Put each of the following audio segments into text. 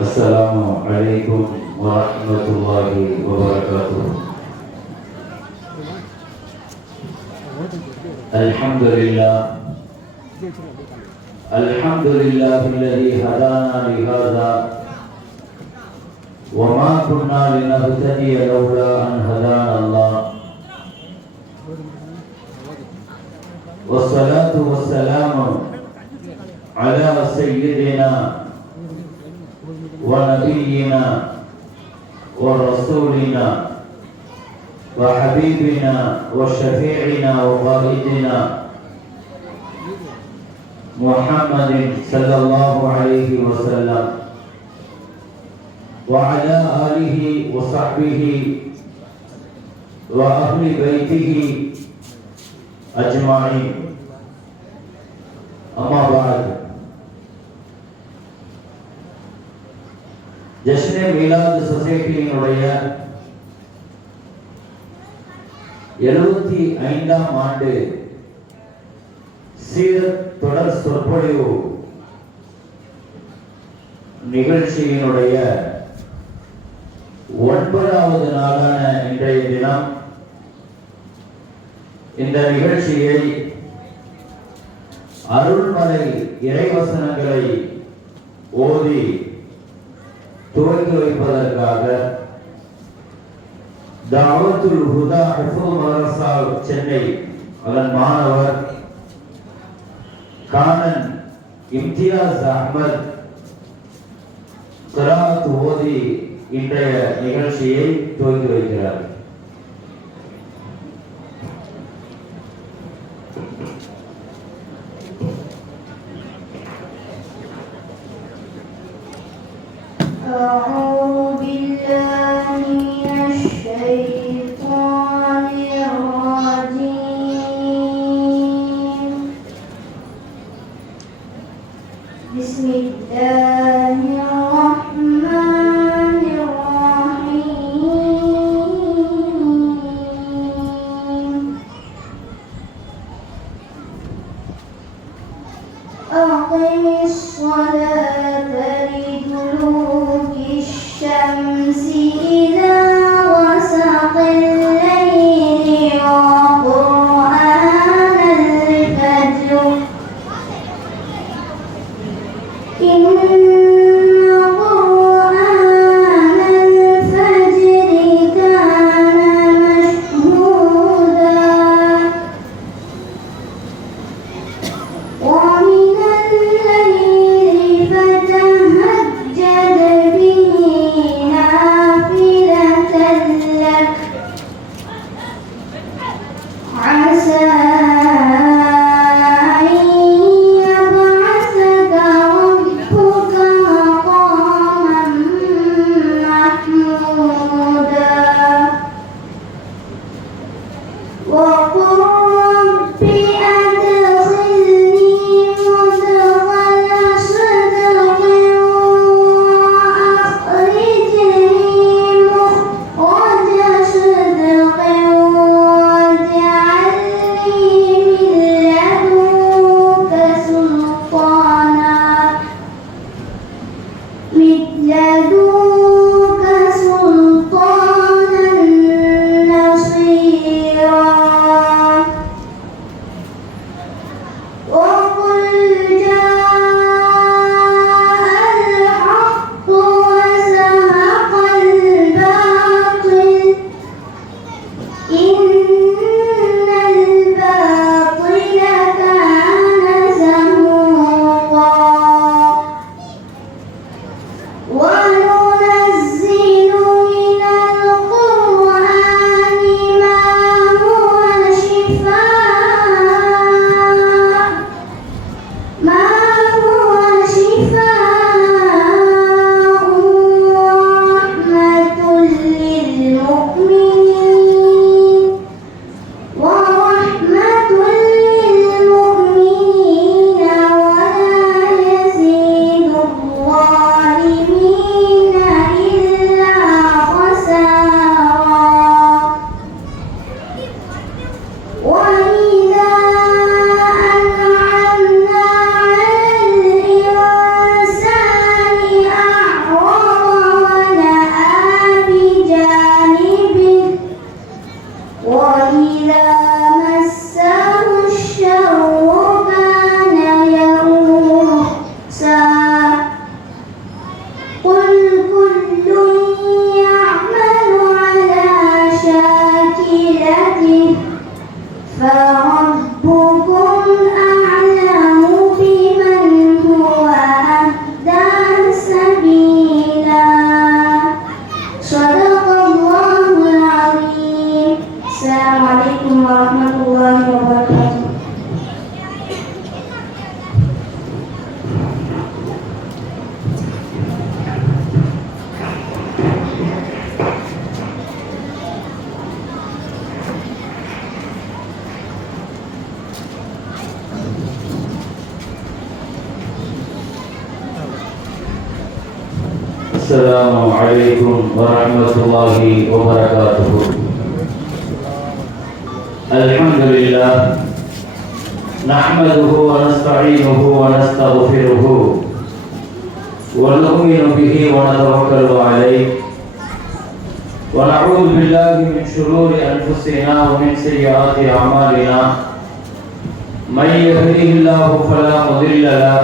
السلام عليكم ورحمة الله وبركاته. الحمد لله الذي هدانا لهذا وما كنا لنهتدي لولا أن هدانا الله، والصلاة والسلام على سيدنا ونبينا ورسولنا وحبيبنا وشفيعنا وقائدنا محمد صلى الله عليه وسلم وعلى آله وصحبه وأهل بيته أجمعين. أما بعد، ஜஷ்னே மீலாத் சொசைட்டியினுடைய 75ஆம் ஆண்டு சீரத் தொடர் சொற்பொழிவு நிகழ்ச்சியினுடைய 9வது நாளான இன்றைய தினம் இந்த நிகழ்ச்சியை அருள்மறை இறைவசனங்களை ஓதி துவக்கி வைப்பதற்காக தாவத்துல் ஹுதா ஹிஃபுல் மதரசா சென்னை அதன் மாணவர் கானன் இம்தியாஸ் அஹ்மத் கிராத் ஓதி இன்றைய நிகழ்ச்சியை துவக்கி வைக்கிறார். الظالمين قل كل يعمل على شاكلته فربكم أعلم بمن هو أهدى سبيلا. صدق الله العظيم. السلام عليكم ورحمة الله وبركاته. السلام عليكم ورحمة الله وبركاته. الحمد لله نحمده ونستعينه ونستغفره ونؤمن به ونتوكل عليه ونعوذ بالله من شرور أنفسنا ومن سيئات أعمالنا. من يهده الله فلا مضل له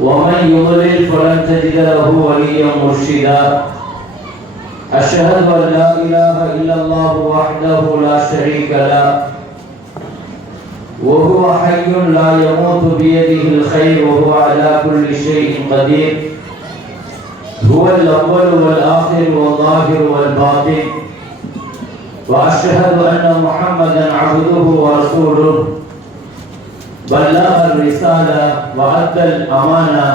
ومن يضلل فلن تجد له وليا مرشدا. أشهد أن لا إله إلا الله وحده لا شريك له وهو حي لا يموت بيده الخير وهو على كل شيء قدير. هو الأول والآخر والظاهر والباطن. وأشهد أن محمدا عبده ورسوله بلغ الرسالة وأدى الأمانة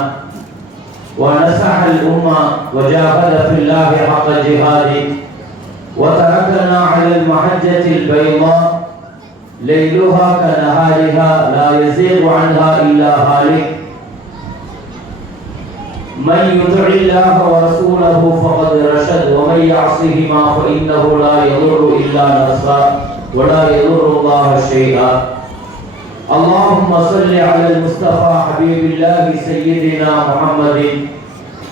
ونصح الأمة وجاهد في الله حق جهاده وتركنا على المحجة البيضاء ليلها كنهارها لا يزيغ عنها إلا هالك. من يطع الله ورسوله فقد رشد ومن يعصهما فإنه لا يضر إلا نفسه ولا يضر الله شيئا. اللهم صل على المصطفى حبيب الله سيدنا محمد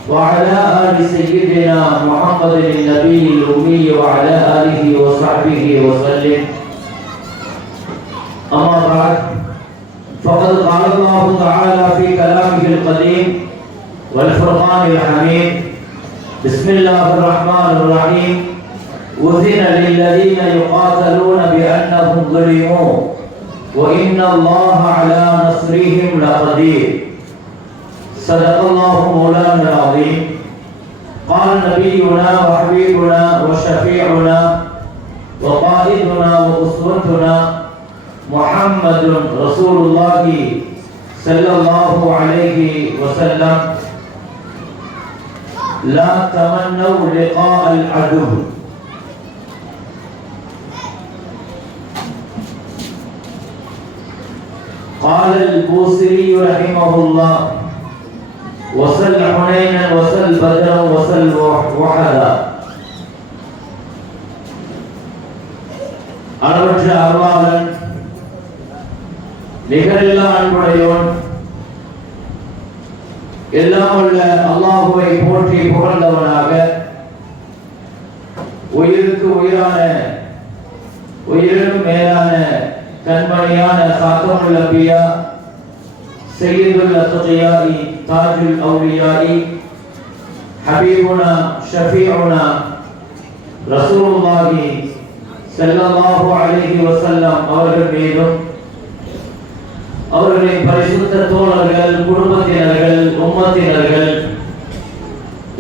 وعلى آل سيدنا محمد النبي الأمي وعلى آله وصحبه وسلم. أما بعد فقد قال الله تعالى في كلامه القديم والفرقان الحميد: بسم الله الرحمن الرحيم. أذن للذين يقاتلون بأنهم ظلموا وإن الله على نصرهم لقدير. صدق الله مولانا العظيم. قال نبينا وحبيبنا وشفيعنا وقائدنا وأسوتنا محمد رسول الله صلى الله عليه وسلم: لا تمنوا لقاء العدو. قال البوصيري رحمه الله: وصل حنينا وصل بدرا وصل وحدا. அளவற்ற அருளாளன் நிகரில்லா அன்புடையோன் எல்லாம் உள்ள அல்லாஹுவை போற்றி புகழ்ந்தவனாக உயிருக்கு உயிரான உயிரிலும் மேலான கண்மணியான காத்தமுல் அன்பியா சையதுல் அத்கியாஇ தாஜுல் அவுலியாஇ ஹபீபுனா ஷஃபீஉனா ரசூலுல்லாஹி ஸல்லல்லாஹு அலைஹி வஸல்லம் அவர்கள் மீதும் அவர்களின் பரிசுத்த தோழர்கள், குடும்பத்தினர்கள், உம்மத்தினர்கள்,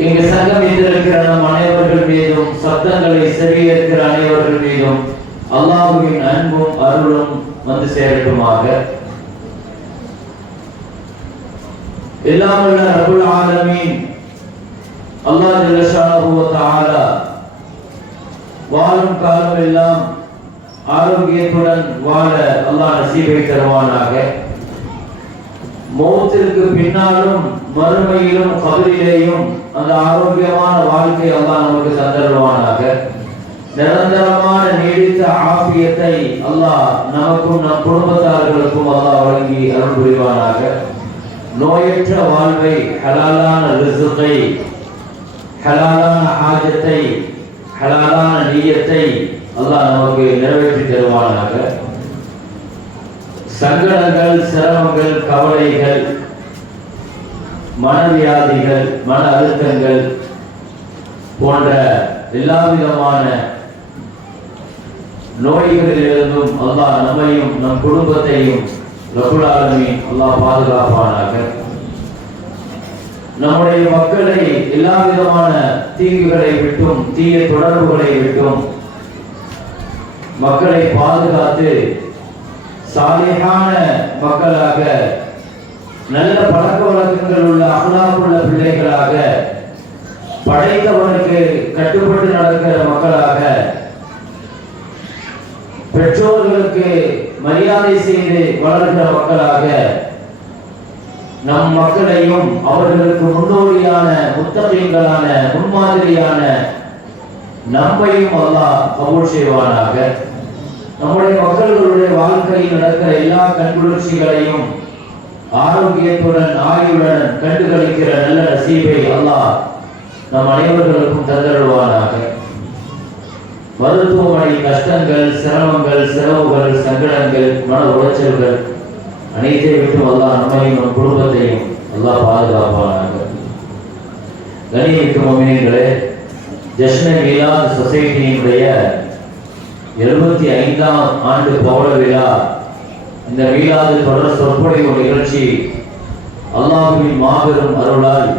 இங்கு சங்கமித்திருக்கிற நம் அனைவர்கள் மீதும், சப்தங்களை செவியேற்கிற அனைவர்கள் மீதும் அல்லாஹ்வின் அன்பும் அருளும் வந்து சேரட்டுமாக. எல்லாம் வல்ல ரப்புல் ஆலமீன் அல்லாஹ் ஜல்ல ஷானஹு வ தஆலா வாழும் காலம் எல்லாம் ஆரோக்கியத்துடன் வாழ அல்லாஹ் நசீபை தருவானாக. மௌத்திற்கு பின்னாலும் மறுமையிலும் கபரிலேயும் அந்த ஆரோக்கியமான வாழ்க்கை அல்லாஹ் நமக்கு தந்தருவானாக. நிரந்தரமான நீடித்த ஆஃபியத்தை அல்லாஹ் நமக்கும் நம் குடும்பத்தார்களுக்கும் அல்லாஹ் வழங்கி அருள் புரிவானாக. நோயற்ற வாழ்வை, ஹலாலான ரிஸ்கை, ஹலாலான ஹாஜத்தை, ஹலாலான நியத்தை அல்லாஹ் நமக்கு நிறைவேற்றி தருவானாக. சங்கடங்கள், சிரமங்கள், கவலைகள், மனவியாதிகள், மன அழுத்தங்கள் போன்ற எல்லா விதமான நோய்களிலிருந்தும் அல்லாஹ் நம்மையும் நம் குடும்பத்தையும் ரப்புல் ஆலமீன் அல்லாஹ் பாதுகாப்பானாக. நம்முடைய மக்களை எல்லா விதமான தீங்குகளை விட்டும் தீய தொடர்புகளை விட்டும் மக்களை பாதுகாத்து சாலிஹான மக்களாக நல்ல பழக்க வழக்கங்கள் உள்ள அஹ்லாக்குள்ள பிள்ளைகளாக படைத்தவனுக்கு கட்டுப்பட்டு நடக்கிற மக்களாக பெற்றோர்களுக்கு மரியாதை செய்து வளர்கிற மக்களாக நம் மக்களையும் அவர்களுக்கு முன்னோடியான முத்தகீன்களான முன்மாதிரியான நம்மையும் அல்லாஹ் கபூல் செய்வானாக. நம்முடைய மக்களுடைய வாழ்க்கையில் நடக்கிற எல்லா கண்குளிர்ச்சிகளையும் ஆரோக்கியத்துடன் ஆயுளுடன் கண்டுகளிக்கிற நல்ல நசீபை அல்லாஹ் நம் அனைவர்களுக்கும் தந்தருள்வானாக. மருத்துவமனை கஷ்டங்கள், சிரமங்கள், செலவுகள், சங்கடங்கள், மன உளைச்சல்கள் அனைத்தை விட்டு அல்லாஹ் நம்மையும் நம் குடும்பத்தையும் அல்லாஹ் பாதுகாப்பானாக. கண்ணியமிக்க முஃமினீன்களே, ஜஷ்ன மீலாத் சொசைட்டியினுடைய 75ஆம் ஆண்டு பவள விழா, இந்த மீலாது தொடர் சொற்பொழிவு நிகழ்ச்சி அல்லாஹ்வின் மாபெரும் அருளால்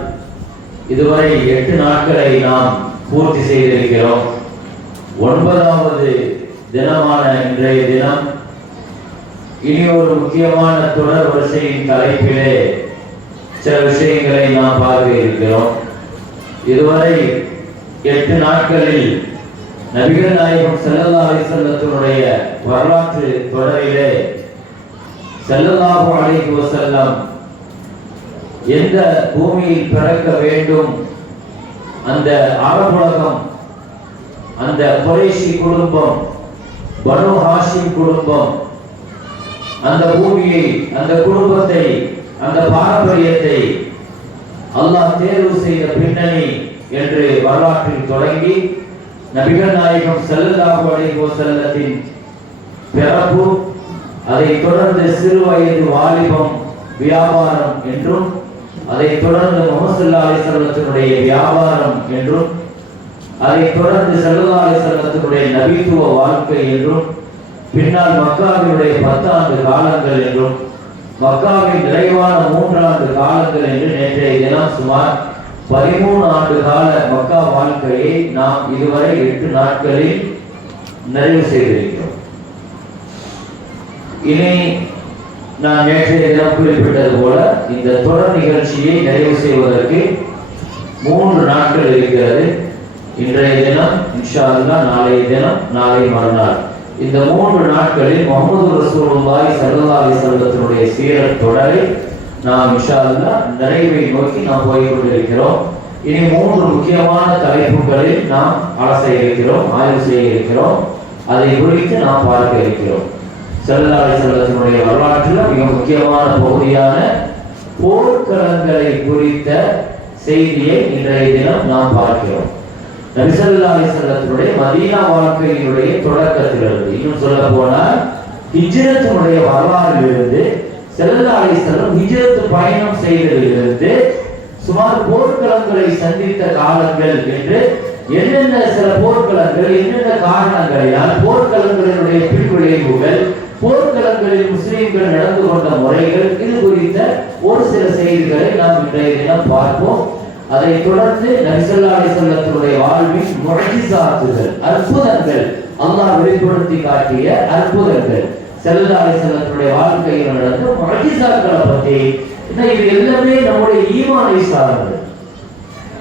இதுவரை 8 நாட்களை நாம் பூர்த்தி செய்திருக்கிறோம். 9வது தினமான இன்றைய தினம் இனி ஒரு முக்கியமான தொடர் வரிசையின் தலைப்பிலே சில விஷயங்களை நாம் பார்க்க இருக்கிறோம். இதுவரை 8 நாட்களில் நபிகள் நாயகம் ஸல்லல்லாஹு அலைஹி வஸல்லத்தினுடைய வரலாற்று தொடரிலே ஸல்லல்லாஹு அலைஹி வஸல்லம் எந்த பூமியில் பிறக்க வேண்டும், அந்த அரபுலகம், அந்த குறைஷி குடும்பம், பனு ஹாஷிம் குடும்பம், அந்த பூமியை, அந்த குடும்பத்தை, அந்த பாரம்பரியத்தை அல்லாஹ் தேர்வு செய்த பின்னணி என்று வரலாற்றில் தொடங்கி நபிகள் நாயகம் ஸல்லல்லாஹு அலைஹி வஸல்லத்தின் பிறப்பு, அதை தொடர்ந்து சிறு வயது வாலிபம், வியாபாரம் என்றும், அதை தொடர்ந்து முஹம்மது ஸல்லல்லாஹு அலைஹி வஸல்லத்தினுடைய வியாபாரம் என்றும், அதை தொடர்ந்து ஸல்லல்லாஹு அலைஹி வஸல்லத்தினுடைய நபித்துவ வாழ்க்கை என்றும், பின்னால் மக்காவினுடைய 10 ஆண்டு காலங்கள் என்றும், மக்காவின் நிறைவான 3 ஆண்டு காலங்கள் என்று நேற்றைய தினம் சுமார் 13 ஆண்டு கால மக்கா வாழ்க்கையை நாம் இதுவரை 8 நாட்களில் நிறைவு செய்திருக்கிறோம். இனி நான் நேற்றைய தினம் குறிப்பிட்டது போல இந்த தொடர் நிகழ்ச்சியை நிறைவு செய்வதற்கு 3 நாட்கள் இருக்கிறது. இன்றைய தினம் இன்ஷா அல்லாஹ், நாளைய தினம், நாளை மறுநாள், இந்த 3 நாட்களில் முஹம்மது ரசூலுல்லாஹி ஸல்லல்லாஹு அலைஹி வஸல்லத்தினுடைய சீரத் தொடரை நாம் இன்ஷா அல்லாஹ் நிறைவை நோக்கி நாம் போய் கொண்டிருக்கிறோம். இனி 3 முக்கியமான தலைப்புகளில் நாம் அலச இருக்கிறோம், ஆய்வு செய்ய இருக்கிறோம். அதை குறித்து நாம் பார்க்க இருக்கிறோம். ஸல்லல்லாஹு அலைஹி வஸல்லத்தினுடைய வரலாற்றில் மிக முக்கியமான பகுதியான போர்க்களங்களை குறித்த செய்தியை இன்றைய தினம் நாம் பார்க்கிறோம். நபி ஸல்லல்லாஹு அலைஹி வஸல்லத்தினுடைய மதீனா வாழ்க்கையினுடைய தொடக்கத்திலிருந்து, இன்னும் சொல்ல போனால் ஹிஜ்ரத்தினுடைய வரலாறிலிருந்து, ஸல்லல்லாஹு அலைஹி வஸல்லம் ஹிஜ்ரத் பயணம் செய்ததிலிருந்து சுமார் போர்க்களங்களை சந்தித்த காலங்கள் என்று என்னென்ன சில போர்க்களங்கள், என்னென்ன காரணங்களினால் போர்க்களங்களினுடைய பின்விளைவுகள், போர்க்களங்களில் முஸ்லிம்கள் நடந்து கொண்ட முறைகள், இது குறித்த ஒரு சில செய்திகளை நாம் இன்றைய தினம் பார்ப்போம். அதை தொடர்ந்து நபி ஸல்லல்லாஹு அலைஹி வஸல்லத்தினுடைய வாழ்வின் முஅஜிஸாத்துகள், அற்புதங்கள், அல்லாஹ் வெளிப்படுத்தி காட்டிய அற்புதங்கள், ஸல்லல்லாஹு அலைஹி வஸல்லத்தினுடைய வாழ்க்கையில் நடந்த முஅஜிஸாக்களை பற்றி, இது எல்லாமே நம்முடைய ஈமானை சார்ந்தது.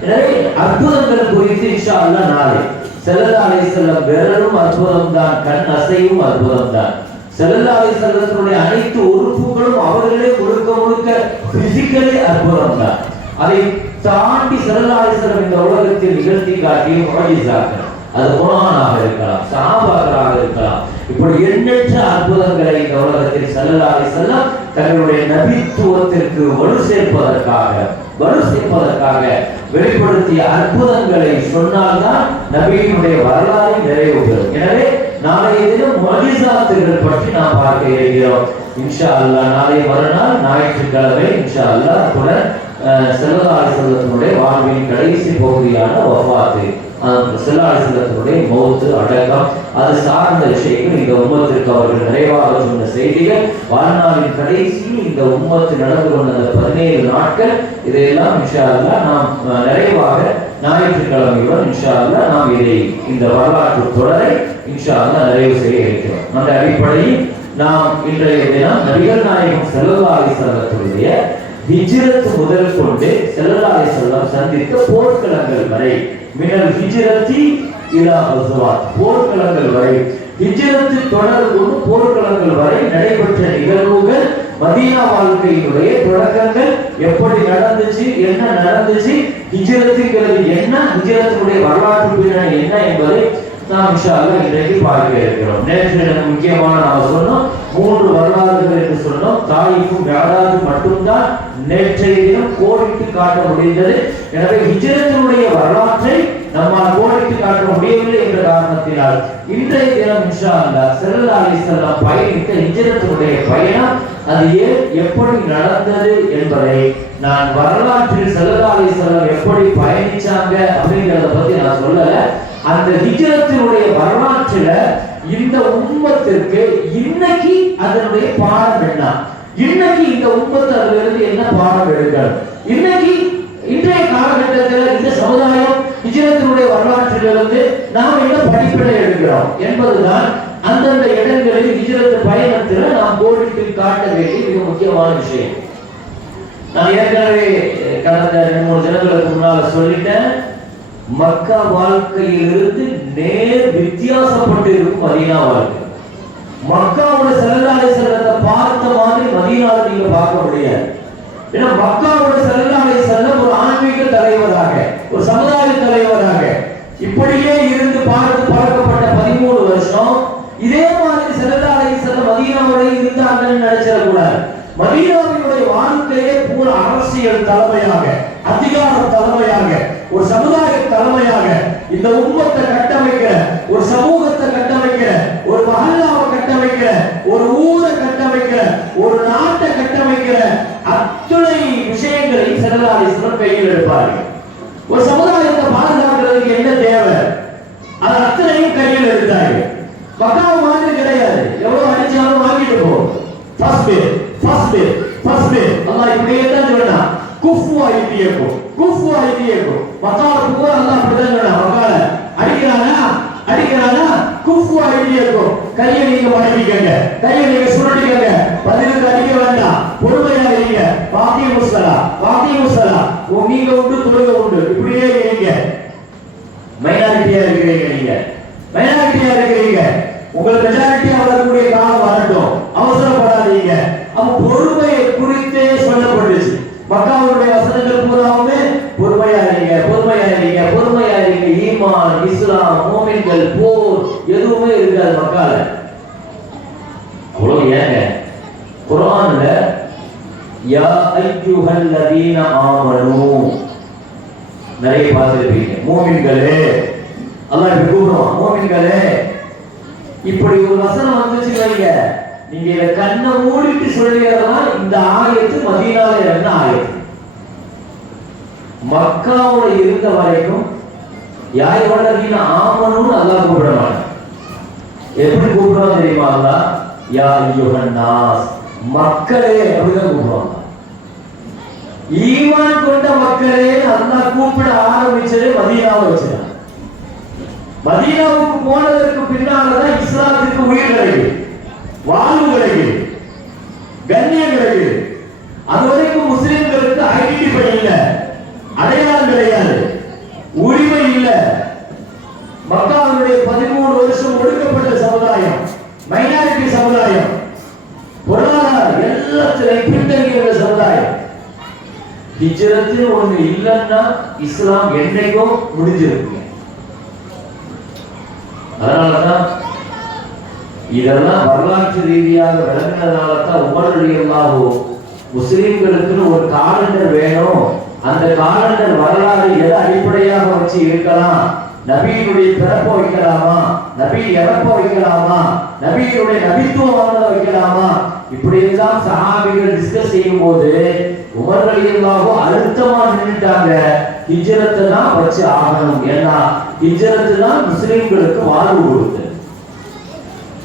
எனவே அற்புதங்கள் குறித்து இன்ஷா அல்லாஹ் நாளை, ஸல்லல்லாஹு அலைஹி வஸல்லம் விரலும் அற்புதம் தான், கண் அசைவும் அற்புதம் தான். ஸல்லல்லாஹு அலைஹி வஸல்லத்தினுடைய அனைத்து உறுப்புகளும் அவர்களே முழுக்க பிசிக்கலி அற்புதம் தான். அதை தாண்டி ஸல்லல்லாஹு அலைஹி வஸல்லம் இந்த உலகத்தில் நிகழ்த்தி காட்டிய முஅஜிஸாக்கள், அது குர்ஆனாக இருக்கலாம், சஹாபாக்களாக இருக்கலாம், இப்படி எண்ணற்ற அற்புதங்களை இந்த உலகத்தில் ஸல்லல்லாஹு அலைஹி வஸல்லம் தங்களுடைய நபித்துவத்திற்கு வலு சேர்ப்பதற்காக வெளிப்படுத்திய அற்புதங்களை சொன்னால்தான் நபியினுடைய வரலாறு நிறைவு பெறும். எனவே நாளைய தினம் முஅஜிஸாத்துகள் பற்றி நாம் பார்க்க இருக்கிறோம். இன்ஷா அல்லாஹ் நாளை மறுநாள் ஞாயிற்றுக்கிழமை இன்ஷா அல்லாஹ் ஸல்லல்லாஹு அலைஹி வஸல்லம் வாழ்வின் கடைசி பகுதியான வஃபாத்து, ஸல்லல்லாஹு அலைஹி வஸல்லம் மௌத், அடக்கம், அது சார்ந்த விஷயங்கள் இந்த உம்மத்திற்கு அவர்கள் நிறைவாக சொன்ன செய்திகள். வாழ்நாளின் கடைசியில் இந்த உம்மத்து நடந்து கொண்ட அந்த 17 நாட்கள், இதையெல்லாம் இன்ஷா அல்லாஹ் நாம் நிறைவாக ஞாயிற்றுக்கிழமையுடன் இன்ஷா அல்லாஹ் நாம் இந்த வரலாற்று தொடரை இன்ஷா அல்லாஹ் நிறைவு செய்ய இருக்கிறோம். அந்த அடிப்படையில் நாம் இன்றைய தினம் நபிகள் நாயகம் ஸல்லல்லாஹு அலைஹி வஸல்லத்துடைய ஹிஜ்ரத் முதல் கொண்டு ஸல்லல்லாஹு அலைஹி வஸல்லம் சந்தித்த போர்க்களங்கள் வரை, மினல் ஹிஜ்ரத்தி இலா கஸ்வாத், போர்க்களங்கள் வரை, ஹிஜ்ரத் தொடர்பு போர்க்களங்கள் வரை நடைபெற்ற நிகழ்வுகள், மதீனா வாழ்க்கையினுடைய தொடக்கங்கள் எப்படி நடந்துச்சு, என்ன நடந்துச்சு, ஹிஜ்ரத்துங்கிறது என்ன, ஹிஜ்ரத்தினுடைய வரலாற்று பின்னணி என்ன என்பதை நாம் இன்ஷா அல்லாஹ் இன்றைக்கு பார்க்க இருக்கிறோம். நேற்று முக்கியமான நாம் சொன்னோம் 3 வரலாறுகள் என்று சொன்னோம். தாயிஃபும் மிஅராஜும் மட்டும்தான் நேற்றைய தினம் கோடிட்டு காட்ட முடிந்தது. எனவே ஹிஜ்ரத்தினுடைய வரலாற்றை நம்மால் கோடிட்டு காட்ட முடியவில்லை என்ற காரணத்தினால் இன்றைய தினம் இன்ஷா அல்லாஹ் ஸல்லல்லாஹு அலைஹி வஸல்லம் பயணித்த ஹிஜ்ரத்தினுடைய பயணம் அது எப்படி நடந்தது என்பதை நான் வரலாற்றில் ஸல்லல்லாஹு அலைஹி வஸல்லம் எப்படி பயணிச்சாங்க அப்படிங்கறத பத்தி நான் சொல்லல. அந்த ஹிஜ்ரத்தினுடைய வரலாற்றில இந்த உம்மத்திற்கு இன்னைக்கு அதனுடைய பாடம் என்ன, இன்னைக்கு இந்த உம்மத்து அதிலிருந்து என்ன பாடம் எடுக்கணும், இன்னைக்கு இன்றைய காலகட்டத்தில் இந்த சமுதாயம் ஹிஜ்ரத்தினுடைய வரலாற்றிலிருந்து நாம் என்ன படிப்பினை எடுக்கிறோம் என்பதுதான் அந்தந்த இடங்களில் ஹிஜ்ரத் பயணத்தில் நாம் கோடிட்டு காட்ட வேண்டிய மிக முக்கியமான விஷயம். நான் ஏற்கனவே கடந்த 2-3 தினங்களுக்கு முன்னால சொல்லிட்டேன், மக்கா வாழ்க்கையிலிருந்து நேர் வித்தியாசப்பட்டு இருக்கும் மதீனா வாழ்க்கை. மக்காவோட ஸல்லல்லாஹு அலைஹி வஸல்லம் பார்த்த மாதிரி மதீனாவை நீங்க பார்க்க முடியாது. ஏன்னா மக்காவோட ஸல்லல்லாஹு அலைஹி வஸல்லம் ஒரு ஆன்மீக தலைவராக, ஒரு சமுதாய தலைவராக இப்படியே இருந்து பார்த்து பழக்கப்பட்ட 13 வருஷம் இதே மாதிரி ஸல்லல்லாஹு அலைஹி வஸல்லம் மதீனாவோட இருந்தாங்கன்னு நினைச்சிட கூடாது. மதீனாவினுடைய வாழ்க்கையே பூரா அரசியல் தலைமையாக, அதிகார தலைமையாக, ஒரு சமுதாய தலைமையாக, இந்த உம்மத்தை கட்டமைக்கிற, ஒரு சமூகத்தை கட்டமைக்கிற, ஒரு மஹல்லாவை கட்டமைக்கிற, ஒரு ஊரை கட்டமைக்கிற, ஒரு நாட்டை கட்டமைக்கிற அத்தனை விஷயங்களையும் ஸல்லல்லாஹு அலைஹி வஸல்லம் கையில் எடுப்பார்கள். ஒரு சமுதாயத்தை பாதுகாக்கிறதுக்கு என்ன தேவை அது அத்தனையும் கையில் எடுத்தார்கள். மக்காவை மாதிரி கிடையாது, எவ்வளவு அடிச்சாலும் வாங்கிட்டு போ. அல்லாஹ் இப்படியே தான் சொன்னா, குஃபு ஐதியக்கும், குஃபு ஐதியக்கும். மக்காவுக்கு அல்லாஹ் அப்படிதான் சொன்னா, மக்கால அடிக்கிறானா குஃபு ஐதியக்கும், கையை நீங்க மடக்கிக்கங்க, கையை நீங்க சுருட்டிக்கங்க, பதிலுக்கு அடிக்க வேண்டாம், பொறுமையா இருங்க. பாக்கி முஸ்ஸலா நீங்க உண்டு தொழுக உண்டு, இப்படியே இருங்க. மைனாரிட்டியா இருக்கிறீங்க, உங்களுக்கு மெஜாரிட்டியா வரக்கூடிய காலம் வரட்டும், அவசரப்படாதீங்க. அப்ப பொறுமையை குறித்தே சொல்லப்பட்டுச்சு. மக்காவுடைய வசனங்கள் பூராவுமே பொறுமையா இருங்க. ஈமான், இஸ்லாம், மூமின்கள், போர் எதுவுமே இருக்காது மக்கால. அவ்வளவு ஏங்க குர்ஆன்ல யா அய்யுஹல்லதீன ஆமனூ நிறைய பார்த்திருப்பீங்க. மூமின்களே, அல்லாஹ் இப்படி கூப்பிடுவான், மூமின்களே. இப்படி ஒரு வசனம் வந்துச்சு வைங்க, நீங்க இத கண்ணை மூடிட்டு சொல்லியறதா இந்த ஆயத்து மதீனால இறங்கின ஆயத்து. மக்காவோட இருந்த வரைக்கும் யாரோட ஆமனுன்னு அல்லாஹ் கூப்பிட மாட்டான். எப்படி கூப்பிடுவான் தெரியுமா? அல்லாஹ் யா அய்யுஹன் நாஸ், மக்களே அப்படிதான் கூப்பிடுவாங்க. ஈமான் கொண்ட மக்களே அல்லாஹ் கூப்பிட ஆரம்பிச்சதே மதீனாவை வச்சுதான். மதீனாவுக்கு போனதற்கு பின்னால்தான் இஸ்லாத்துக்கு உயிர் கிடைக்குது, வாழ்வு கிடைக்குது, கண்ணியம் கிடைக்குது. அதுவரைக்கும் முஸ்லிம்களுக்கு ஐடென்டிஃபை இல்ல, அடையாளம் கிடையாது, உரிமை இல்ல. மக்காவுடைய 13 வருஷம் ஒடுக்கப்பட்ட சமுதாயம், மைனாரிட்டி சமுதாயம், பொருளாதார எல்லாத்திலையும் பின்தங்கிய சமுதாயம். ஹிஜ்ரத்தில் ஒண்ணு இல்லைன்னா இஸ்லாம் என்னைக்கும் முடிஞ்சிருக்கு. அதனாலதான் இதெல்லாம் வரலாற்று ரீதியாக விளங்கினதாலதான் உமர் ரலியல்லாஹு முஸ்லிம்களுக்கு ஒரு காலண்டர் வேணும், அந்த காலண்டர் வரலாறு எதை அடிப்படையாக வச்சு இருக்கலாம், நபியினுடைய பிறப்ப வைக்கலாமா, நபி இறப்ப வைக்கலாமா, நபியினுடைய நபித்துவமானதை வைக்கலாமா, இப்படி எல்லாம் சஹாபிகள் டிஸ்கஸ் செய்யும் போது உமர் ரலியல்லாஹு அழுத்தமா நின்னுட்டாங்க. ஹிஜ்ரத்தை தான் வச்சு ஆகணும். ஏன்னா ஹிஜ்ரத்து தான் முஸ்லிம்களுக்கு வாழ்வு கொடுத்தது,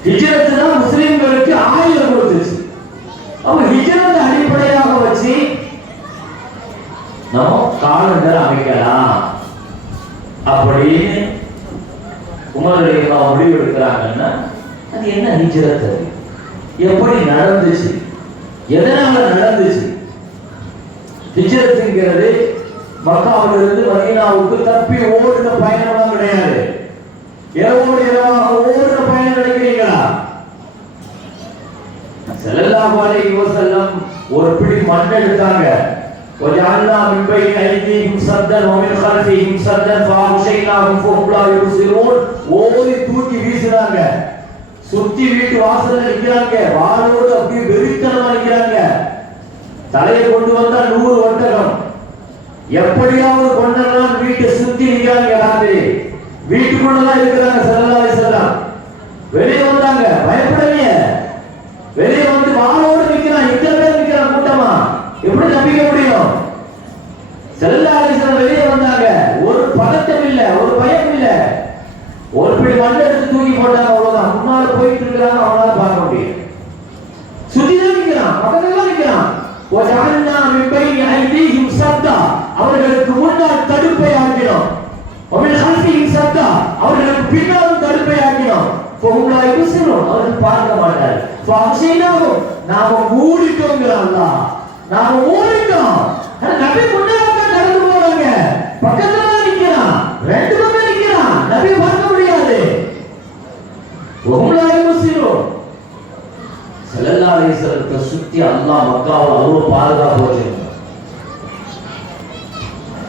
ஹிஜ்ரத்து தான் முஸ்லிம்களுக்கு ஆயுதம் கொடுத்துச்சு. அப்ப ஹிஜ்ரத்தை அடிப்படையாக வச்சு நம்ம காலண்டர் அமைக்கலாம் அப்படின்னு உமர் ரலியல்லாஹு முடிவு எடுக்கிறாங்கன்னா அது என்ன ஹிஜ்ரத், எப்படி நடந்துச்சு, எதனால நடந்துச்சு? ஹிஜ்ரத்ங்கிறது மக்காவிலிருந்து மதீனாவுக்கு தப்பி ஓடுன பயணம் கிடையாது. இரவோடு இரவாக ஓடுன பயணம் நினைக்கிறீங்களா? ஸல்லல்லாஹு அலைஹி வஸல்லம் ஒரு பிடி மண் எடுத்தாங்க. وجعلنا من بين أيديهم سدا ومن خلفهم سدا فأغشيناهم فهم لا يبصرون. ஓடி தூக்கி வீசுறாங்க. சுத்தி வீட்டு வாசல்ல நிக்கிறாங்க. வாளோடு அப்படியே வெறித்தனமா நிக்கிறாங்க. தலையை கொண்டு வந்தா 100 ஒட்டகம். எப்படியாவது கொண்டெல்லாம் வீட்டை சுத்தி நிக்கிறாங்க. ராத்திரி வீட்டுக்குள்ளதான் இருக்கிறாங்க. ஸல்லல்லாஹு அலைஹி வஸல்லம் வெளியே வந்தாங்க. பயப்படலையே. வெளியே வந்து வாளோடு நிக்கிறான். இத்தனை பேர் நிக்கிறான் கூட்டமா. எப்படி நம்பிக்க முடியும்? ஸல்லல்லாஹு அலைஹி வஸல்லம் வெளியே வந்தாங்க. ஒரு பதட்டம் இல்ல, ஒரு பயம் இல்ல. ஒரு பிடி மண் எடுத்து தூக்கி போட்டாங்க. அவ்வளவுதான். முன்னால போயிட்டு இருக்கிறாங்க. அவனால பார்க்க முடியும். சுத்திதான் நிக்கிறான். பக்கத்துல நிக்கிறான். وَجَعَلْنَا مِنْ بَيْنِ أَيْدِيهِمْ سَدًّا. அவர்களுக்கு முன்னால் தடுப்பை ஆக்கினோம். وَمِنْ خَلْفِهِمْ سَدًّا. அவர்களுக்கு பின்னாலும் தடுப்பை ஆக்கினோம். فَهُمْ لَا يُبْصِرُونَ. அவர்கள் பார்க்க மாட்டார்கள். فَأَغْشَيْنَاهُمْ. நாம மூடிட்டோம்ங்கறான் அல்லாஹ். நாம மூடிட்டோம். நபி முன்னால நடந்து போறாங்க. பக்கத்துல நிக்கிறான். ரெண்டு பக்கம் நிக்கிறான். நபி பார்க்க முடியாது. وَهُمْ لَا يُبْصِرُونَ. ஸல்லல்லாஹு அலைஹி வஸல்லத்தை சுத்தி அல்லாஹ் மக்காவுல அவ்வளவு பாதுகாப்பு வச்சிருந்தார்.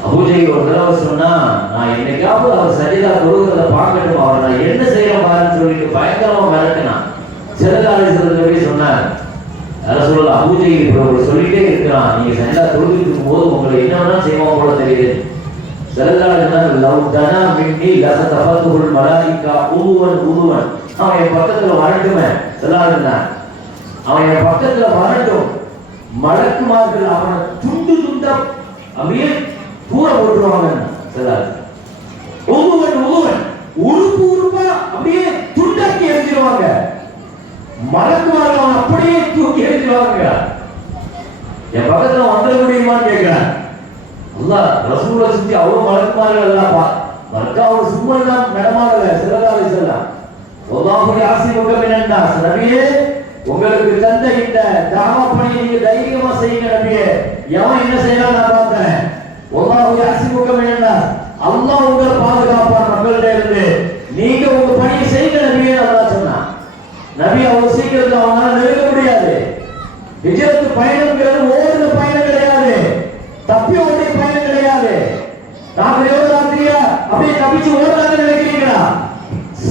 அபூஜஹல் ஒரு தடவை சொன்னா, நான் என்னைக்காவது அவர் சஜிதா தொழுகிறத பார்க்கட்டும், அவர் நான் என்ன செய்யறேன் பாருன்னு சொல்லிட்டு பயங்கரமா மிரட்டினான். ஸல்லல்லாஹு அலைஹி வஸல்லம் போய் சொன்னார், ரசூலுல்லாஹ் அபூஜஹல் இப்ப சொல்லிட்டே இருக்கிறான், நீங்க சஜிதா தொழுகிட்டு இருக்கும்போது உங்களை என்ன வேணா செய்வான் போல தெரியுது. ஸல்லல்லாஹு அலைஹி வஸல்லம் லவ் தனா மின்னி லஸதஃபத்துல் மலாயிகா உதுவன். அவன் என் பக்கத்துல வரட்டுமே. ஸல்லல்லாஹு அலைஹி வஸல்லம் அவன் என் பக்கத்துல வரட்டும், மலக்குமார்கள் அவனை துண்டு துண்டா அப்படியே தூர போட்டுருவாங்க. உறுப்பு உறுப்பா அப்படியே துண்டாக்கி எரிஞ்சிருவாங்க. மலக்குமார்கள் அவன் அப்படியே தூக்கி எரிஞ்சிருவாங்க. என் பக்கத்துல வந்துட முடியுமான்னு கேட்கிறேன். அல்லாஹ் ரசூலை சுத்தி அவ்வளவு மலக்குமார்கள் எல்லாம் மக்காவோட சும்மா எல்லாம் நடமாடல. ஸல்லல்லாஹு அலைஹி வஸல்லம் வல்லாஹு யாஸிமுக மினன் நாஸ். நபியே, உங்களுக்கு தந்த இந்த தாவா பணியை நீங்க தைரியமா செய்யுங்க நபியே. எவன் என்ன செய்யலாம் நான் பார்த்தேன். வல்லாஹு யாஸிமுக மினன் நாஸ். அல்லாஹ் உங்களை பாதுகாப்பான் மக்கள்கிட்ட இருந்து. நீங்க உங்க பணியை செய்யுங்க நபியே அல்லாஹ் சொன்னான். நபி அவ்வளவு சீக்கிரத்துல அவனால நெருங்க முடியாது. ஹிஜ்ரத் பயணம்ங்கிறது ஓடுற பயணம் கிடையாது, தப்பி ஓடிய பயணம் கிடையாது. ராத்திரியோட ராத்திரியா அப்படியே தப்பிச்சு ஓடுறாங்கன்னு நினைக்கிறீங்களா?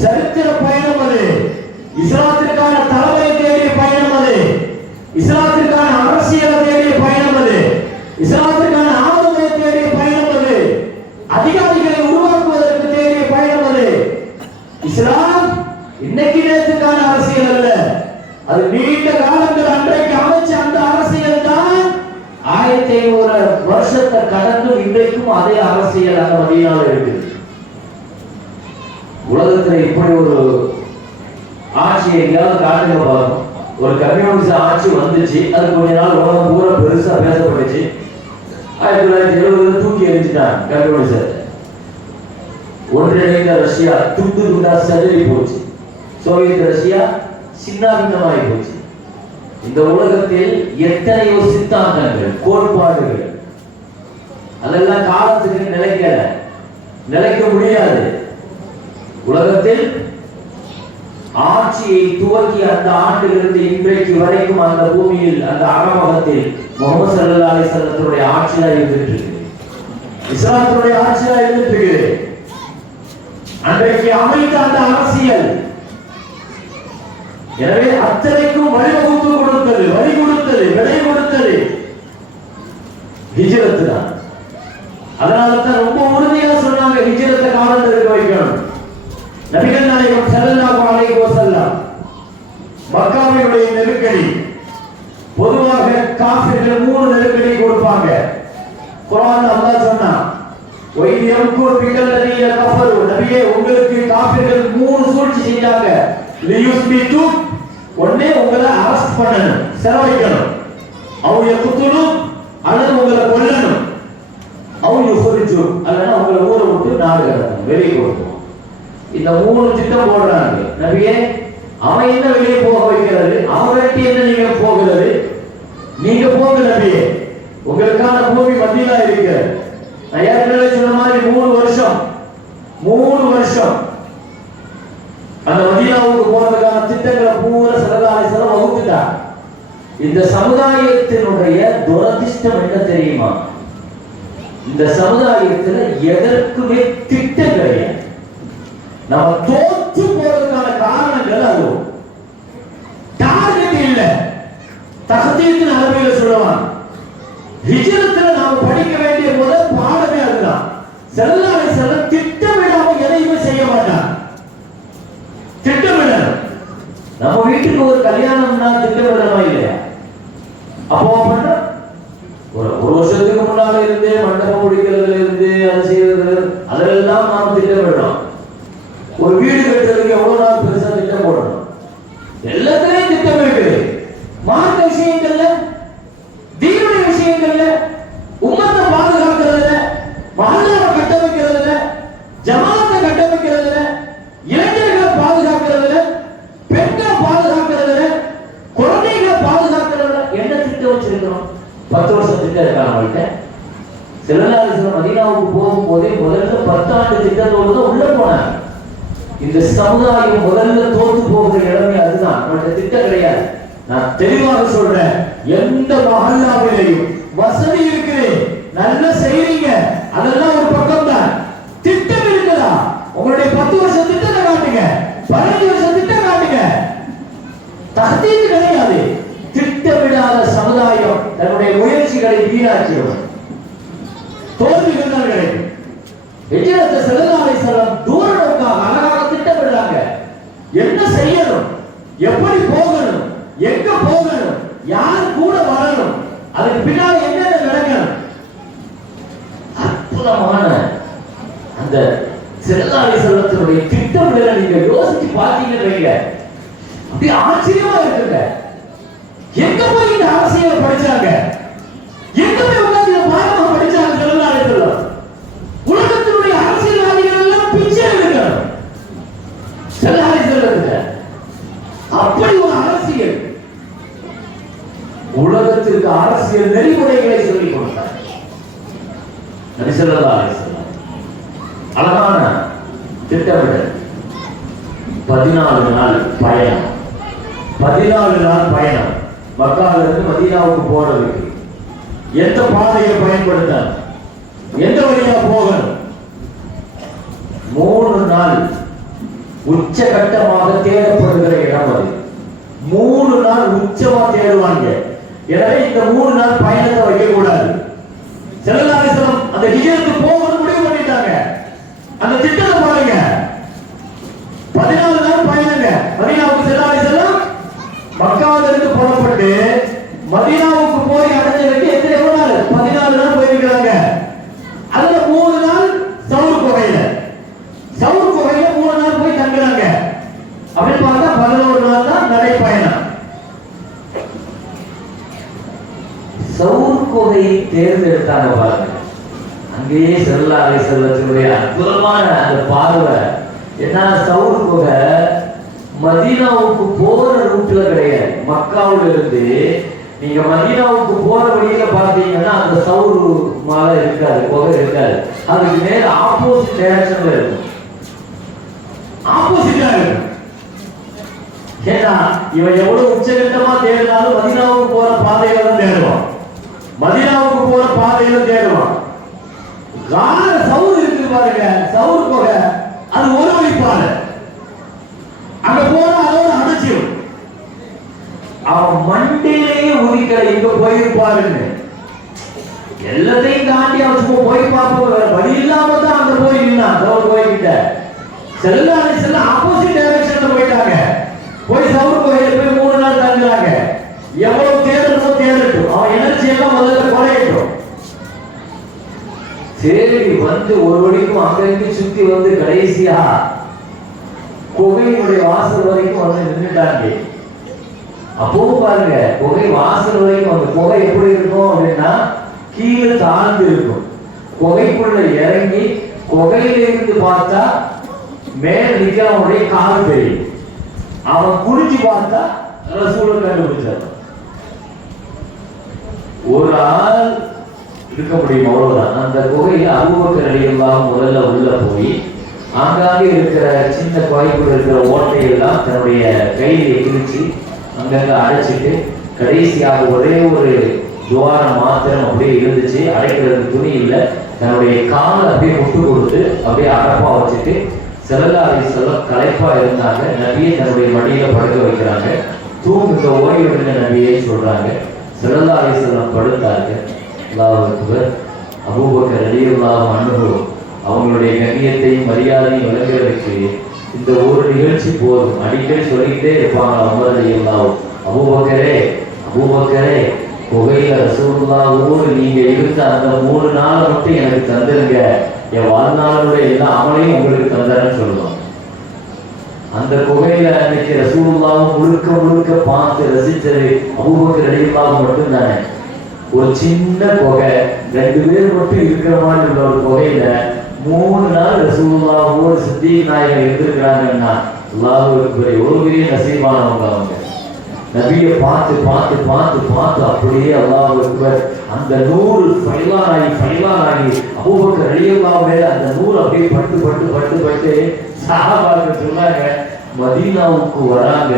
சரித்திர பயணம் அது. இஸ்லாத்திற்கான தலைமையை தேடிய பயணம் அது. இஸ்லாத்திற்கான அரசியலை தேடிய பயணம் அது. இஸ்லாத்திற்கான ஆளுமையை தேடிய பயணம் அது. அதிகாரிகளை உருவாக்குவதற்கு தேடிய பயணம் அது. இஸ்லாம் இன்னைக்கு நேற்றுக்கான அரசியல் அல்ல. அது நீண்ட காலங்கள் அன்றைக்கு அமைச்ச அந்த அரசியல் தான் 1500 வருஷத்தை கடந்து இன்றைக்கும் அதே அரசியல் அந்த மதீனாவில் இருக்கு. உலகத்தில் இப்படி ஒரு ஆட்சியை எங்கேயாவது காட்டுங்க பார்க்கணும். ஒரு கம்யூனிஸ்ட் ஆட்சி வந்துச்சு, அது கொஞ்ச நாள் உலகம் பூரா பெருசா பேசப்பட்டுச்சு. 1970 தூக்கி எரிஞ்சிட்டாங்க கம்யூனிஸ்ட். ஒன்றிணைந்த ரஷ்யா துண்டு துண்டா செதறி போச்சு. சோவியத் ரஷ்யா சின்னாபின்னமாகி போச்சு. இந்த உலகத்தில் எத்தனையோ சித்தாந்தங்கள், கோட்பாடுகள், அதெல்லாம் காலத்துக்கு நிலைக்க முடியாது. உலகத்தில் ஆட்சியை துவக்கி அந்த ஆண்டிலிருந்து இன்றைக்கு வரைக்கும் அந்த பூமியில், அந்த அகமகத்தில் முஹம்மது ஸல்லல்லாஹு அலைஹி வஸல்லத்துடைய ஆட்சியா இருந்துட்டு இருக்கு. இஸ்லாத்துடைய ஆட்சியா இருந்துட்டு இருக்கு. அன்றைக்கு அமைத்த அந்த அரசியல், எனவே அத்தனைக்கும் வழிவகுத்து கொடுத்தது, வழி கொடுத்தது, விடை கொடுத்தது ஹிஜ்ரத் தான். அதனால தான் ரொம்ப உறுதியா சொன்னாங்க ஹிஜ்ரத்தை காலண்டருக்கு வைக்கணும். யம்குரு பிகல்லதீன கஃபரு, நபியே உங்களுக்கு காஃபிர்கள் 3 சூழ்ச்சி செஞ்சாங்க. லியுஸ்பிது, ஒண்ணே உங்களை அரெஸ்ட் பண்ணணும், சிறைவைக்கணும். அவ யக்துலு, அல்லது உங்களை கொல்லணும். அவ யுஃரிஜு, அல்லனா உங்களை ஊரை விட்டு நாடு கடத்தணும், வெளியே போடணும். இந்த 3 திட்டம் போடுறாங்க. நபியே அவன் என்ன வெளியே போக வைக்கிறது? அவன் வெட்டி என்ன நீங்க போகிறது? நீங்க போங்க நபியே, உங்களுக்கான பூமி மதீனா இருக்கு. நான் ஏற்கனவே சொன்ன மாதிரி 3 வருஷம் அந்த மதீனாவுக்கு போறதுக்கான திட்டங்களை பூரா ஸல்லல்லாஹு அலைஹி வஸல்லம் வகுத்துட்டார். இந்த சமுதாயத்தினுடைய துரதிஷ்டம் என்ன தெரியுமா? இந்த சமுதாயத்துல எதற்குமே திட்டம் கிடையாது. நம்ம தோற்று போறதுக்கான காரணங்கள் அது டார்கெட் இல்ல. தஹ்தீத் அரபியில சொல்லுவாங்க, ஹிஜ்ரத்துல நாம படிக்க வேண்டிய முதல் பாடமே அதுதான். ஸல்லல்லாஹு அலைஹி வஸல்லம் திட்டமிடாம எதையுமே செய்ய மாட்டார். திட்டமிடணும். நம்ம வீட்டுக்கு ஒரு கல்யாணம்னா திட்டமிடணும் இல்லையா? அப்போ பண்ண ஒரு வருஷத்துக்கு முன்னால இருந்து மண்டபம் முடிக்கிறதுல இருந்து அது செய்யறது அதெல்லாம் நாம் திட்டமிடணும். ஒரு வீடு கட்டுறதுக்கு எவ்வளவு நாள் பெருசா திட்டம் போடணும்? எல்லாத்துலயும் திட்டம் இருக்குது. மார்க்க விஷயங்கள்ல, தீனுடைய விஷயங்கள்ல, உம்மத்தை பாதுகாக்கிறதுல, மஹல்லாவை கட்டமைக்கிறதுல, ஜமாத்தை கட்டமைக்கிறதுல, இளைஞர்களை பாதுகாக்கிறதுல, பெண்களை பாதுகாக்கிறதுல, குழந்தைகளை பாதுகாக்கிறதுல என்ன திட்டம் வச்சிருக்கிறோம்? 10 வருஷம் திட்டம் இருக்கா நம்மள்கிட்ட? ஸல்லல்லாஹு அலைஹி வஸல்லம் மதீனாவுக்கு போகும்போதே முதல்ல 10 ஆண்டு திட்டத்தோடு தான் உள்ள போனாங்க. இந்த சமுதாயம் முதல்ல தோற்று போகிற இடமே அதுதான். நம்மளுடைய திட்டம் கிடையாது. நான் தெளிவாக சொல்றேன், எந்த மஹல்லாவிலையும் வசதி இருக்குது, நல்ல செய்றீங்க, அதெல்லாம் ஒரு பக்கம் தான். திட்டம் இருக்குதா? உங்களுடைய 10 வருஷம் திட்டத்தை காட்டுங்க, 15 வருஷம் திட்டம் காட்டுங்க. தஹ்தீத் கிடையாது. திட்டமிடாத சமுதாயம் தன்னுடைய முயற்சிகளை வீணாக்கிடும், தோல்விகள் தான் கிடைக்கும். ஹிஜ்ரத் ஸல்லல்லாஹு அலைஹி வஸல்லம் தூர நோக்காக அழகாக திட்டமிடுறாங்க. என்ன செய்யணும், எப்படி போகணும், எங்க போகணும், யார் கூட வரணும், அதுக்கு பின்னால என்னென்ன நடக்கணும். அற்புதமான அந்த ஸல்லல்லாஹு அலைஹி வஸல்லத்துடைய திட்டமிடலை நீங்க யோசிச்சு பார்த்தீங்கன்னு அப்படியே ஆச்சரியமா இருக்குங்க. எங்க போய் இந்த அரசியலை படிச்சாங்க? எங்க போய் உட்கார்ந்து இந்த பாடமாக படிச்சாங்க ஸல்லல்லாஹு அலைஹி வஸல்லம்? உலகத்தினுடைய அரசியல்வாதிகள் எல்லாம் பிச்சை எடுக்கணும் ஸல்லல்லாஹு அலைஹி வஸல்லம். அப்படி ஒரு அரசியல், உலகத்திற்கு அரசியல் நெறிமுறைகளை சொல்லிக் கொடுத்தார் நபி ஸல்லல்லாஹு அலைஹி வஸல்லம். அழகான திட்டமிடல். 14 நாள் பயணம். 14 நாள் பயணம் மக்காவிலிருந்து மதீனாவுக்கு போறதுக்கு எந்த பாதையை பயன்படுத்த, எந்த வழியா போகணும்? 3 நாள் உச்சகட்டமாக தேடப்படுகிற இடம் அது. 3 நாள் உச்சமா தேடுவாங்க. எனவே இந்த 3 நாள் பயணத்தை வைக்க கூடாது. ஸல்லல்லாஹு அலைஹி வஸல்லம் அந்த ஹிஜ்ரத்துக்கு போகணும் முடிவு பண்ணிட்டாங்க. அந்த திட்டத்தை பாருங்க. 14 நாள் பயணங்க. மதீனாவுக்கு ஸல்லல்லாஹு அலைஹி வஸல்லம் மக்காவிலிருந்து புறப்பட்டு மதீனாவுக்கு போய் அடைஞ்சதுக்கு எவ்வளவு நாள்? 14 நாள் போயிருக்கிறாங்க. அதுல 3 நாள் சவுர் குகையில 3 நாள் போய் தங்குறாங்க. அப்படின்னு பார்த்தா 11 நாள் தான் நடைப்பயணம். சவுர் குகையை தேர்ந்தெடுத்தாங்க பாருங்க. அங்கேயே ஸல்லல்லாஹு அலைஹி வஸல்லத்துடைய அற்புதமான அந்த பார்வை என்ன. சவுர் குகை மதீனாவுக்கு போற ரூட்ல கிடையாது. மக்காவுல இருந்து நீங்க மதீனாவுக்கு போற வழியில பாத்தீங்கன்னா அந்த சவுர் மலை இருக்காது, குகை இருக்காது. அதுக்கு நேர ஆப்போசிட் டைரக்ஷன்ல இருக்கும். ஆப்போசிட்டா இருக்கும். ஏன்னா இவன் எவ்வளவு உச்சகட்டமா தேடினாலும் மதீனாவுக்கு போற பாதையில தான் தேடுவான். மதீனாவுக்கு போற பாதையில தேடுவான். கார சவுர் இருக்கு பாருங்க, சவுர் குகை அது ஒரு வழி பாதை. அங்க போனா அதோட அடைச்சிடும். அவன் மண்டையிலேயே உதிக்கல இங்க போயிருப்பாருன்னு எல்லாத்தையும் தாண்டி அவன் போய் பார்ப்போம். வேற வழி இல்லாம தான் அங்க போய் நின்னான். சவுர் போய்கிட்ட ஸல்லல்லாஹு அலைஹி வஸல்லம் ஆப்போசிட் டைரக்ஷன்ல போயிட்டாங்க. போய் சவுர் கோயில போய் 3 நாள் தங்குறாங்க. எவ்வளவு தேடணும் தேடட்டும், அவன் எனர்ஜி எல்லாம் முதல்ல குறையட்டும். சரி வந்து ஒரு வரைக்கும் அங்கங்க சுத்தி வந்து கடைசியா குகையினுடைய வாசல் வரைக்கும் வந்து நின்றுட்டாங்க. அப்பவும் பாருங்க, குகை வாசல் வரைக்கும் அந்த குகை எப்படி இருக்கும் அப்படின்னா கீழே தாழ்ந்து இருக்கும். குகைக்குள்ள இறங்கி குகையில இருந்து பார்த்தா மேல நிக்கிறவனுடைய கால் தெரியும். அவன் குடிச்சு பார்த்தா ரசூலை கண்டுபிடிச்சார். ஒரு ஆள் இருக்க முடியும், அவ்வளவுதான். அந்த குகையில அபூபக்கர் ரலியல்லாஹு முதல்ல உள்ள போய் ஆங்காங்கே இருக்கிற சின்ன குகைக்குள்ள இருக்கிற ஓட்டையெல்லாம் தன்னுடைய கையில கிழிச்சு அங்கங்க அடைச்சிட்டு கடைசியாக ஒரே ஒரு துவாரம் மாத்திரம் அப்படியே இருந்துச்சு, அடைக்கிறதுக்கு துணி இல்லை. தன்னுடைய காலை அப்படியே முட்டு கொடுத்து அப்படியே அடப்பா வச்சுட்டு ஸல்லல்லாஹு அலைஹி வஸல்லம் களைப்பா இருந்தாங்க. நபியை தன்னுடைய மடியில படுக்க வைக்கிறாங்க. தூங்குங்க, ஓய்வு எடுங்க நபியே சொல்றாங்க. ஸல்லல்லாஹு அலைஹி வஸல்லம் படுத்தாங்க. அல்லாஹ் அக்பர். அபூபக்கர் ரலியல்லாஹு அன்ஹு அவங்களுடைய கண்ணியத்தையும் மரியாதையும் விளங்குறதுக்கு இந்த ஒரு நிகழ்ச்சி போதும். அடிக்கடி சொல்லிக்கிட்டே இருப்பாங்க உமர் ரலியல்லாஹு, அபூபக்கரே அபூபக்கரே, குகையில ரசூலுல்லாஹோடு நீங்க இருந்த அந்த 3 நாள் மட்டும் எனக்கு தந்துருங்க, என் வாழ்நாளுடைய எல்லா அமலையும் உங்களுக்கு தந்தரன்னு சொல்லுவாங்க. அந்த குகையில அன்னைக்கு ரசூலுல்லாஹ் முழுக்க முழுக்க பார்த்து ரசிச்சது அபூபக்கர் ரலியல்லாஹு மட்டும் தானே. ஒரு சின்ன குகை, 2 பேர் மட்டும் இருக்கிற மாதிரி உள்ள ஒரு குகையில 3 நாள் ரசூலுல்லாஹோடு சித்திக் நாயகர் இருந்திருக்கிறாங்கன்னா அல்லாஹ் ஒரு பெரிய நசீபானவங்க. அவங்க நபியை பார்த்து பார்த்து பார்த்து பார்த்து அப்படியே அல்லாஹ் அக்பர் அந்த நூறு ஃபைலானாகி அபூபக்கர் ரலியல்லாஹு மேல அந்த நூறு அப்படியே பட்டு பட்டு பட்டு பட்டு சஹாபாக்கள் சொன்னாங்க, மதீனாவுக்கு வராங்க,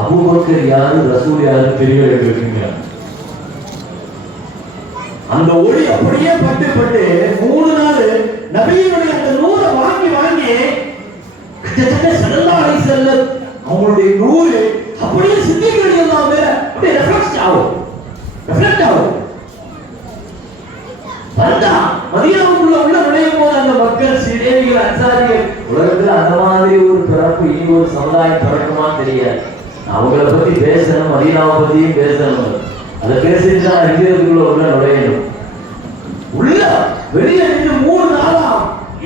அபூபக்கர் யாரு ரசூல் யாரு தெரியல இருக்குங்க. அந்த ஒளி அப்படியே பட்டு பட்டு 3 நாள் நபியினுடைய அந்த நூரை வாங்கி வாங்கி கிட்டத்தட்ட ஸல்லல்லாஹு அலைஹி வஸல்லம் அவங்களுடைய நூறு அப்படியே சித்திகள் எல்லாம் வேற அப்படியே ரெஃப்ளெக்ட் ஆகும். வந்தா மதீனாவுக்குள்ள உள்ள நுழையும் போது அந்த மக்கள் சிதேவிகள் அன்சாரிகள் உலகத்துல அந்த மாதிரி ஒரு பிறப்பு இனி ஒரு சமுதாயம் பிறக்குமான்னு தெரியாது. அவங்கள பத்தி பேசணும், மதீனாவை பத்தியும் பேசணும். அதை பேசிட்டு தான் ஹிஜ்ரத்துக்குள்ள உள்ள நுழையணும். உள்ள வெளியே நின்று 3 நாளா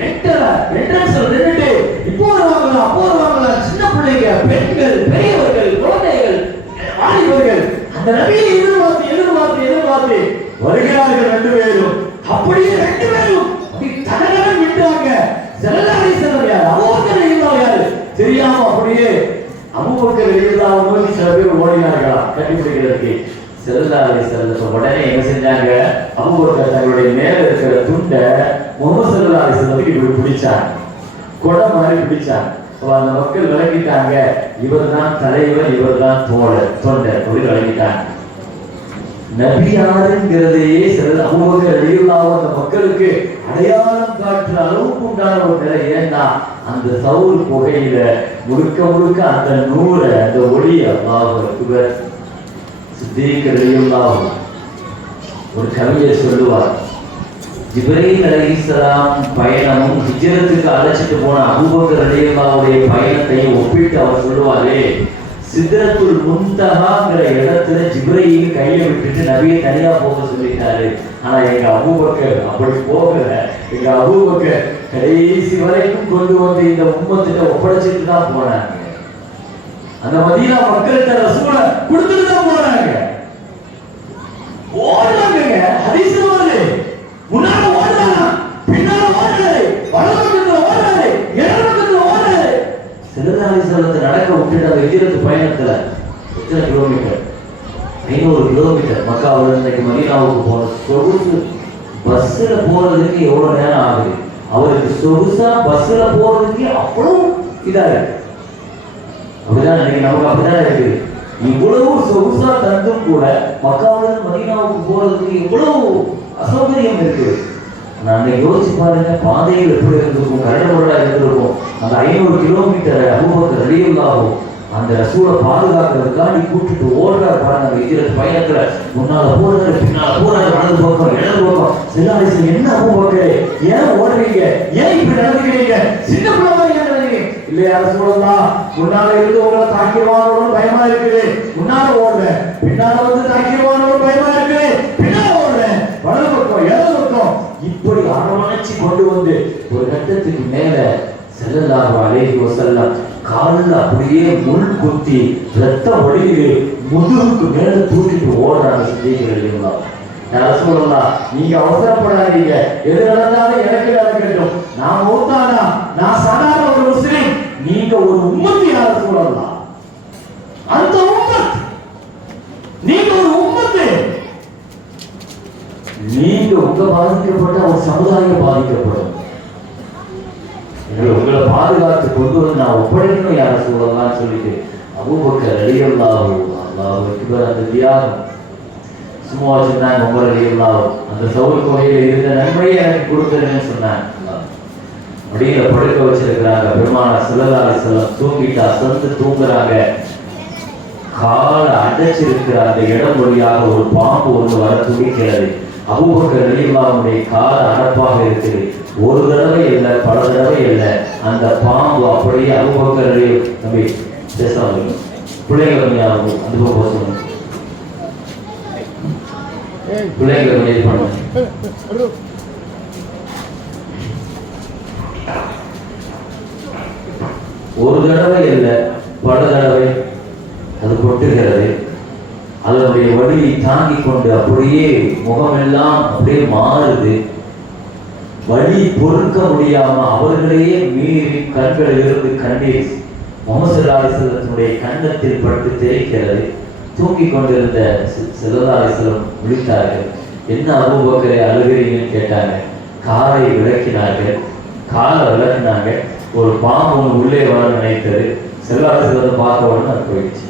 என்ட்ரன்ஸ்ல நின்னுட்டு இப்போ வருவாங்களா அப்போ வருவாங்களா, சின்ன பிள்ளைங்க, பெண்கள், பெரியவர்கள், குழந்தைகள், வாலிபர்கள் அந்த நபியை எதிர்பார்த்து வருகிறார்கள் 2 பேரும். அப்படியே 2 பேரும் தடகடன் விட்டாங்க. ஸல்லல்லாஹு அலைஹி வஸல்லம் யார், அபூபக்கர் ரலியல்லாஹு யார் தெரியாம அப்படியே அபூபக்கர் ரலியல்லாஹு நோக்கி சில பேர் ஓடினார்களா கட்டிப்பிடிக்கிறதுக்கு. ஸல்லல்லாஹு அலைஹி வஸல்லம் உடனே என்ன செஞ்சாங்க, அபூபக்கர் தங்களுடைய மேல இருக்கிற துண்டை முஹம்மது ஸல்லல்லாஹு அலைஹி வஸல்லத்துக்கு இப்படி பிடிச்சாங்க, கொடை மாதிரி பிடிச்சாங்க. அந்த மக்கள் விளங்கிட்டாங்க, இவர் தான் தலைவர், இவர் தான் தொண்டை அப்படி விளங்கிட்டாங்க. நபி யாருங்கிறதையே அபூபக்கர் ரலியல்லாஹு அந்த மக்களுக்கு அடையாளம் காட்டுற அளவுக்கு உண்டான ஒரு நிலை. ஏன்னா அந்த சவுல் புகையில முழுக்க முழுக்க அந்த நூரை அந்த ஒளி அல்லாஹ் அக்பர். சித்திக் ரலியல்லாஹு ஒரு கவிஞர் சொல்லுவார், ஜிப்ரீல் அலைஹிஸ்ஸலாம் பயணமும் ஹிஜ்ரத்துக்கு அழைச்சிட்டு போன அபூபக்கர் ரலியல்லாஹுடைய பயணத்தையும் ஒப்பிட்டு அவர் சொல்லுவாரே, சித்ரத்துல் முன்தஹாங்கிற இடத்துல ஜிப்ரீல் கையை விட்டுட்டு நபியை தனியா போக சொல்லிட்டாரு. ஆனா எங்க அபூபக்கர் அப்படி போகல. எங்க அபூபக்கர் கடைசி வரைக்கும் கொண்டு வந்து இந்த உம்மத்திட்ட ஒப்படைச்சிட்டு தான் போனாங்க. அந்த மதீனா மக்கள்கிட்ட ரசூலை கொடுத்துட்டு தான் போனாங்க. ஓடுறாங்க, ஹதீஸ் வருது, முன்னால ஓடுறாங்க, பின்னால ஓடுறாரு, வலதுபக்கத்துல ஓடுறாரு, இடதுபக்கத்துல ஓடுறாரு. ஸல்லல்லாஹு அலைஹி வஸல்லம் நடக்க விட்டுட்டு அந்த ஹிஜ்ரத் பயணத்துல எத்தனை கிலோமீட்டர், 500 கிலோமீட்டர் மக்காவுல இருந்து மதீனாவுக்கு போன சொகுசு பஸ்ல போறதுக்கு எவ்வளவு நேரம் ஆகுது, அவருக்கு சொகுசா பஸ்ல போறதுக்கு அவ்வளவு இதா இருக்கு. அப்படிதான் நமக்கு அப்படிதான் இருக்குது. இவ்வளவு சொகுசா தந்தும் கூட மக்காவுல மதீனாவுக்கு போறதுக்கு இவ்வளவு அசௌகரியம் இருக்கு. நான் யோசிச்சு பாருங்க, பாதையில் எப்படி இருந்திருக்கும், கரடுமுரடா இருந்திருக்கும். அந்த 500 கிலோமீட்டர் அபூபக்கர் ரலியல்லாஹு அந்த ரசூலை பாதுகாக்கிறதுக்காக கூட்டிட்டு ஓடுறாரு பாருங்க. அந்த ஹிஜ்ரத் பயணத்துல முன்னால போறாரு, பின்னால போறாரு, வலது பக்கம் இடது பக்கம். ஸல்லல்லாஹு அலைஹி வஸல்லம் என்ன அபூபக்கரே ஏன் ஓடுறீங்க, ஏன் இப்படி நடந்துக்கிறீங்க, சின்ன பிள்ளை ஏன் நடந்தீங்க? இல்லையா ரசூலுல்லாஹ், முன்னால இருந்து உங்களை தாக்கிடுவானோன்னு பயமா இருக்குது, முன்னால ஓடுறேன், பின்னால வந்து தாக்கிடுவானோன்னு பயமா இருக்குது, பின்னால ஓடுறேன், வலது பக்கம் இடது பக்கம். இப்படி அரவணைச்சு கொண்டு வந்து ஒரு கட்டத்துக்கு மேல ஸல்லல்லாஹு அலைஹி வஸல்லம் காலில் அப்படியே முள் குத்தி ரத்தம் வடியுது, முதுகுக்கு மேல தூக்கிட்டு ஓடுறாங்க சித்திகள். சொல்லலாம், நீங்க அவசரப்படாதீங்க, எது நடந்தாலும் எனக்கு நடக்கட்டும், நான் மூத்தானா, நான் சாதாரண ஒரு முஸ்லிம், நீங்க ஒரு உம்மத்து. யார சொல்லலாம், அந்த உம்மத், நீங்க ஒரு உம்மத்து. நீங்க உங்க பாதிக்கப்பட்ட ஒரு சமுதாயம் பாதிக்கப்படும். உங்களை பாதுகாத்து கொண்டு வந்து நான் ஒப்படைக்கணும் யார சொல்லலாம் சொல்லிட்டு அபூபக்கர் ரலியல்லாஹு அன்ஹு அந்த தியாகம் சும்மா சொன்னாங்க. உமர் ரலியல்லாஹு அந்த சவுல் கோயில இருந்த நன்மையை எனக்கு கொடுத்துருன்னு சொன்னாங்க. அப்படியே படுக்க வச்சிருக்கிறாங்க. பெருமானார் ஸல்லல்லாஹு அலைஹி வஸல்லம் தூங்கிட்டு அசந்து தூங்குறாங்க. காலை அடைச்சிருக்கிற அந்த இடம் வழியாக ஒரு பாம்பு ஒன்று வர துடிக்கிறது. அபூபக்கர் ரலியல்லாஹுடைய கால அடப்பாக இருக்குது. ஒரு தடவை இல்லை, பல தடவை இல்லை. அந்த பாம்பு அப்படியே அபூபக்கர் தம்பி பேசாம பிள்ளைங்க அந்த போக பிள்ளைங்க பண்ண ஒரு தடவை இல்லை, பல தடவை அது கொட்டுகிறது. அதனுடைய வழியை தாங்கி கொண்டு அப்படியே முகமெல்லாம் அப்படியே மாறுது. வழி பொறுக்க முடியாம அவர்களையே மீறி கண்களில் இருந்து கண்ணீர் முஹம்மது ஸல்லல்லாஹு அலைஹி வஸல்லமுடைய கன்னத்தில் பட்டு தெரிக்கிறது. தூங்கிக் கொண்டிருந்த ஸல்லல்லாஹு அலைஹி வஸல்லம் விழித்தார்கள். என்ன அபூபக்கரே அழுகிறீங்கன்னு கேட்டாங்க. காலை விளக்கினார்கள். காலை விளக்கினாங்க. ஒரு பாம்பு உள்ளே வர நினைத்தது. ஸல்லல்லாஹு அலைஹி வஸல்லம் பார்த்த உடனே அது போயிடுச்சு.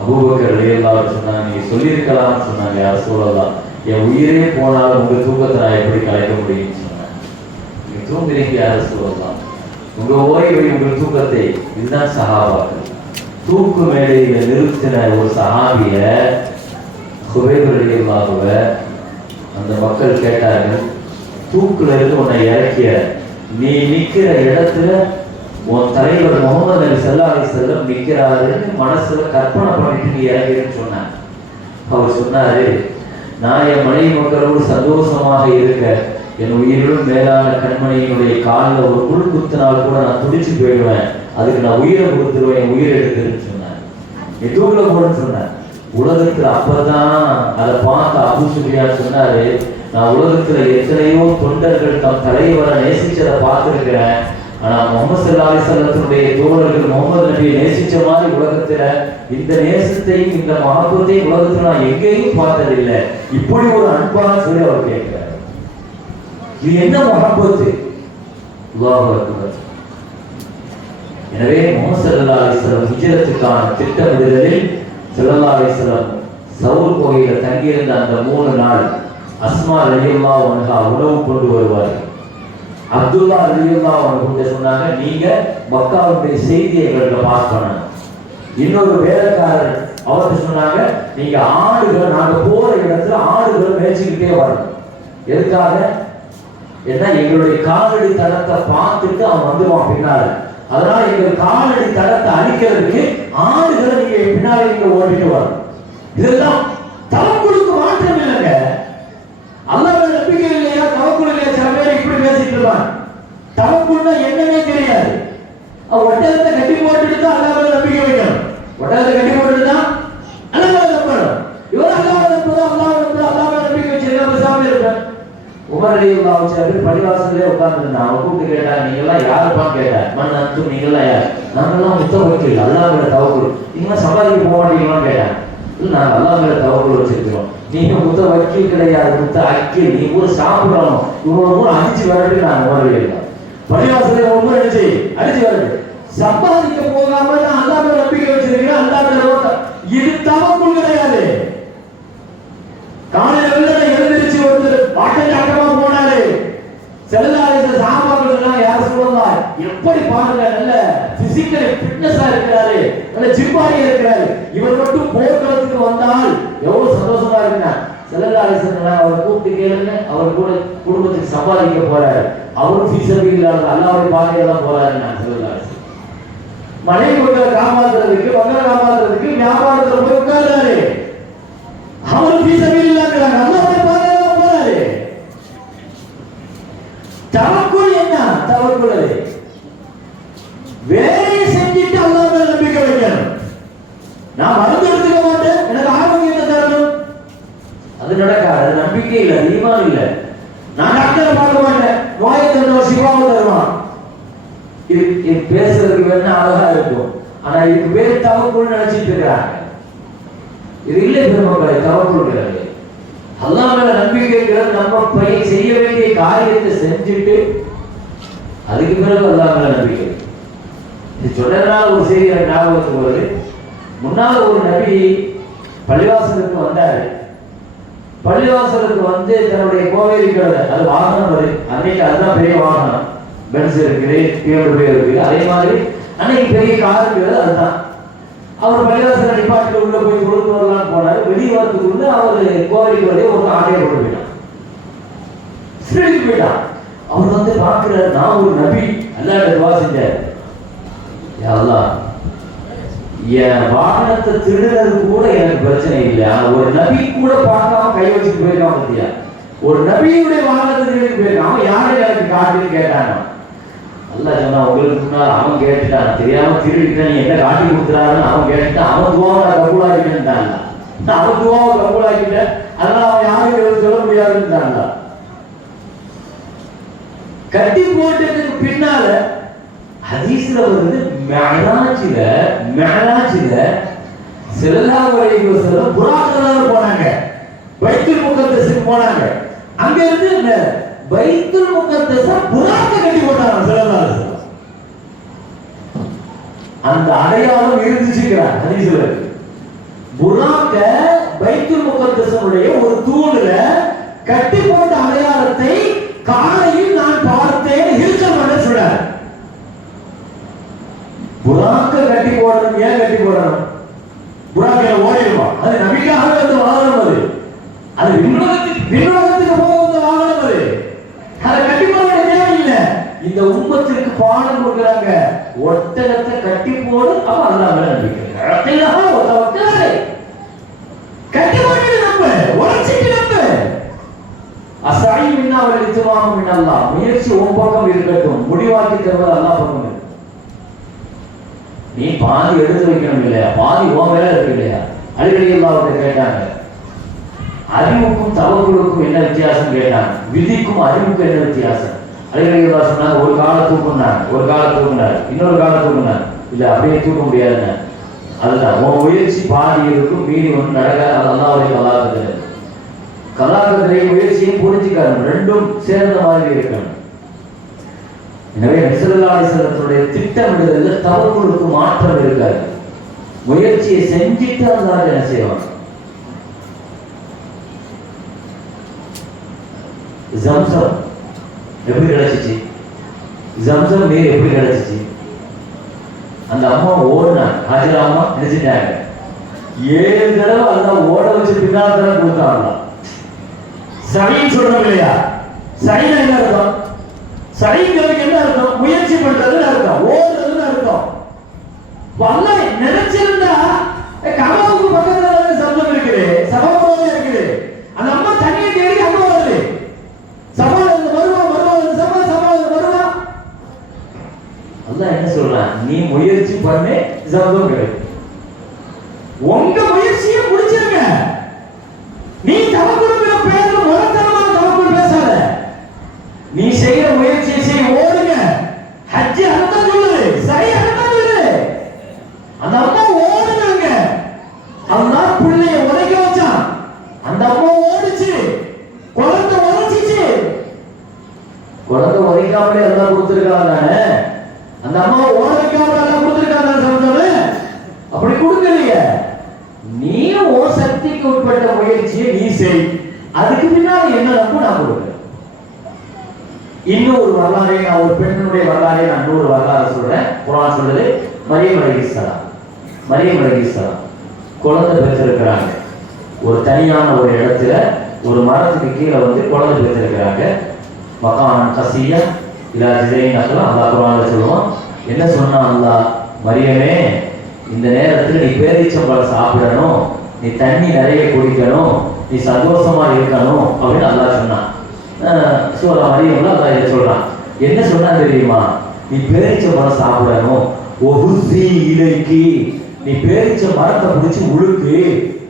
அபூபக்கர் ரலியல்லாஹு அன்ஹு சொன்னாங்க, நீங்க சொல்லியிருக்கலாம்னு சொன்னாங்க. யார் சொல்லலாம், என் உயிரே போனாலும் உங்க தூக்கத்தை நான் எப்படி கலைக்க முடியும்னு சொன்னேன். நீங்க தூங்குறீங்க, யார் சொல்லலாம், உங்க ஓய்வை உங்கள் தூக்கத்தை. இதுதான் சஹாபாக்கள். தூக்கு மேடையில நிறுத்தின ஒரு சஹாபிய ஹுபைப் ரலியல்லாஹு அந்த மக்கள் கேட்டார்கள், தூக்குல இருந்து உன்னை இறக்கிய நீ நிக்கிற இடத்துல உன் தலைவர் முகமது நபி ஸல்லல்லாஹு அலைஹி வஸல்லம் நிற்கிறாருன்னு மனசுல கற்பனை பண்ணிட்டு நீ இறங்கிருன்னு சொன்னாங்க. அவர் சொன்னாரு, நான் என் மனைவி மக்களோடு சந்தோஷமாக இருக்க என் உயிரிலும் மேலான கண்மணியினுடைய காலில் ஒரு புல் குத்தினால் கூட நான் துடிச்சு போயிடுவேன், அதுக்கு நான் உயிரை கொடுத்துருவேன், என் உயிரை எடுத்துருன்னு சொன்னேன். நீ தூக்கில போடுன்னு சொன்னேன். உலகத்துல அப்பதான் அதை பார்த்து அபூ சுஃபியான் சொன்னாரு, நான் உலகத்துல எத்தனையோ தொண்டர்கள் தம் தலைவரை நேசிச்சதை பார்த்திருக்கிறேன், ஆனா முஹம்மது ஸல்லல்லாஹு அலைஹி வஸல்லமுடைய தோழர்கள் முகமது நபியை நேசிச்ச மாதிரி உலகத்துல இந்த நேசத்தையும் இந்த மஹப்பத்தையும் உலகத்துல நான் எங்கேயும் பார்த்ததில்லை. இப்படி ஒரு அன்பான சொல்லி அவர் கேட்கிறார். இது என்ன மஹப்பத்து? அல்லாஹு அக்பர். எனவே முஹம்மது ஸல்லல்லாஹு அலைஹி வஸல்லம் ஹிஜ்ரத்துக்கான திட்டமிடுதலில் ஸல்லல்லாஹு அலைஹி வஸல்லம் சவுல் கோயிலில் தங்கியிருந்த அந்த 3 நாள் அஸ்மா ரலியல்லாஹு அன்ஹா உணவு கொண்டு வருவார்கள். அப்துல்லா ரலியல்லாஹு அன்ஹு சொன்னாங்க, நீங்க மக்காவுடைய செய்தியை எங்களுக்கு பாஸ் பண்ணணும். இன்னொரு வேலைக்காரர் அவர்கிட்ட சொன்னாங்க, நீங்க ஆடுகள், நாங்க போற இடத்துல ஆடுகள் மேய்ச்சிக்கிட்டே வரணும். எதுக்காக? ஏன்னா எங்களுடைய காலடி தடத்தை பார்த்துட்டு அவன் வந்துடுவான் பின்னால. அதனால எங்கள் காலடி தடத்தை அழிக்கிறதுக்கு ஆடுகளை நீங்க பின்னாலே நீங்க ஓடிட்டு வரணும். இதெல்லாம் தவக்குழுக்கு மாற்றம் இல்லைங்க. அல்லாஹ் நம்பிக்கை இல்லையா, தவக்குள் இல்லையா? சில பேர் இப்படி பேசிட்டு இருப்பான். தவக்குள்னா என்னன்னே தெரியாது. ஒட்டகத்தை கட்டி போட்டுட்டு தான் அல்லாஹ் நம்பிக்கை வைக்கணும். ஒட்டகத்தை கட்டி போட்டுட்டு தான் அல்லாஹ் நம்பணும். இவர் அல்லாஹ் நம்புறது, அல்லாஹ் நம்பிக்கை வச்சிருக்க சாமி இருப்பேன். உமர் ரலியல்லாஹு அன்ஹு பள்ளிவாசல்லே உட்கார்ந்துருந்தாங்க. அவங்க கூப்பிட்டு கேட்டாங்க, நீங்க எல்லாம் யாருப்பான்னு கேட்டாங்க. மண் அத்து நீங்க எல்லாம் யார்? நாங்கெல்லாம் முத்தவக்கீல், அல்லாஹ் மேல தவக்குள். நீங்க சம்பாதிக்க போக மாட்டீங்களான்னு கேட்டாங்க. இல்லை, நாங்கள் அல்லாஹ் மேல தவக்குள் வச்சிருக்கிறோம். நீங்க முத்த வக்கீல் கிடையாது, முத்த அக்கீல். நீ கூட சாப்பிடணும். இவ்வளவு கூட அடிச்சு வரட்டு நாங்கள் உணர்வு பள்ளிவாசலே ஒவ்வொரு அடிச்சு வரட்டு. சம்பாதிக்க போகாம நான் அல்லாஹ் மேல நம்பிக்கை வச்சிருக்கிறேன், அல்லாஹ் மேல. இது தவக்குள் கிடையாது. காலையில வெள்ளனை எழுந்திருச்சு ஒருத்தர் வாட்டமா போனாரு. செல்லாத சாபாக்கள் யார் சொல்லலாம், எப்படி பாருங்க, நல்ல பிசிக்கலி ஃபிட்னஸா இருக்கிறாரு, நல்ல ஜிம்பாரியா இருக்கிறாரு. இவர் மட்டும் போர்க்களத்துக்கு வந்தால் எவ்வளவு சந்தோஷமா இருக்கிறார். செல்லாத அவரை கூப்பிட்டு கேளுங்க, அவர் கூட குடும்பத்துக்கு சம்பாதிக்க போறாரு. அவரும் ஃபீஸபில்லாத அல்லாஹ்வுடைய பாதையில தான் போறாரு. நான் செல்லாத மனைவி மக்களை காப்பாற்றுறதுக்கு, மக்களை காப்பாற்றுறதுக்கு வியாபாரத்துல போய் உட்கார்றாரு. அவரும் ஃபீஸபில்லாத அல்லாஹ்வுடைய பாதையில தான் போறாரு. தவக்குள்ளது. வேலையை செஞ்சுட்டு அல்லாஹ் மேல நம்பிக்கை வைக்கணும். நான் மருந்து எடுத்துக்க மாட்டேன், எனக்கு ஆரோக்கியத்தை தரணும், அது நடக்காது. அது நம்பிக்கை இல்லை, ஈமான் இல்லை. நான் டாக்டரை பார்க்க மாட்டேன், நோயை தந்தவர் சிவாவை தருவான். இது பேசுறதுக்கு வேணா அழகா இருக்கும், ஆனா இதுக்கு பேர் தவக்குள் நினைச்சிட்டு இருக்கிறாங்க. இது இல்லை பெருமக்களை, தவக்குள்கிறது. அல்லாஹ் மேல நம்பிக்கைங்கிறது நம்ம செய்ய வேண்டிய காரியத்தை செஞ்சுட்டு அதுக்கு பிறகு அல்லாஹ் மேல நம்பிக்கை. இது சொன்னதுனால ஒரு செய்தி எனக்கு ஞாபகத்துக்கு வருது. முன்னால ஒரு நபி பள்ளிவாசலுக்கு வந்தாரு. பள்ளிவாசலுக்கு வந்து தன்னுடைய கோவில் இருக்கிறது, அது வாகனம் வருது. அன்னைக்கு அதுதான் பெரிய வாகனம், பென்ஸ் இருக்குது, BMW இருக்குது. அதே மாதிரி அன்னைக்கு பெரிய கார் இருக்கிறது, அதுதான். அவர் பள்ளிவாசல நிப்பாட்டில் உள்ள போய் கொடுத்து வரலான்னு போனாரு. வெளியே வரதுக்குள்ள அவர் கோவிலுக்கு வரைய ஒரு ஆடையை கொண்டு போயிட்டான், சிரிச்சு போயிட்டான். அவர் வந்து பார்க்கிறார், நான் ஒரு நபி, அல்லாஹ்ட்ட துஆ செஞ்சார், யா அல்லாஹ் என் வாகனத்தை திருடுறது கூட எனக்கு பிரச்சனை இல்லை, ஒரு நபி கூட பார்க்காம கை வச்சுட்டு போயிருக்கான் பத்தியா, ஒரு நபியுடைய வாகனத்தை திருடி போயிருக்கான், யாரும் எனக்கு காட்டுன்னு கேட்டாங்க. அல்லாஹ் சொன்னா, உங்களுக்கு முன்னால் அவன் கேட்டுட்டான், தெரியாம திருடிட்டேன், நீ என்ன காட்டி கொடுத்துறாருன்னு அவன் கேட்டுட்டான். அவன் துவாவை நான் கபூலாக்கிட்டேன்ட்டான்ல, அவன் துவாவை கபூலாக்கிட்டேன், அதனால அவன் யாரும் சொல்ல முடியாதுன்னுட்டான்ல. கட்டி போட்டதுக்கு பின்னால ஹதீஸ்ல வந்து மிஅராஜ்ல ஸல்லல்லாஹு அலைஹி வஸல்லம் புராக்ல போனாங்க, பைத்துல் முகத்தஸுக்கு போனாங்க. அங்க இருந்து பைத்துல் முகத்தஸ புராக்க கட்டி போட்டாங்க ஸல்லல்லாஹு அலைஹி வஸல்லம். அந்த அடையாளம் இருந்துச்சுங்கறாங்க ஹதீஸ்ல. புராக்க பைத்துல் முகத்தஸுடைய ஒரு தூண்ல கட்டி போட்ட அடையாளத்தை காலையில் நான் பார்த்தேன், இருக்கமான சொல்றார். புராக்க கட்டி போடணும், ஏன் கட்டி போடணும்? புராக்க ஓடிடுமா? அது நபிக்காக வந்து வாகனம், அது விண்ணோகத்துக்கு போக வந்த வாகனம். அதை கட்டி போட தேவையில்லை. இந்த உம்மத்திற்கு பாடம் கொடுக்குறாங்க, ஒட்டகத்தை கட்டி போடு, அப்ப அல்லாஹ் மேல நம்பிக்கை. கட்டி போட்டு நம்ப, உழைச்சிட்டு நம்ப. அசை மின்னா வல் இத்மாமு மினல்லாஹ், முயற்சி உன் பக்கம் இருக்கட்டும், முடிவாக்கி தருவது அல்லாஹ் பக்கம். நீ பாதி எடுத்து வைக்கணும் இல்லையா, பாதி உன் மேல இருக்கு இல்லையா? அடிக்கடி அல்லாஹ்விட்ட கேட்டாங்க, அறிவுக்கும் தவக்குலுக்கும் என்ன வித்தியாசம் கேட்டாங்க, விதிக்கும் அறிவுக்கும் என்ன வித்தியாசம்? அடிக்கடி அல்லாஹ் சொன்னாங்க, ஒரு காலை தூக்குனாங்க, ஒரு காலை தூக்குனாரு, இன்னொரு காலை தூக்குனாரு, இல்ல அப்படியே தூக்க முடியாதுன்னு. அதுதான் உன் முயற்சி பாதி இருக்கும், மீறி ஒன்று நடக்காது. அது அல்லாஹ்வுடைய கலாக்கத்தில். கலாக்கத்திலே முயற்சியும் புரிஞ்சுக்கணும், ரெண்டும் சேர்ந்த மாதிரி இருக்கணும். எனவே நபி ஸல்லல்லாஹு அலைஹி வஸல்லம் திட்டமிடுதலில் தவக்குலுக்கு மாற்றம் இருக்காது. முயற்சியை செஞ்சுட்டு அல்லாஹ் என்ன செய்வாங்க. ஜம்சம் எப்படி கிடைச்சிச்சு? ஜம்சம் நீர் எப்படி கிடைச்சிச்சு? அந்த அம்மா ஓடினாங்க, ஹாஜரா அம்மா நினைச்சிட்டாங்க. 7 தடவை அல்லாஹ் ஓட வச்சு பின்னால் தான் கொடுத்தாங்க. சைன் சொல்றோம் இல்லையா? சைன் என்ன அர்த்தம்? சைன்களுக்கு என்ன அர்த்தம்? முயற்சி பண்றதுன்னு அர்த்தம், ஓடுறதுன்னு அர்த்தம். அல்லாஹ் நினைச்சிருந்தா கபாவுக்கு பக்கத்துல சப்தம் இருக்குது, சபாவோட இருக்குது. அந்த அம்மா தண்ணியை தேடி அங்க வருது, சபால வருவா வருவா. அல்லாஹ் என்ன சொல்றான்? நீ முயற்சி பண்ணு, சப்தம் கிடைக்கும். உங்க முயற்சியை முடிச்சிருங்க. நீ தவக்குலுங்கிற பேர்ல முரத்தனமான தவக்குல் பேசாத. நீ செய்யற முயற்சியை செய், ஓடுங்க. ஹஜ் அதான் சொல்லுது, சரி அதான் சொல்லுது. அந்த அம்மா ஓடுனாங்க, அல்லாஹ் பிள்ளைய உதைக்க வச்சான். அந்த அம்மா ஓடுச்சு, குழந்தை உதைச்சிச்சு. குழந்தை உதைக்காமலே அல்லாஹ் கொடுத்திருக்காங்க தானே, அந்த அம்மா ஓட வைக்காமலே அல்லாஹ் கொடுத்திருக்காங்க சொல்றானே. அப்படி கொடுக்கலையே, நீ ஓ சக்திக்கு உட்பட்ட முயற்சியை நீ செய், அதுக்கு பின்னால் என்ன நம்ப நான் கொடுக்கிறேன். இன்னொரு வரலாறை, நான் ஒரு பெண்ணுடைய வரலாறை நான் இன்னொரு வரலாறு சொல்றேன். குர்ஆன் சொல்லுது, மரியம் அலைஹிஸ்ஸலாம் குழந்தை பெற்றிருக்கிறாங்க. ஒரு தனியான ஒரு இடத்துல ஒரு மரத்துக்கு கீழே வந்து குழந்தை பெற்றிருக்கிறாங்க. மகான் கசியா இல்லா ஜிதைன் அல்லாஹ் குர்ஆன்ல சொல்லுவான். என்ன சொன்னா அல்லாஹ், மரியமே இந்த நேரத்தில் நீ பேரீச்சம்பழம் சாப்பிடணும், நீ தண்ணி நிறைய குடிக்கணும், நீ சந்தோஷமா இருக்கணும் அப்படின்னு அல்லாஹ் சொன்னான். சூரா மரியம்ல அல்லாஹ் இதை சொல்றான். என்ன சொன்னா தெரியுமா? நீ பேரிச்ச மரம் சாப்பிடணும். ஒஹுசி இலைக்கு நீ பேரிச்ச மரத்தை பிடிச்சி உழுக்கு.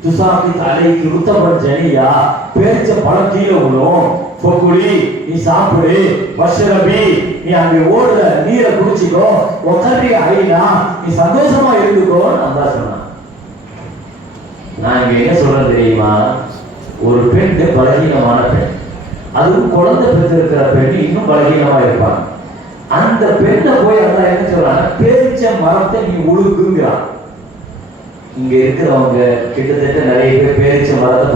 துசாக்கி தலைக்கு ருத்தப்பன் ஜனியா பேரிச்ச பழம் கீழே விழும். பொக்குழி நீ சாப்பிடு. வஷரபி நீ அங்கே ஓடுற நீரை குடிச்சிக்கோ. ஒக்கறி ஐனா நீ சந்தோஷமா இருந்துக்கோ. நான் தான் சொன்னேன். நான் இங்க என்ன சொல்றேன் தெரியுமா? ஒரு பெண் பலகீனமான பெண், அதுவும் குழந்தை பெற்றிருக்கிற பெண் இன்னும் பலகீனமா இருப்பாங்க. அந்த பெண்ணை போய் அதான் என்ன சொல்றாங்க? பேரிச்ச மரத்தை நீ உழுக்குங்கிறான். இங்க இருக்கிறவங்க கிட்டத்தட்ட நிறைய பேர் பேரிச்ச மரத்தை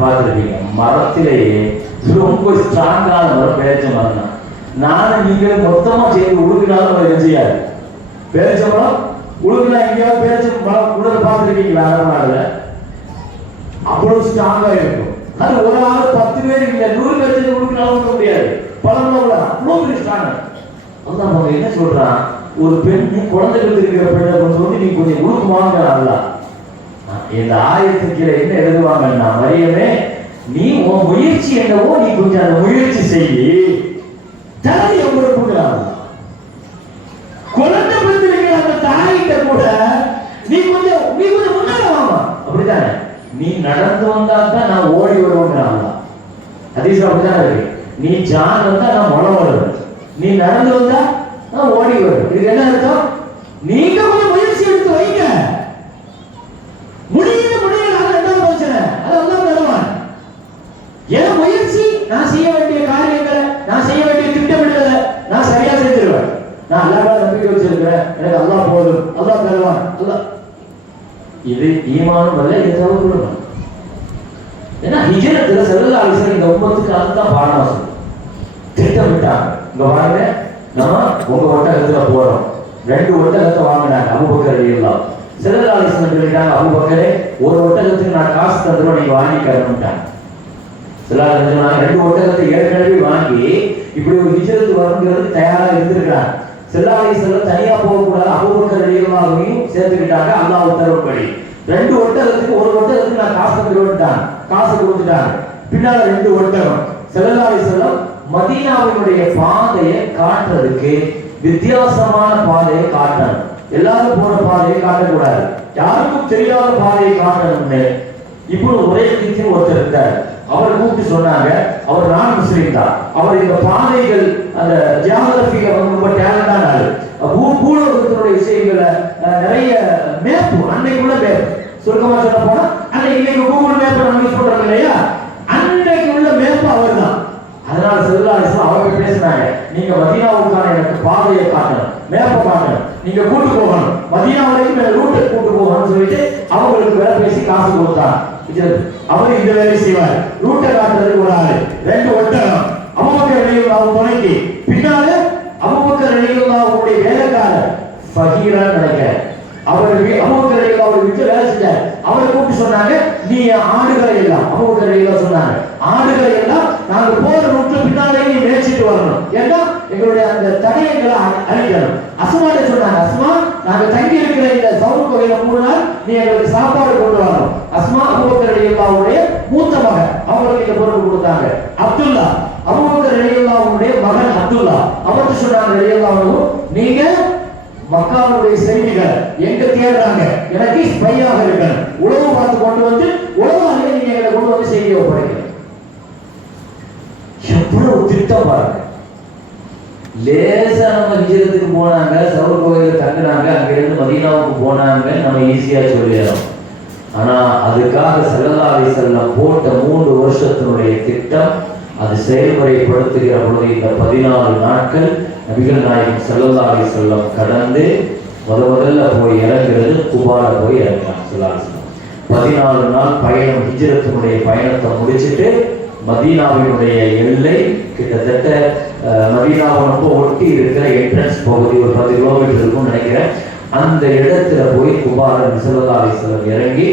பார்த்துருப்பீங்க. மரத்திலேயே ரொம்ப ஸ்ட்ராங்கான மரம் பேரிச்ச மரம் தான். நானும் நீங்க மொத்தமா சேர்ந்து உழுக்கினாலும் அதை செய்யாது. பேரிச்ச மரம் உழுக்குனா எங்கேயாவது பேரிச்ச மரம் உழுத பார்த்துருக்கீங்களா? அரபு அவ்வளவு ஸ்ட்ராங்கா இருக்கும். அது ஒரு ஆள் 10 பேர் இல்ல 100 பேர் சேர்ந்து உழுக்கினாலும் முடியாது. பழமளவுல அவ்வளவு ஸ்ட்ராங். அதான் அவங்க என்ன சொல்றான்? ஒரு பெண் குழந்தைகள் இருக்கிற பெண்ணை கொண்டு வந்து நீ கொஞ்சம் உழுக்குமாங்கிறான்ல. இந்த ஆயத்துக்கு என்ன எழுதுவாங்கன்னா, மரியமே நீ உன் முயற்சி என்னவோ நீ கொஞ்சம் அந்த முயற்சி செய்யி. தலை எவ்வளவுங்கிறாங்க. குழந்தை பெற்றிருக்கிற அந்த தாயிட்ட கூட நீ கொஞ்சம் முன்னால வாங்க. அப்படித்தானே? நீ நடந்து வந்தா தான் நான் ஓடி வருவேங்கிறாங்க. ஹதீஸ் அப்படிதான் இருக்கு. நீ ஜான் வந்தா நான் முளம் வருவேன். நீ நடந்து வந்தா நான் ஓடி வருவேன். இது என்ன அர்த்தம்? நீங்க கொஞ்சம் முயற்சி எடுத்து வைங்க. முடியல அது என்ன பிரச்சனை? அது அல்லாஹ் தருவான். என் முயற்சி, நான் செய்ய வேண்டிய காரியங்களை, நான் செய்ய வேண்டிய திட்டமிடலை நான் சரியா செஞ்சிருவேன். நான் அல்லாஹ்வை நம்பிக்கை வச்சிருக்கிறேன். எனக்கு அல்லாஹ் போதும், அல்லாஹ் தருவான். அல்லாஹ் இது ஈமானும் அல்ல, இது தவறும். ஏன்னா ஹிஜ்ரத்துல ஸல்லல்லாஹு அலைஹி வஸல்லம் இந்த உம்மத்துக்கு அதுதான் பாடமா சொல்லு திட்டமிட்டாங்க. இங்க பாருங்க, நம்ம உங்க ஒட்டகத்துல போறோம். 2 ஒட்டகத்தை வாங்கினாங்க அபூபக்கர் ரலியல்லாஹு. ஸல்லல்லாஹு அலைஹி வஸல்லம் சொல்லிட்டாங்க, அபூபக்கரே ஒரு ஒட்டகத்துக்கு நான் காசு தந்துருவேன், நீங்க வாங்கிக்கணும்ட்டாங்க. ஸல்லல்லாஹு அலைஹி வஸல்லம் 2 ஒட்டகத்தை ஏற்கனவே வாங்கி இப்படி ஒரு ஹிஜ்ரத் வரணுங்கிறது தயாரா இருந்திருக்காங்க. ஸல்லல்லாஹு அலைஹி வஸல்லம் தனியா போகக்கூடாது, அபூபக்கர் ரலியல்லாஹுவையும் சேர்த்துக்கிட்டாங்க. அல்லாஹ் உத்தரவுப்படி 2 ஒட்டகத்துக்கு ஒரு ஒட்டகத்துக்கு நான் காசு தந்துருவேன்ட்டாங்க. காசு கொடுத்துட்டாங்க. பின்னால 2 ஒட்டகம். ஸல்லல்லாஹு அலைஹி வஸல்லம் மதீனாவினுடைய பாதையை காட்டுறதுக்கு வித்தியாசமான பாதையை காட்டணும். எல்லாரும் போன பாதையை காட்டக்கூடாது, யாருக்கும் தெரியாத பாதையை காட்டணும்னு இப்போ ஒரே கிச்சன் ஒருத்தர் இருந்தார். அவர் கூப்பிட்டு சொன்னாங்க, அவர் நான் முஸ்லீம் தான். அவர் இந்த பாதைகள் அந்த ஜியாகிரபியில ரொம்ப டேலண்டான ஆளு. பூலோகத்தினுடைய விஷயங்களை நிறைய மேப்பு, அன்னைக்குள்ள மேப் சுருக்கமா சொல்ல போனா அன்னைக்கு கூகுள் மேப் நம்ம யூஸ் பண்றோம் இல்லையா, அன்னைக்கு உள்ள மேப் அவர் தான். அதனால ஸல்லல்லாஹு அலைஹி வஸல்லம் அவங்க பேசினாங்க, நீங்க மதீனாவுக்கான எனக்கு பாதையை காட்டணும், மேப்பை காட்டணும், நீங்க கூட்டு போகணும், மதீனா வரைக்கும் ரூட்டை கூட்டு போகணும்னு சொல்லிட்டு அவங்களுக்கு வேலை பேசி காசு கொடுத்தாங்க. அவர் இந்த வேலை செய்வார், ரூட்டை காட்டுறதுக்கு ஒரு ஆளு, 2 ஒட்டகம். அபூபக்கர் ரலியல்லாஹு துணைக்கு பின்னால அபூபக்கர் ரலியல்லாஹுடைய வேலைக்காரர் ஃபகீரான்னு நினைக்கிறேன். அபூபக்கர் ரலியல்லாஹு வீட்டுல வேலை செஞ்சார். அவரை கூப்பிட்டு சொன்னாங்க, நீ ஆடுகளை எல்லாம், அபூபக்கர் ரலியல்லாஹு சொன்னாங்க, ஆடுகளை எல்லாம் நாங்க போற ரூட்ல பின்னாலே நீ மேய்ச்சிட்டு வரணும், ஏன்னா எங்களுடைய அந்த தடயங்களை அழிக்கணும். அஸ்மாட்ட சொன்னாங்க, அஸ்மா நாங்க தங்கி இருக்கிற இந்த சவுர் கோயில 3 நாள் நீ எங்களுக்கு சாப்பாடு கொண்டு வரணும். அஸ்மா அபூபக்கர் ரலியல்லாஹுடைய மூத்த மகன், அவங்களுக்கு இந்த பொறுப்பு கொடுத்தாங்க. அப்துல்லா அபூபக்கர் ரலியல்லாஹுடைய மகன் அப்துல்லா, அவர்கிட்ட சொன்னாங்க ரலியல்லாஹு, நீங்க மக்காவுடைய செய்திகள் எங்க தேடுறாங்க, எனக்கு ஸ்பையாக இருக்கணும், உளவு பார்த்து கொண்டு வந்து உளவாளியை நீங்க எங்களை கொண்டு வந்து செய்தியை ஒப்படைக்கணும். எவ்வளவு திட்டம் பாருங்க. லேசா நம்ம ஹிஜ்ரத்துக்கு போனாங்க, சவுர் கோயில தங்கினாங்க, அங்கிருந்து மதீனாவுக்கு போனாங்க, நம்ம ஈஸியா சொல்லிடுறோம். ஆனா அதுக்காக ஸல்லல்லாஹு அலைஹி வஸல்லம் போட்ட 3 வருஷத்தினுடைய திட்டம், அது செயல்முறைப்படுத்துகிற பொழுது இந்த 14 நாட்கள் நபிகள் நாயகம் ஸல்லல்லாஹு அலைஹி வஸல்லம் கடந்து முதல்ல போய் இறங்குறது குபால போய் இறங்கினாங்க. ஸல்லல்லாஹு அலைஹி வஸல்லம் 14 நாள் பயணம், ஹிஜ்ரத்தினுடைய பயணத்தை முடிச்சுட்டு மதீனாவினுடைய எல்லை கிட்டத்தட்ட மதீனாவை ஒட்டி இருக்கிற என்ட்ரன்ஸ் பகுதி ஒரு 10 கிலோமீட்டர் இருக்கும்னு நினைக்கிறேன். அந்த இடத்துல போய் குபால ஸல்லல்லாஹு அலைஹி வஸல்லம் இறங்கி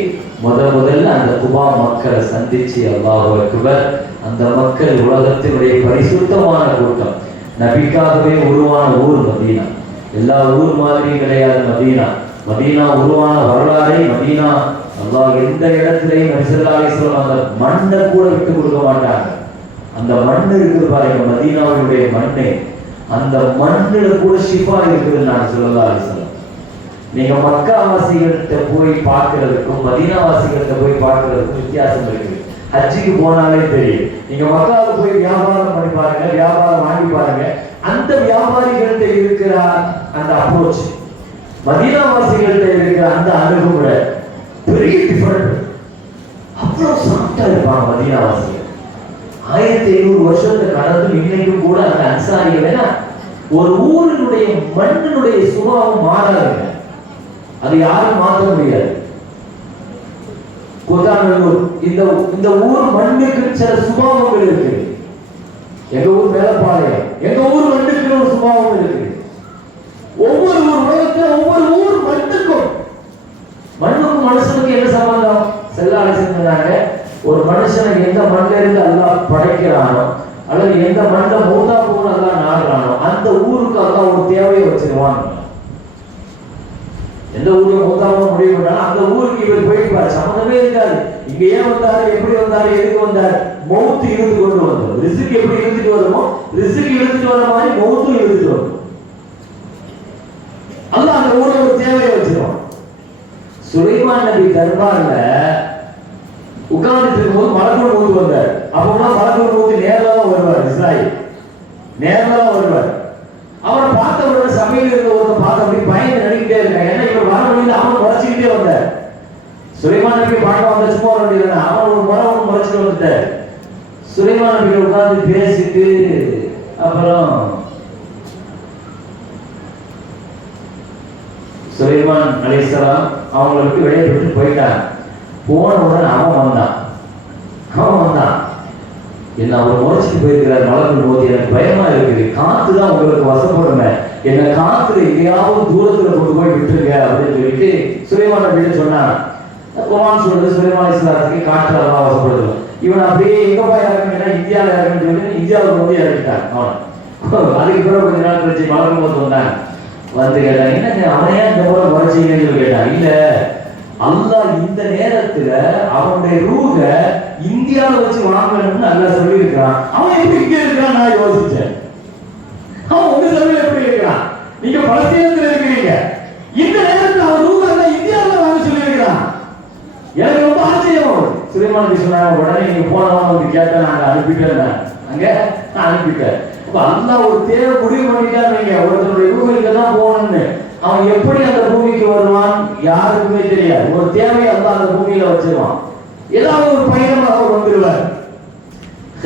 முதல்ல அந்த குபா மக்களை சந்திச்சு, அல்லாஹு அக்பர், அந்த மக்கள் உலகத்தினுடைய பரிசுத்தமான கூட்டம், நபிக்காகவே உருவான ஊர் மதீனா. எல்லா ஊர் மாதிரி கிடையாது மதீனா. மதீனா உருவான வரலாறை, மதீனா அல்லாஹ் எந்த இடத்திலையும் நபி ஸல்லல்லாஹு அலைஹி வஸல்லம் அந்த மண்ணை கூட விட்டு கொடுக்க மாட்டாங்க. அந்த மண்ணு இருக்குது பாருங்க, மதீனாவினுடைய மண்ணு, அந்த மண்ணுல கூட ஷிஃபா இருக்குதுன்னு நான் ஸல்லல்லாஹு அலைஹி வஸல்லம். நீங்க மக்காவாசிகள்கிட்ட போய் பார்க்கறதுக்கும் மதீனாவாசிகள்கிட்ட போய் பார்க்கறதுக்கும் வித்தியாசம் இருக்கு. ஹஜ்ஜுக்கு போனாலே தெரியும். நீங்க மக்காவுக்கு போய் வியாபாரம் பண்ணி பாருங்க, வியாபாரம் வாங்கி பாருங்க, அந்த வியாபாரிகள்கிட்ட இருக்கிற அந்த அப்ரோச், மதீனாவாசிகள்கிட்ட இருக்கிற அந்த அணுகுமுறை பெரிய டிஃபரெண்ட். அவ்வளவு சாஃப்டா இருப்பாங்க மதீனாவாசிகள். 1500 வருஷத்தை கடந்து இன்னைக்கும் கூட அந்த அன்சாரிகள் ஒரு ஊரினுடைய மண்ணினுடைய சுபாவம் மாறாதுங்க. அது யாரும் மாற்ற முடியாது. கோதாநல்லூர் இந்த ஊர் மண்ணுக்கு சில சுபாவங்கள் இருக்கு. எங்க ஊர் மேலப்பாளையம், எங்க ஊர் மண்ணுக்கு ஒரு சுபாவம் இருக்கு. ஒவ்வொரு உலகத்துல ஒவ்வொரு ஊர் மண்ணுக்கும் மனுஷனுக்கு என்ன சம்பந்தம்? செல்லாலை செஞ்சாங்க. ஒரு மனுஷனை எந்த மண்ணில இருந்து அல்லாஹ் படைக்கிறானோ அல்லது எந்த மண்ணை மூத்தா போன அல்லாஹ் நாடுறானோ அந்த ஊருக்கு அல்லாஹ் ஒரு தேவையை வச்சிருவான். எந்த ஊர்ல மூத்தாம முடிவு பண்ணாலும் அந்த ஊருக்கு இவர் போயிட்டு சம்மந்தமே இருக்காது. இங்க ஏன் வந்தாரு, எப்படி வந்தாரு, எதுக்கு வந்தார்? மௌத்து இழுத்து கொண்டு வந்தோம். ரிஸ்க் எப்படி இழுத்துட்டு வருமோ ரிஸ்க் இழுத்துட்டு வர மாதிரி மௌத்தும் இழுத்துட்டு வரும். அல்லாஹ் அந்த ஊர்ல ஒரு தேவையை வச்சிருவான். சுலைமான் நபி தர்பார்ல உட்கார்ந்துட்டு இருக்கும்போது மலக்குள் மௌத் வந்தார். அப்போலாம் மலக்குள் மௌத் நேர்ல தான் வருவார். இஸ்ராயில் நேர்ல தான் வருவார். அவரை பார்த்தவரோட சபையில் இருந்த ஒருத்தர் பார்த்து அப்படி பயந்து நடிக்கிட்டே இருக்காங்க. ஏன்னா இவர் வர வழியில் அவன் முறைச்சிக்கிட்டே வந்தார். சுலைமான் நபி பார்க்க வந்த சும்மா வேண்டியது அவன் ஒரு முறை ஒன்று முறைச்சிட்டு வந்துட்டார். சுலைமான் நபி உட்கார்ந்து பேசிட்டு அப்புறம் சுலைமான் அலைஹிஸ்ஸலாம் அவங்களை விட்டு வெளியே விட்டு போயிட்டாங்க. போன உடனே அவன் வந்தான். என்ன அவர் முறைச்சிட்டு போயிருக்கிறார். மலர்கள் மோதி எனக்கு பயமா இருக்குது. காத்து தான் உங்களுக்கு வசப்படுமே, என்ன காத்துல எங்கேயாவது தூரத்துல கொண்டு போய் விட்டுருங்க அப்படின்னு சொல்லிட்டு சுலைமான் நபி சொன்னான். குர்ஆன் சொல்றது சுலைமான் அலைஹிஸ்ஸலாத்துக்கு காற்று அல்லாஹ் வசப்படுது. இவன் அப்படியே எங்க போய் இறக்குன்னா இந்தியாவில் இறக்குன்னு சொல்லி இந்தியாவுக்கு வந்து இறக்கிட்டான் அவன். அதுக்கு பிறகு கொஞ்ச நாள் கழிச்சு மலர்கள் மோதி வந்தாங்க. வந்து கேட்டான், என்னங்க அவனையா இந்த முறை முறைச்சிங்கன்னு சொல்லி கேட்டான். இல்ல, அல்லாஹ் இந்த நேரத்துல அவனுடைய ரூஹ இந்தியாவில வச்சு வாங்கணும்னு அல்லாஹ் சொல்லி இருக்கிறான். அவன் எப்படி இங்க இருக்கிறான் நான் யோசிச்சேன். அவன் உங்க சபையில எப்படி இருக்கிறான்? நீங்க பலஸ்தீனத்துல இருக்கிறீங்க. இந்த நேரத்துல அவன் ரூஹ எல்லாம் இந்தியாவில வாங்க சொல்லி இருக்கிறான். எனக்கு ரொம்ப ஆச்சரியம் ஆகுது. சுலைமான் நபி சொன்னாங்க, உடனே நீங்க போனவங்க வந்து கேட்டா நாங்க அனுப்பிட்டேன். அங்க நான் அனுப்பிட்டேன். அப்ப அல்லாஹ் ஒரு தேவை முடிவு பண்ணிட்டான். நீங்க ஒருத்தருடைய ரூஹுக்கு தான் போகணும்னு. அவன் எப்படி அந்த பூமிக்கு வருவான் யாருக்குமே தெரியாது. ஒரு தேவையை அல்லாஹ் அந்த பூமியில வச்சிருவான். ஏதாவது ஒரு பயணம் அவர் வந்துடுவார்.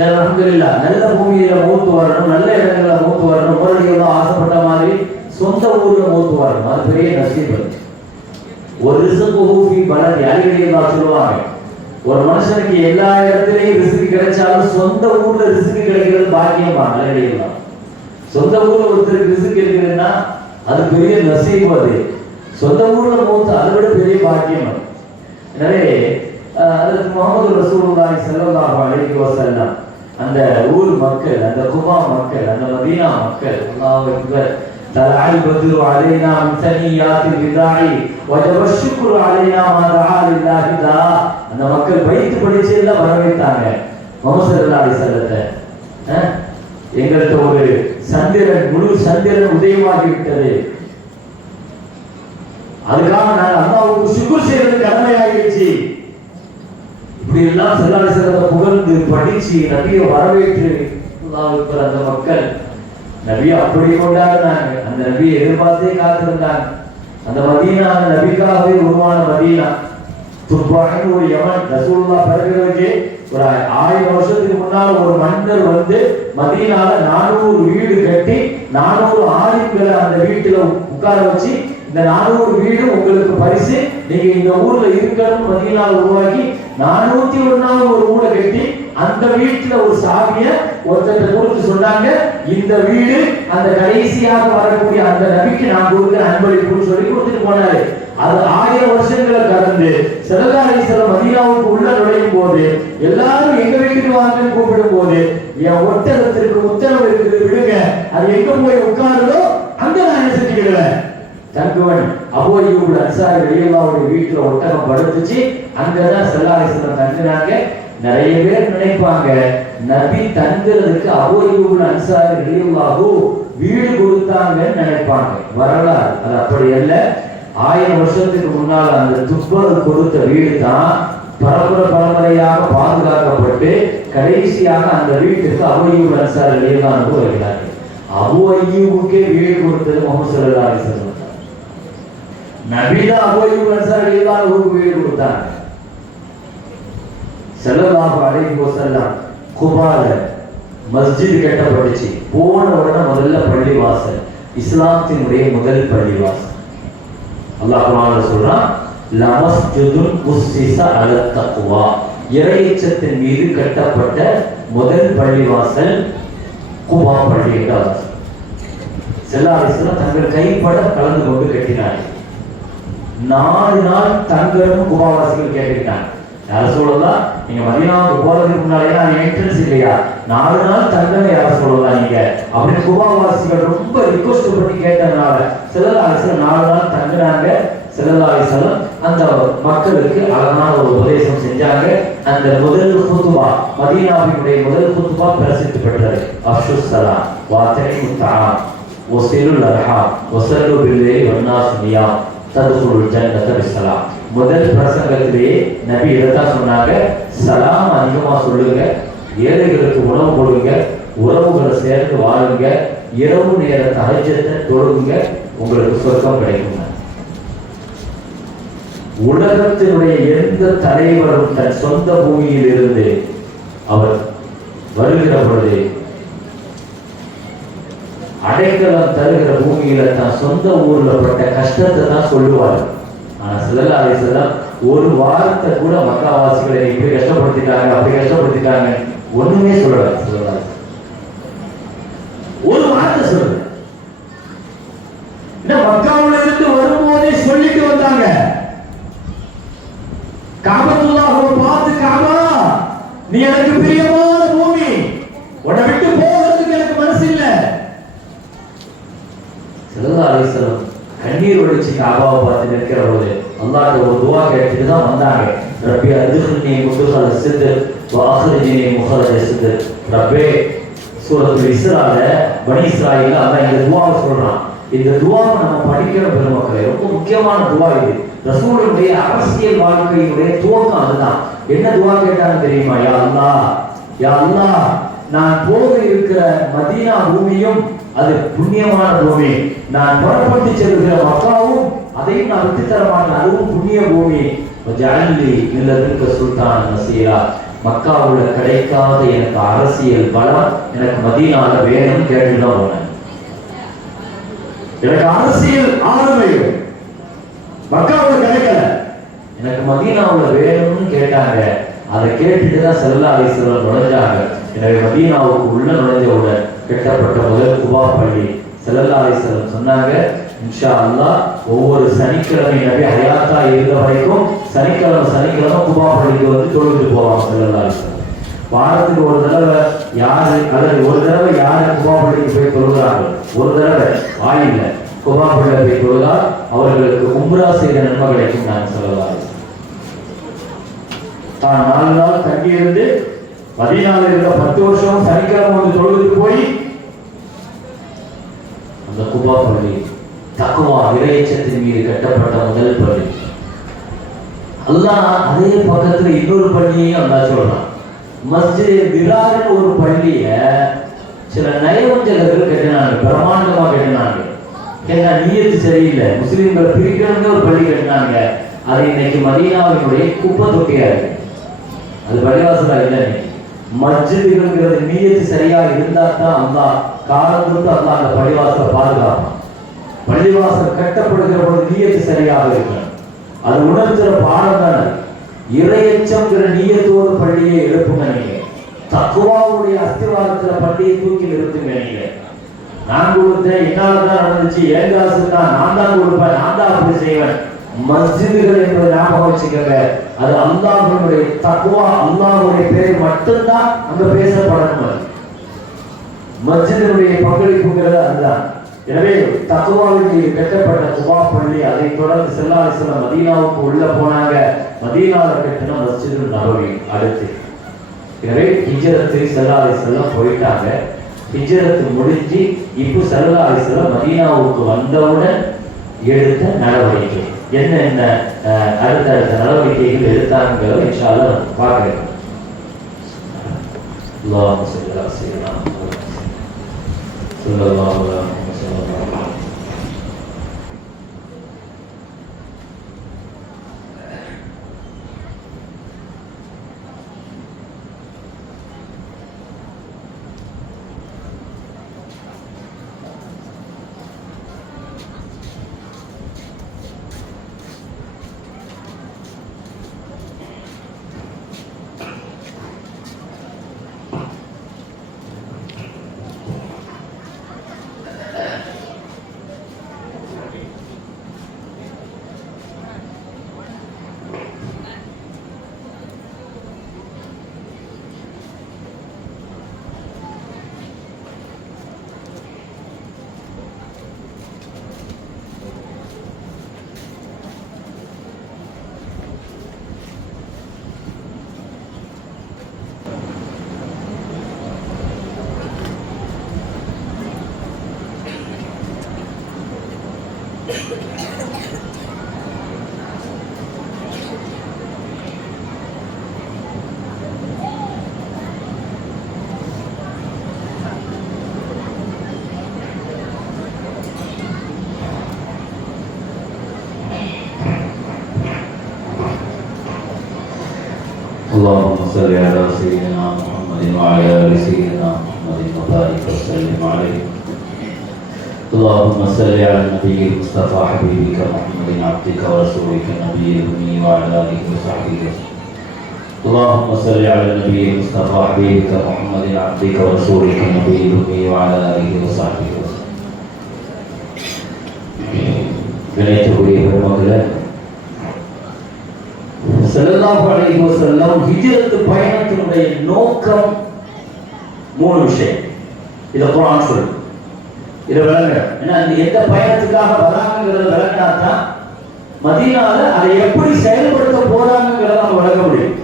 அல்ஹம்துலில்லாஹ், நல்ல பூமியில மூத்து வரணும், நல்ல இடங்கள்ல மூத்து வரணும். முரளிகளோ ஆசைப்பட்ட மாதிரி சொந்த ஊர்ல மூத்து வரணும். அது பெரிய நசீபு. ஒரு ரிஸ்குஹு பலதி அலிகளையெல்லாம் சொல்லுவாங்க. ஒரு மனுஷனுக்கு எல்லா இடத்துலையும் ரிஸ்க் கிடைச்சாலும் சொந்த ஊர்ல ரிஸ்க் கிடைக்கிறது பாக்கியம் தான். அலிகளையெல்லாம் சொந்த ஊர்ல ஒருத்தருக்கு ரிஸ்க் இருக்குதுன்னா அது பெரிய நசீபு. அது சொந்த ஊர்ல மூத்து அதை விட பெரிய பாக்கியம். எனவே அதற்கு முஹம்மது ரசூலுல்லாஹி ஸல்லல்லாஹு அலைஹி வஸல்லம் அந்த ஊர் மக்கள், அந்த குபா மக்கள், அந்த மதீனா மக்கள், அல்லாஹ் அக்பர், தலஅல் பத்ரு அலைனா மின் சனியாத்தில் விதாஇ வஜப ஷுக்ரு அலைனா மா தஆ லில்லாஹி தா. அந்த மக்கள் பைத்து படிச்சு எல்லாம் வரவேற்றாங்க முஹம்மது ஸல்லல்லாஹு அலைஹி வஸல்லத்தை. எங்கள்கிட்ட ஒரு சந்திரன், முழு சந்திரன் உதயமாகி விட்டது, அதுக்காக நான் அல்லாஹ்வுக்கு ஷுக்ர் செய்யறது கடமையாகிடுச்சு. இப்படி எல்லாம் ஸல்லல்லாஹு அலைஹி வஸல்லம் புகழ்ந்து படிச்சு நபியை வரவேற்று அந்த மக்கள் நபியை அப்படி கொண்டாடினாங்க. அந்த நபியை எதிர்பார்த்தே காத்திருந்தாங்க. அந்த மதீனா நபிக்காகவே உருவான மதீனா. துர்பாஹின் ஒரு யமன் ரசூலுல்லாஹ் பிறகுறதுக்கு ஒரு 1000 வருஷத்துக்கு முன்னால் ஒரு மன்னர் வந்து மதீனால 400 வீடு கட்டி 400 ஆலிம்களை அந்த வீட்டுல உட்கார வச்சு, இந்த 400 வீடு உங்களுக்கு பரிசு, நீங்க இந்த ஊர்ல இருக்கணும் மதீனால உருவாக்கி 401 ஒரு ஊரை கட்டி அந்த வீட்டுல ஒரு சாவிய ஒருத்தர் கொடுத்து சொன்னாங்க, இந்த வீடு அந்த கடைசியாக வரக்கூடிய அந்த நபிக்கு நான் கொடுக்கிற அன்பளிப்புன்னு சொல்லி கொடுத்துட்டு போனாரு. அது 1000 வருஷங்களை கடந்து ஸல்லல்லாஹு அலைஹி வஸல்லம் மதீனாவுக்கு உள்ள நுழையும் போது எல்லாரும் எங்க வீட்டுக்கு வாங்கன்னு கூப்பிடும் போது என் ஒட்டகத்திற்கு உத்தரவு இருக்குது, விடுங்க, அது எங்க போய் உட்காருதோ அங்க நான் என்ன செஞ்சுக்கிறேன் தங்குவன். அபூ அய்யூப் அன்சாரி ரலியல்லாஹு வீட்டுல ஒட்டகம் படுத்துச்சு. அங்கதான் ஸல்லல்லாஹு அலைஹி வஸல்லம் தங்கினாங்க. நிறைய பேர் நினைப்பாங்க நபி தங்குறதுக்கு அபூ அய்யூப் அன்சாரி ரலியல்லாஹு வீடு கொடுத்தாங்கன்னு நினைப்பாங்க. வரலாறு அது அப்படி அல்ல. 1000 வருஷத்துக்கு முன்னால் அந்த துப்பர் கொடுத்த வீடு தான் பரம்பரையாக பாதுகாக்கப்பட்டு கடைசியாக அந்த வீட்டுக்கு அபூ அய்யூப் அன்சாரி ரலியல்லாஹு வருகிறார்கள். அபூ அய்யூபுக்கே வீடு கொடுத்தது முஹம்மது ஸல்லல்லாஹு அலைஹி வஸல்லம். நபிதான் அபூ அய்யூப் அன்சாரி ரலியல்லாஹு வீடு கொடுத்தாங்க. ஸல்லல்லாஹு அலைஹி வஸல்லம் குபால மஸ்ஜித் கட்டப்பட்டுச்சு. போன உடனே முதல்ல பள்ளிவாசல், இஸ்லாத்தினுடைய முதல் பள்ளிவாசல். அல்லாஹ் குர்ஆன்ல சொல்றான், லமஸ்ஜிதுன் உஸ்ஸிஸ அலா தக்வா, இறையச்சத்தின் மீது கட்டப்பட்ட முதல் பள்ளிவாசல் குபா பள்ளி என்றார். ஸல்லல்லாஹு அலைஹி வஸல்லம் தங்கள் கைப்பட கலந்து கொண்டு கட்டினார்கள். 4 நாள் தங்கணும் குபாவாசிகள் கேட்டுக்கிட்டாங்க. யார சொல்லலாம், நீங்க மதீனாவுக்கு போறதுக்கு முன்னாடியே என்ட்ரன்ஸ் இல்லையா, 4 நாள் தங்கமே யார சொல்லலாம் நீங்க அப்படின்னு குபாவாசிகள் ரொம்ப ரிக்வெஸ்ட் பண்ணி கேட்டதுனால ஸல்லல்லாஹு அலைஹி வஸல்லம் 4 நாள் தங்கினாங்க. ஸல்லல்லாஹு அலைஹி வஸல்லம் அந்த மக்களுக்கு அழகான ஒரு உபதேசம் செஞ்சாங்க. அந்த முதல் குத்பா, மதீனாவினுடைய முதல் குத்பா பிரசித்தி பெற்றது. அஃஷுஸ் ஸலாம் வஅதீமுத் தஆம் வஸிலுல் அர்ஹாம் வஸல்லு பில்லைலி வன்னாஸ் நியாம் ததுகுலுல் ஜன்னத பிஸ்ஸலாம். முதல் பிரசங்கத்திலேயே நபி இதைத்தான் சொன்னாங்க, சலாம் அதிகமா சொல்லுங்க, ஏழைகளுக்கு உணவு கொடுங்க, உறவுகளை சேர்ந்து வாழுங்க, இரவு நேர தஹஜ்ஜத்தை தொழுங்க, உங்களுக்கு சொர்க்கம் கிடைக்கும். உலகத்தினுடைய எந்த தலைவரும் தன் சொந்த பூமியில் இருந்து அவர் வருகிற பொழுது அடைக்கலம் தருகிற பூமியில தான் சொந்த ஊர்ல பட்ட கஷ்டத்தை தான் சொல்லுவார். ஆனா ஸல்லல்லாஹு அலைஹி வஸல்லம் ஒரு வாரத்தை கூட மக்காவாசிகளை இப்படி கஷ்டப்படுத்திட்டாங்க அப்படி கஷ்டப்படுத்திட்டாங்க ஒண்ணுமே சொல்லல. ஸல்லல்லாஹு அலைஹி வஸல்லம் ஒரு வார்த்தை சொல்லுங்க. மக்காவுல இருந்து வரும்போதே சொல்லிட்டு வந்தாங்க, காபத்துல்லாஹ்வை பார்த்து, காபா நீ எனக்கு பிரியமான பூமி, உன்னை விட்டு போகிறதுக்கு எனக்கு மனசு இல்லை. ஸல்லல்லாஹு அலைஹி வஸல்லம் கண்ணீர் வடிச்சு காபாவை பார்த்து நிற்கிற போது அல்லாஹ்ட்ட ஒரு துஆ கேட்டுட்டு தான் வந்தாங்க. ரப்பி அத்ஹில்னி முத்கல சித்ர் வ அக்ரிஜ்னி முக்ரஜ சித்ர். ரப்பே சூரத்துல் இஸ்ரால பனி இஸ்ராயீல் அல்லாஹ் இந்த துஆவை சொல்றான். இந்த துஆவை நம்ம படிக்கிற பெருமக்களே, ரொம்ப முக்கியமான துஆ இது. ரசூலுடைய அரசியல் வாழ்க்கையினுடைய துவக்கம் அதுதான். என்ன துஆ கேட்டாங்க தெரியுமா? யா அல்லாஹ், யா அல்லாஹ், நான் போக இருக்கிற மதீனா பூமியும் அது புண்ணியமான பூமி, நான் புறப்பட்டு செல்கிற மக்காவும் அதையும் நான் விட்டு தர மாட்டேன், அதுவும் புண்ணிய பூமி. ஜஅல்லி மில்லதுக்க சுல்தான் நசீரா, மக்காவுல கிடைக்காத எனக்கு அரசியல் பலம் எனக்கு மதீனால வேணும் கேட்டுதான் போனேன். எனக்கு அரசியல் ஆளுமை மக்காவுல கிடைக்கல, எனக்கு மதீனாவுல வேணும்னு கேட்டாங்க. அதை கேட்டுட்டு தான் ஸல்லல்லாஹு அலைஹி வஸல்லம் நுழைஞ்சாங்க. எனவே மதீனாவுக்கு உள்ள நுழைஞ்சவுடன் கட்டப்பட்ட முதல் குபா பள்ளி. ஸல்லல்லாஹு அலைஹி வஸல்லம் சொன்னாங்க, இன்ஷா அல்லாஹ் ஒவ்வொரு சனிக்கிழமை நபி ஹயாத்தா இருந்த வரைக்கும் சனிக்கிழமை குபா பள்ளிக்கு வந்து தொழுது போவாங்க. ஸல்லல்லாஹு அலைஹி வஸல்லம் வாரத்துக்கு ஒரு தடவை யாரு அல்லது ஒரு தடவை யாரு குபா பள்ளிக்கு போய் தொழுகிறார்கள், ஒரு தடவை வாயில்ல குபா பள்ளியில போய் தொழுதால் அவர்களுக்கு உம்ரா செய்த நன்மை கிடைக்கும். நான் ஸல்லல்லாஹு அலைஹி வஸல்லம் தான் 4 நாள் தங்கி இருந்து மதீனாவில் இருந்த 10 வருஷம் சனிக்கிழமை வந்து தொழுதுட்டு போய் அந்த குபா பள்ளி தக்வா இறையச்சத்தின் மீது கட்டப்பட்ட முதல் பள்ளி. அல்லாஹ் அதே பக்கத்துல இன்னொரு பள்ளியையும் அல்லாஹ் சொல்றான். மஸ்ஜித் திரார்னு ஒரு பள்ளிய சில நயவஞ்சகர்கள் கட்டினாங்க, பிரமாண்டமா கட்டினாங்க. ஏன்னா நியத்து சரியில்லை, முஸ்லிம்களை பிரிக்கணும்னு ஒரு பள்ளி கட்டினாங்க. அது இன்னைக்கு மதீனாவினுடைய குப்பை தொட்டியா இருக்கு. அது பள்ளிவாசலா இல்லை. மஸ்ஜிதுங்கிறது நியத்து சரியா இருந்தா தான் அல்லாஹ் காலம் கொடுத்து அல்லாஹ் அந்த பள்ளிவாசலை பாதுகாப்பான். பள்ளிவாசல் கட்டப்படுகிற பொழுது நியத்து சரியாக இருக்கணும். அது உணர்த்துற பாடம் தானே. இறையச்சம்ங்கிற நியத்தோடு பள்ளியை எழுப்புங்க. நீங்க தக்வாவுடைய அஸ்திவாரத்துல பள்ளியை தூக்கி நிறுத்துங்க. நீங்க நான் கொடுத்தேன், என்னால்தான் நடந்துச்சு, ஏன் காசு தான், நான் தான் கொடுப்பேன், நான் தான் அப்படி செய்வேன். மஸ்ஜிதுகள் என்பதை ஞாபகம் வச்சுக்கோங்க. அது அல்லாஹ்வுடைய தக்வா, அல்லாஹ்வுடைய பேர் மட்டும்தான் அங்க பேசப்படணும். மஸ்ஜிதுடைய பங்களிப்புங்கிறது அதுதான். எனவே தக்வாவுக்கு கட்டப்பட்ட குபா பள்ளி, அதை தொடர்ந்து ஸல்லல்லாஹு அலைஹி வஸல்லம் மதீனாவுக்கு உள்ள போனாங்க. மதீனாவுல கட்டின மஸ்ஜிதுல் நபவி அடுத்து. எனவே ஹிஜ்ரத்து ஸல்லல்லாஹு அலைஹி வஸல்லம் போயிட்டாங்க. ஹிஜ்ரத்து முடிஞ்சு இப்போ ஸல்லல்லாஹு அலைஹி வஸல்லம் மதீனாவுக்கு வந்தவுடன் எடுத்த நடவடிக்கை என்ன அடுத்த நடவடிக்கைகள் எடுத்தாங்கிறத இன்ஷா அல்லாஹ் பார்க்கலாம். அல்லாஹும்ம ஸல்லி அலா சய்யிதினா முஹம்மத் ஸல்லல்லாஹு அலைஹி வஸல்லம். اللهم صل على سيدنا محمد وعلى ال سيدنا محمد وبارك وسلم عليه. اللهم صل على النبي المصطفى حبيبك محمد عبدك ورسولك النبي الأمي وعلى آله وصحبه وسلم. اللهم صل على النبي المصطفى حبيبك محمد عبدك ورسولك النبي الأمي وعلى آله وصحبه وسلم. கணியத்துக்குரிய பெருமக்களே, ஸல்லல்லாஹு அலைஹி வஸல்லம் ஹிஜ்ரத் பயணத்தினுடைய நோக்கம் 3 விஷயம். இத குர்ஆன் சொல்லுது. இத விளங்க. ஏன்னா எந்த பயணத்துக்காக வராங்கங்கறத விளங்கினா தான் மதீனால அதை எப்படி செயல்படுத்த போறாங்கங்கறத நம்ம விளக்க முடியும்.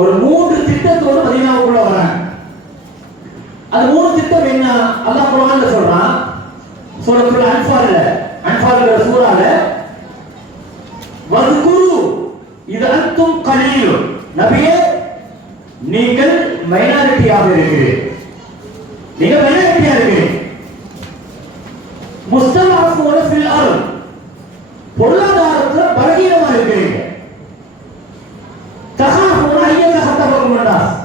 ஒரு 3 திட்டத்தோட மதீனாவுக்குள்ள வராங்க. அது 3 திட்டம் என்ன? அல்லாஹ் குர்ஆன்ல சொல்றான். சூரத்துல் அன்ஃபால்ங்கற சூரால வذ்குரு இது அன்தும் கலீல், நபியே நீங்கள் மைனாரிட்டியாக இருக்கிறீர்கள், நீங்கள் மைனாரிட்டியாக இருக்கிறீர்கள். முஸ்தலஃபூன ஃபில் அர்த், பொருளாதாரத்தில் பலகீனமாக இருக்கிறீங்க. தகாஃபூன ஐயதஹதபகும் அன்னாஸ்,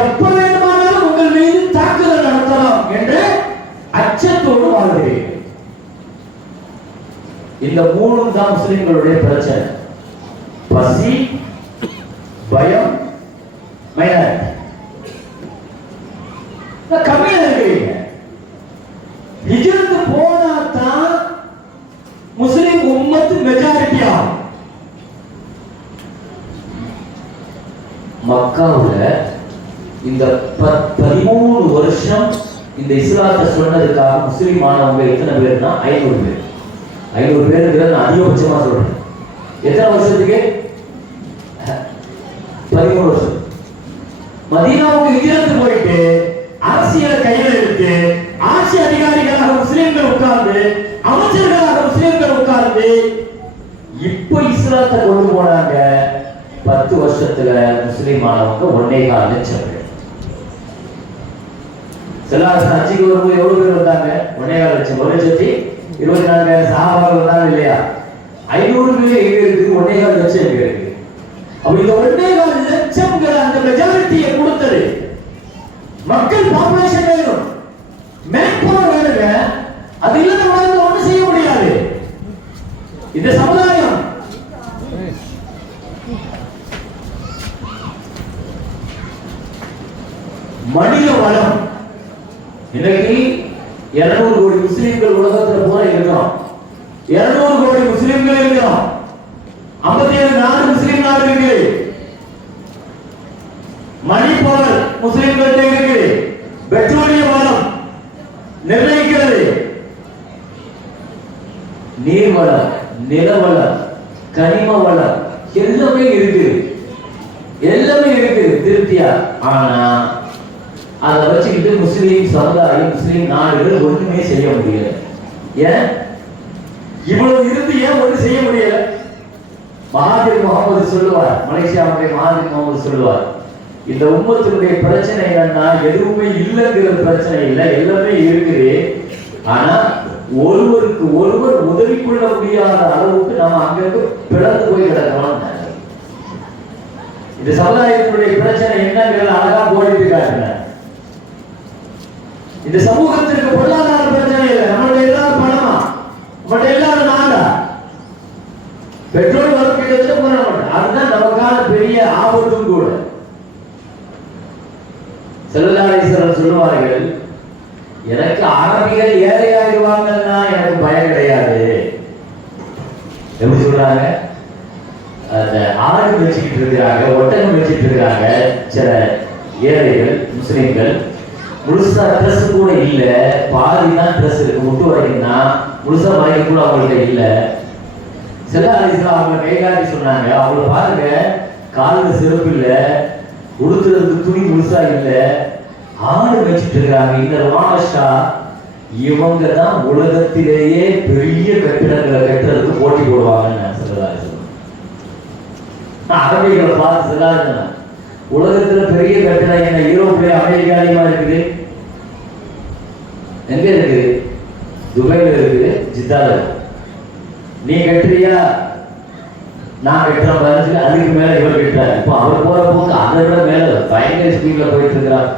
எப்ப வேண்டுமானாலும் உங்கள் மீது தாக்குதல் நடத்தலாம் என்று அச்சத்தோடு வாழ்கிறீர்கள். இந்த 3 தான் முஸ்லிம்களுடைய பிரச்சனை. பசி, பயம், மைனாரிட்டி. கம்மியா இருக்கிறீங்க. ஹிஜ்ரத் போனா தான் முஸ்லிம் உம்மத் மெஜாரிட்டி ஆகும். மக்காவுல இந்த 13 வருஷம் இந்த இஸ்லாத்தை சொன்னதுக்காக முஸ்லிம் ஆனவங்க எத்தனை பேர்னா 500 பேர். 500 பேருக்கு அதிகபட்சமா சொல்றேன். எத்தனை வருஷத்துக்கு? 13 வருஷம். மதீனாவுக்கு ஹிஜ்ரத் போயிட்டு அரசியல் கையில் எடுத்து ஆட்சி அதிகாரிகளாக முஸ்லிம்கள் உட்கார்ந்து, அமைச்சர்களாக முஸ்லிம்கள் உட்கார்ந்து இப்ப இஸ்லாத்தை கொண்டு போனாங்க. 10 வருஷத்துல முஸ்லிம் ஆனவங்க 1.25 லட்சம் பேர். செல்லாசன் அச்சுக்கு வரும்போது எவ்வளவு பேர் வந்தாங்க? 1.25 லட்சம். 1,24,000 சஹாபாக்கள் வந்தாங்க இல்லையா? 500 பேர் எங்க இருக்கு? 1.25 லட்சம் எங்க இருக்கு? அப்ப இந்த 1.25 லட்சம்ங்கிற அந்த மெஜாரிட்டியை கொடுத்தது மக்கள் பாப்புலேஷன் வேணும், மேன் பவர் வேணுங்க. அது இல்ல நம்மளால ஒண்ணும் செய்ய முடியாது. இந்த சமுதாயம் மனித வளம். இன்னைக்கு 200 கோடி முஸ்லிம்கள் உலகத்துல போற இருக்கிறோம். 200 கோடி முஸ்லிம்கள் இருக்கிறோம். 57 நாடு முஸ்லிம் நாடு இருக்கு. மணி பவர் முஸ்லிம்கிட்ட இருக்கு. பெட்ரோலிய வளம் நிர்ணயிக்கிறது. நீர் வளம், நில வளம், கனிம வளம் எல்லாமே இருக்கு. எல்லாமே இருக்குது திருப்தியா. ஆனா அதை வச்சுக்கிட்டு முஸ்லீம் சமுதாயம், முஸ்லீம் நாடுகள் ஒண்ணுமே செய்ய முடியல. ஏன் இவ்வளவு இருந்து ஏன் ஒண்ணு செய்ய முடியல? மகாதீர் முகமது சொல்லுவார், மலேசியாவுடைய மகாதீர் முகமது சொல்லுவார், இந்த உம்மத்தினுடைய பிரச்சனை என்னன்னா எதுவுமே இல்லைங்கிற பிரச்சனை இல்லை, எல்லாமே இருக்குது. ஆனா ஒருவருக்கு ஒருவர் உதவி கொள்ள முடியாத அளவுக்கு நம்ம அங்கிருந்து பிளந்து போய் கிடக்கிறோம். இந்த சமுதாயத்தினுடைய பிரச்சனை என்னங்கிறது அழகா போடிட்டு இருக்காங்க. இந்த சமூகத்திற்கு பொருளாதார பிரச்சனை இல்லை, நம்மளுடைய எல்லாரும் பணமா, நம்மளுடைய எல்லாரும் நாடா, பெட்ரோல் வரும் கிட்டத்தட்ட போன மாட்டோம். அதுதான் நமக்கான பெரிய ஆபத்தும் கூட. செல்லலாரீஸ்வரர் சொல்லுவார்கள், எனக்கு அரபிகள் ஏழையாகிடுவாங்கன்னா எனக்கு பயம் கிடையாது. எப்படி சொல்றாங்க? அந்த ஆடு வச்சுக்கிட்டு இருக்கிறாங்க, ஒட்டகம் வச்சுட்டு இருக்கிறாங்க சில ஏழைகள் முஸ்லிம்கள். முழுசா ட்ரெஸ் கூட இல்ல, பாதி தான் ட்ரெஸ் இருக்கு, முட்டு வரைக்கும் தான், முழுசா வரைக்கும் கூட அவங்கள்ட்ட இல்ல. சில ஆலீஸ்லாம் அவங்க கைகாட்டி சொன்னாங்க, அவங்கள பாருங்க, காலில் செருப்பு இல்ல, உடுத்துறதுக்கு துணி முழுசா இல்ல, ஆடு வச்சுட்டு இருக்கிறாங்க. இந்த ராமஷா இவங்க தான் உலகத்திலேயே பெரிய கட்டிடங்களை கட்டுறதுக்கு போட்டி போடுவாங்கன்னு நான் சொல்லலாம். அரபிகளை பார்த்து சொல்லாது, உலகத்துல பெரிய கட்டிடம் என்ன யூரோப்ல அமெரிக்காலையுமா இருக்குது? எங்க இருக்குது? துபாயில இருக்குது, ஜித்தால. நீ கட்டுறியா? நான் கட்டுறேன் பாருங்க, அதுக்கு மேல இவர் கட்டுறாரு. இப்போ அவர் போற போக்கு அதை விட மேல பயங்கர ஸ்பீட்ல போயிட்டு இருக்கிறார்.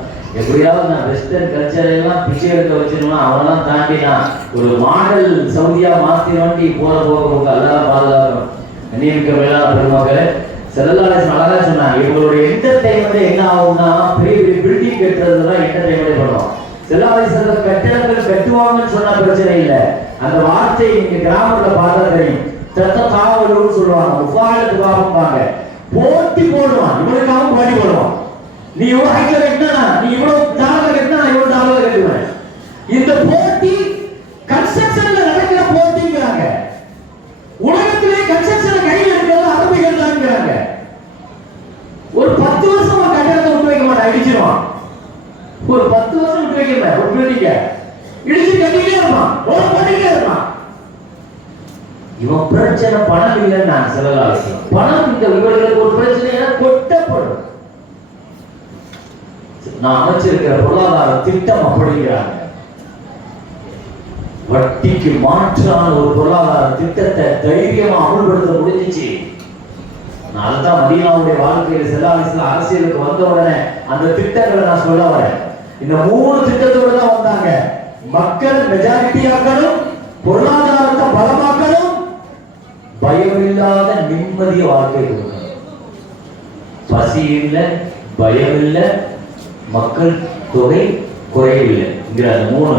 எப்படியாவது நான் வெஸ்டர்ன் கல்ச்சர் எல்லாம் பிச்சை எடுக்க வச்சிருவேன், அவனெல்லாம் தாண்டி நான் ஒரு மாடல் சவுதியா மாத்திரண்டி போற போக்கு அதெல்லாம் பாதுகாக்கணும். கண்ணியமிக்க மேலான பெருமக்களே, செல்லலாரேசன் அழகா சொன்னாங்க, இவங்களுடைய என்டர்டைன்மெண்ட் என்ன ஆகும்னா பெரிய பெரிய பில்டிங் கட்டுறதுதான் என்டர்டைன்மெண்ட் பண்ணுவோம். செல்லலாரேசன் கட்டிடங்கள் கட்டுவாங்கன்னு சொன்னா பிரச்சனை இல்லை. அந்த வார்த்தை நீங்க கிராமத்துல பார்த்தா தெரியும். தத்த காவலூர்னு சொல்லுவாங்க, உபாயத்துக்காக போட்டி போடுவான், இவனுக்காகவும் போட்டி போடுவான். நீ எவ்வளவு ஹைட்ல கட்டினா, நீ இவ்வளவு டாலர் கட்டினா, நான் இவ்வளவு டாலர் கட்டுவேன். இந்த போட்டி கன்ஸ்ட்ரக்ஷன்ல நடக்கிற போட்டிங்கிறாங்க. உலகத்திலே கன்ஸ்ட்ரக்ஷன் கையில் இருக்கிறது அரபிகள் தான்ங்கிறாங்க. ஒரு 10 வருஷம் ஒரு கட்டடத்தை விட்டு வைக்க மாட்டேன், அடிச்சிருவான். ஒரு 10 வருஷம் விட்டு வைக்கல, ஒரு பில்டிங்க இடிச்சு கட்டிக்கிட்டே இருப்பான், ரோடு பண்ணிக்கிட்டே இருப்பான். இவன் பிரச்சனை பணம் இல்லைன்னு நான் சொல்லலாம். பணம் இந்த இவர்களுக்கு ஒரு பிரச்சனை கொட்டப்படும். நான் அமைச்சிருக்கிற பொருளாதார திட்டம் அப்படிங்கிறாங்க. வட்டிக்கு மாற்றான ஒரு பொருளாதார திட்டத்தை தைரியமா அமல்படுத்த முடிஞ்சிச்சு. நான் அதுதான் மதீனாவுடைய வாழ்க்கையில் செல்லாலிஸ்லாம் அரசியலுக்கு வந்த உடனே அந்த திட்டங்களை நான் சொல்ல வரேன். இந்த 3 திட்டத்தோடு தான் வந்தாங்க. மக்கள் மெஜாரிட்டியாக்கணும், பொருளாதாரத்தை பலமாக்கணும், பயமில்லாத நிம்மதிய வாழ்க்கை கொடுக்கணும். பசி இல்லை, பயம் இல்லை, மக்கள் தொகை குறைவில்லை என்கிற 3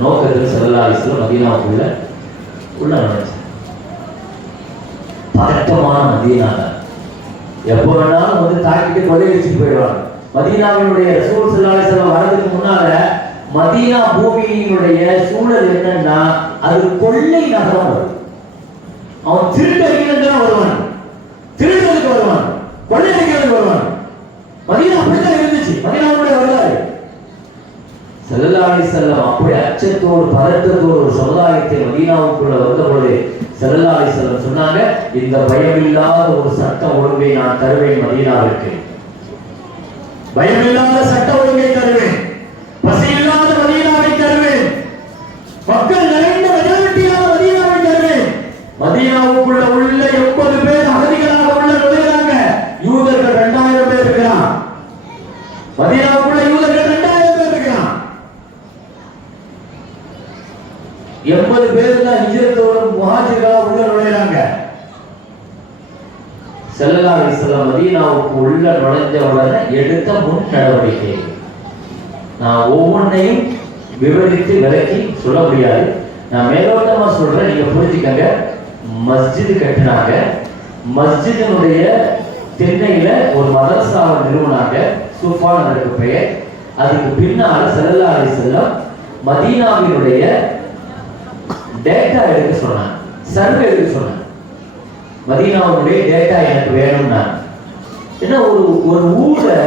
நோக்கத்தில் செல்லலாரிஸ்ல மதீனாவுக்குள்ள உள்ள நுழைச்சு. பதட்டமான மதீனா தான், எப்போ வேணாலும் வந்து தாக்கிட்டு கொள்ளையடிச்சுட்டு போயிடுவாங்க. மதீனாவினுடைய ரசூல் ஸல்லல்லாஹு அலைஹி வஸல்லம் வரதுக்கு முன்னால மதீனா பூமியினுடைய சூழல் என்னன்னா அது கொள்ளை நகரம். வரும் அவன் திருடறிதான் வருவான், திருடுறதுக்கு வருவான், கொள்ளையடிக்கிறதுக்கு வருவான். மதீனா அப்படிதான் இருந்துச்சு. மதீனாவுடைய வரலாறு. ஸல்லல்லாஹு அலைஹி வஸல்லம் அப்படி அச்சத்தோடு பதட்டத்தோடு ஒரு சமுதாயத்தை மதீனாவுக்குள்ள வந்தபோது ஸல்லல்லாஹு அலைஹி வஸல்லம் சொன்னாங்க, இந்த பயமில்லாத ஒரு சட்ட ஒழுங்கை நான் தருவேன் மதீனாவிற்கு. பயமில்லாத சட்ட ஒழுங்கை தருவேன், பசியில்லாத மதீனாவை தருவேன், மக்கள் நிறைந்த மெஜாரிட்டியான மதீனாவை தருவேன். மதீனாவுக்குள்ள உள்ள 80 பேர் அகதிகளாக உள்ள நுழைகிறாங்க. யூதர்கள் 2000 பேர் இருக்கிறான். மதீனாவுக்குள்ள யூதர்கள் 2000 பேர் இருக்கிறான். 80 பேர் தான் ஹிஜ்ரத்தோட முஹாஜிர்களா உள்ள நுழைகிறாங்க. ஸல்லல்லாஹு அலைஹி வஸல்லம் மதீனாவுக்கு உள்ள நுழைஞ்ச உடனே எடுத்த முன் நடவடிக்கை. நான் ஒவ்வொன்றையும் விவரித்து விளக்கி சொல்ல முடியாது, நான் மேலோட்டமா சொல்றேன், நீங்க புரிஞ்சுக்கங்க. மஸ்ஜித் கட்டினாங்க, மஸ்ஜிதினுடைய தென்னையில ஒரு மதரசாவை நிறுவனாங்க, சுஃபான் அதற்கு பெயர். அதுக்கு பின்னால ஸல்லல்லாஹு அலைஹி வஸல்லம் மதீனாவினுடைய டேட்டா எடுக்க சொன்னாங்க, சர்வே எடுக்க சொன்னாங்க. மதீனாவுடைய டேட்டா எனக்கு வேணும்னா ஏன்னா ஒரு ஊரை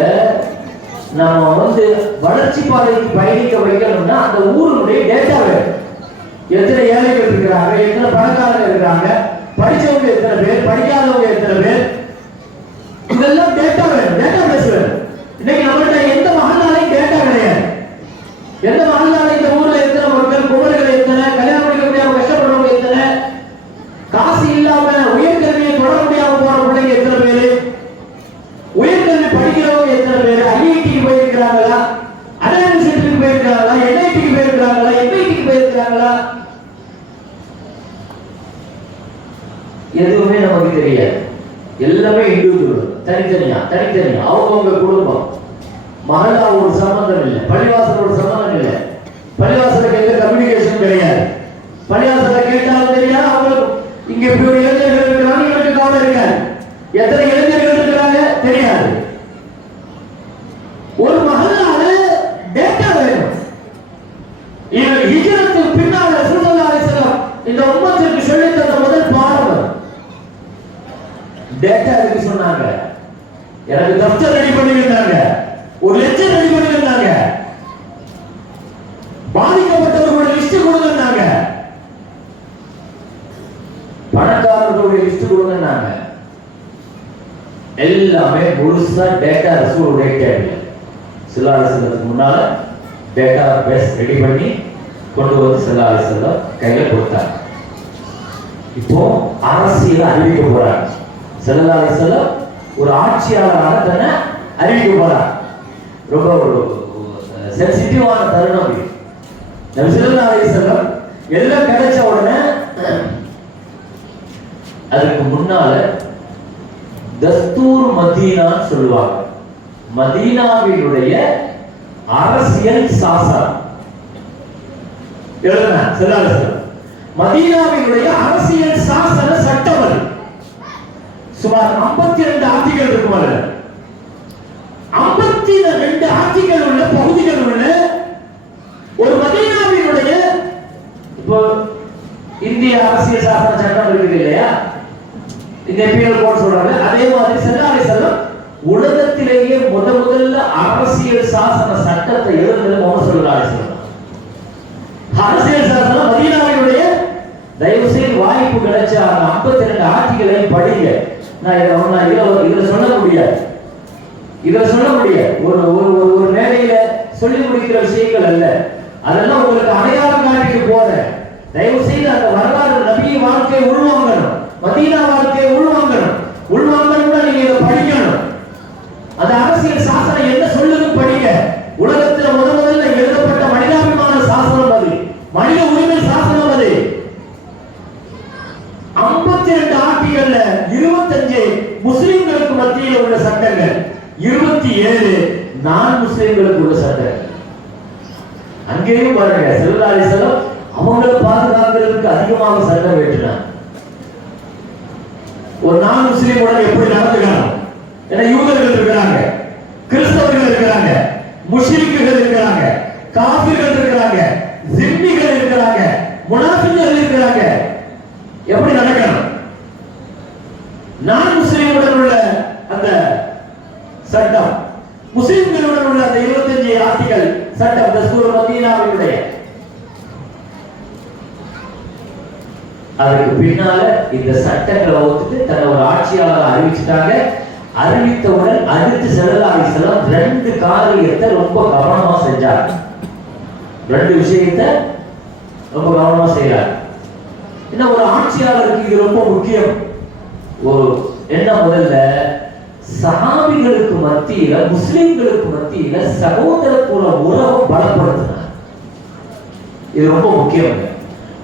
நம்ம வளர்ச்சி பாதைக்கு பயணிக்க வைக்கணும்னா அந்த ஊருடைய டேட்டா வேணும். எத்தனை ஏழைகள் இருக்கிறாங்க, எத்தனை பணக்காரங்க இருக்கிறாங்க, படிச்சவங்க எத்தனை பேர், படிக்காதவங்க எத்தனை பேர், இதெல்லாம் டேட்டா வேணும், டேட்டா பேஸ் வேணும். இன்னைக்கு நம்மள்ட்ட எந்த மகனாலையும் டேட்டா கிடையாது. எந்த மகனால இந்த ஊர்ல எத்தனை மக்கள், குமரிகள் எத்தனை, கல்யாணம் முடிக்க முடியாம கஷ்டப்படுறவங்க எத்தனை, காசு இல்லாம உயர்கல்வியை தொடர முடியாம போற பிள்ளைங்க எத்தனை பேரு, உயர்கல்வி படிக்கிறவங்க எத்தனை பேரு, ஐஐடிக்கு போயிருக்கிறாங்களா, அண்ணா யூனிவர்சிட்டிக்கு போயிருக்கிறாங்களா, என்ஐடிக்கு போயிருக்கிறாங்களா, எம்ஐடிக்கு போயிருக்கிறாங்களா, எதுவுமே நமக்கு தெரியாது. எல்லாமே இண்டிவிஜுவல், தனித்தனியா அவங்கவுங்க குடும்பம், மகல்லா ஒரு சம்பந்தம் இல்லை, பள்ளிவாசல் ஒரு சம்பந்தம் இல்லை, பள்ளிவாசலுக்கு எந்த கம்யூனிகேஷன் கிடையாது, பள்ளிவாசல கேட்டாலும் தெரியாது. அவங்களுக்கு இங்க இப்படி ஒரு இளைஞர்கள் இருக்கிறாங்க, இவருக்கு கவனம் இருக்காது, எத்தனை இளைஞர்கள் இருக்கிறாங்க தெரியாது. ஒரு மகல்லால டேட்டா வேணும். ஹிஜ்ரத்துக்கு பின்னால ஸல்லல்லாஹு அலைஹி வஸல்லம் இந்த உம்மத்திற்கு சொல்லித் தந்த முதல் பாடம் டேட்டா இருக்கு சொன்னாங்க. எனக்கு தஃப்தர் ரெடி பண்ணி இருந்தாங்க, ஒரு லெக்சர் ரெடி பண்ணி இருந்தாங்க, பாதிக்கப்பட்டவர்களோட லிஸ்ட் கொடுங்கன்னாங்க, பணக்காரர்களுடைய லிஸ்ட் கொடுங்கன்னாங்க. எல்லாமே முழுசா டேட்டா ரசூலுடைய டேபிள் ஸல்லல்லாஹு அலைஹி வஸல்லத்துக்கு முன்னால டேட்டா பேஸ் ரெடி பண்ணி கொண்டு வந்து ஸல்லல்லாஹு அலைஹி வஸல்லம் கையில கொடுத்தாங்க. இப்போ அரசியல் அறிவிக்க போறாங்க. ஸல்லல்லாஹு அலைஹி வஸல்லம் ஒரு ஆட்சியாளராக தன்னை அறிவிக்க போறார். ரொம்ப ஒரு சென்சிட்டிவான தருணம் இது. நபி ஸல்லல்லாஹு அலைஹி வஸல்லம் எல்லாம் கிடைச்ச உடனே அதுக்கு முன்னால தஸ்தூர் மதீனான்னு சொல்லுவாங்க. மதீனாவினுடைய அரசியல் சாசனம் எழுதுன ஸல்லல்லாஹு அலைஹி வஸல்லம். மதீனாவினுடைய அரசியல் சாசன சட்டம் அது. சுமார் 52 ஆர்டிகல் இருக்கும். அதுல 52 ஆர்டிகல் உள்ள பகுதிகள் உள்ள ஒரு மதீனாவினுடைய, இப்போ இந்திய அரசியல் சாசன சட்டம் இருக்குது இல்லையா, இந்த பீனல் கோட் சொல்றாங்க. அதே மாதிரி ஸல்லல்லாஹு அலைஹி வஸல்லம் உலகத்திலேயே முதல்ல அரசியல் சாசன சட்டத்தை எழுதுனது முஹம்மது ஸல்லல்லாஹு அலைஹி வஸல்லம். அரசியல் சாசனம் மதீனாவினுடைய, தயவு செய்து வாய்ப்பு கிடைச்ச அந்த 52 ஆர்டிகளை படிங்க. நான் இதை சொல்ல முடியாது, ஒரு மேடையில சொல்லி முடிக்கிற விஷயங்கள் அல்ல. அதெல்லாம் உங்களுக்கு அடையாளம் காட்டிட்டு போறேன். தயவு செய்து அந்த வரலாறு நபி வாழ்க்கை உள்வாங்கணும், மதீனா வாழ்க்கை உள்வாங்கணும்னா நீங்க இதை படிக்கணும். அந்த அரசியல் சாசனம் என்ன சொல்லுது படிங்க. உலகத்துல முதல்ல எழுதப்பட்ட மனிதாபிமான சாசனம் அது, மனித உரிமை சாசனம் அது. 52 ஆர்டிகல்ல 25 முஸ்லிம்களுக்கு மத்தியில் உள்ள சட்டங்கள், 27 நான் முஸ்லிம்களுக்கு உள்ள சட்டங்கள். அங்கேயும் பாருங்க ஸல்லல்லாஹு அலைஹி வஸல்லம் அவங்களை பாதுகாக்கிறதுக்கு அதிகமாக சட்டம் ஏற்றினார். ஒரு நான் முஸ்லிமுடன் எப்படி நடந்துக்கணும், ஏன்னா யூதர்கள் இருக்கிறாங்க, கிறிஸ்தவர்கள் இருக்கிறாங்க, முஷ்ரிக்குகள் இருக்கிறாங்க, காஃபிர்கள் இருக்கிறாங்க, ஜிம்மிகள் இருக்கிறாங்க, முனாஃபிக்குகள் இருக்கிறாங்க, எப்படி நடக்கணும். நான் முஸ்லிமுடன் உள்ள அந்த சட்டம், முஸ்லிம்களுடன் உள்ள அந்த 25 ஆர்டிகல் சட்டம் தஸ்தூர் மதீனாவினுடைய. அதுக்கு பின்னால இந்த சட்டங்களை ஒத்துட்டு தன்னை ஒரு ஆட்சியாளர் அறிவிச்சுட்டாங்க. அறிவித்தவுடன் அடுத்து ஸல்லல்லாஹு அலைஹி வஸல்லம் 2 காரியத்தை ரொம்ப கவனமா செஞ்சாங்க. 2 விஷயத்தை ரொம்ப கவனமா செய்யறாங்க. என்ன, ஒரு ஆட்சியாளருக்கு இது ரொம்ப முக்கியம். ஒரு என்ன, முதல்ல சஹாபிகளுக்கு மத்தியில, முஸ்லிம்களுக்கு மத்தியில சகோதரத்துவ உறவை பலப்படுத்தினார். இது ரொம்ப முக்கியம்.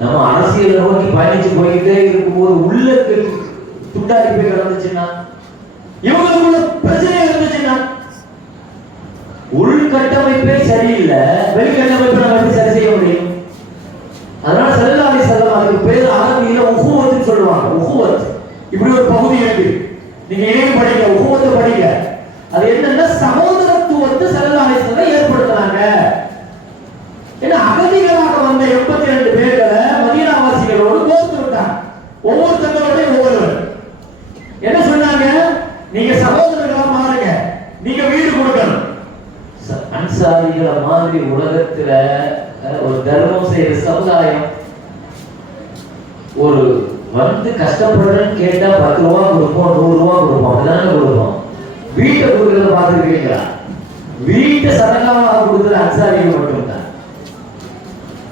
நம்ம அரசியல் நோக்கி பயணிச்சு போயிட்டே இருக்கும்போது உள்ள துண்டாடி போய் கிடந்துச்சுன்னா, இவங்களுக்குள்ள பிரச்சனை இருந்துச்சுன்னா, உள்கட்டமைப்பே சரியில்லை, வெளிக்கட்டமைப்பை நம்ம எப்படி சரி செய்ய முடியும்? அதனால ஸல்லல்லாஹு அலைஹி வஸல்லம் அதுக்கு பேர் அரபியில உஹுவத்னு சொல்லுவாங்க. உஹுவத் இப்படி ஒரு பகுதி இருக்கு, நீங்க இணைய படிக்க, உஹுவத்தை படிக்க. அது என்னன்னா சகோதரத்துவத்தை ஸல்லல்லாஹு அலைஹி வஸல்லம் ஏற்படுத்தினாங்க. ஏன்னா அகதிகளாக வந்த 82 பேர்களை மதீனாவாசிகளோடு கோர்த்து விட்டாங்க. ஒவ்வொருத்தங்களோட ஒவ்வொருவர் என்ன சொன்னாங்க, நீங்க சகோதரர்களா மாதிரி உலகத்துல ஒரு தர்மம் செய்யற சமுதாயம். ஒரு வந்து கஷ்டப்படுறேன்னு கேட்டா 10 ரூபா கொடுப்போம், 100 ரூபா கொடுப்போம், அப்படிதானே கொடுப்போம். வீட்டை கொடுக்கறத பார்த்துருக்கீங்களா? வீட்டை சடங்காக கொடுக்குற அன்சாரிகள் மட்டும்தான்.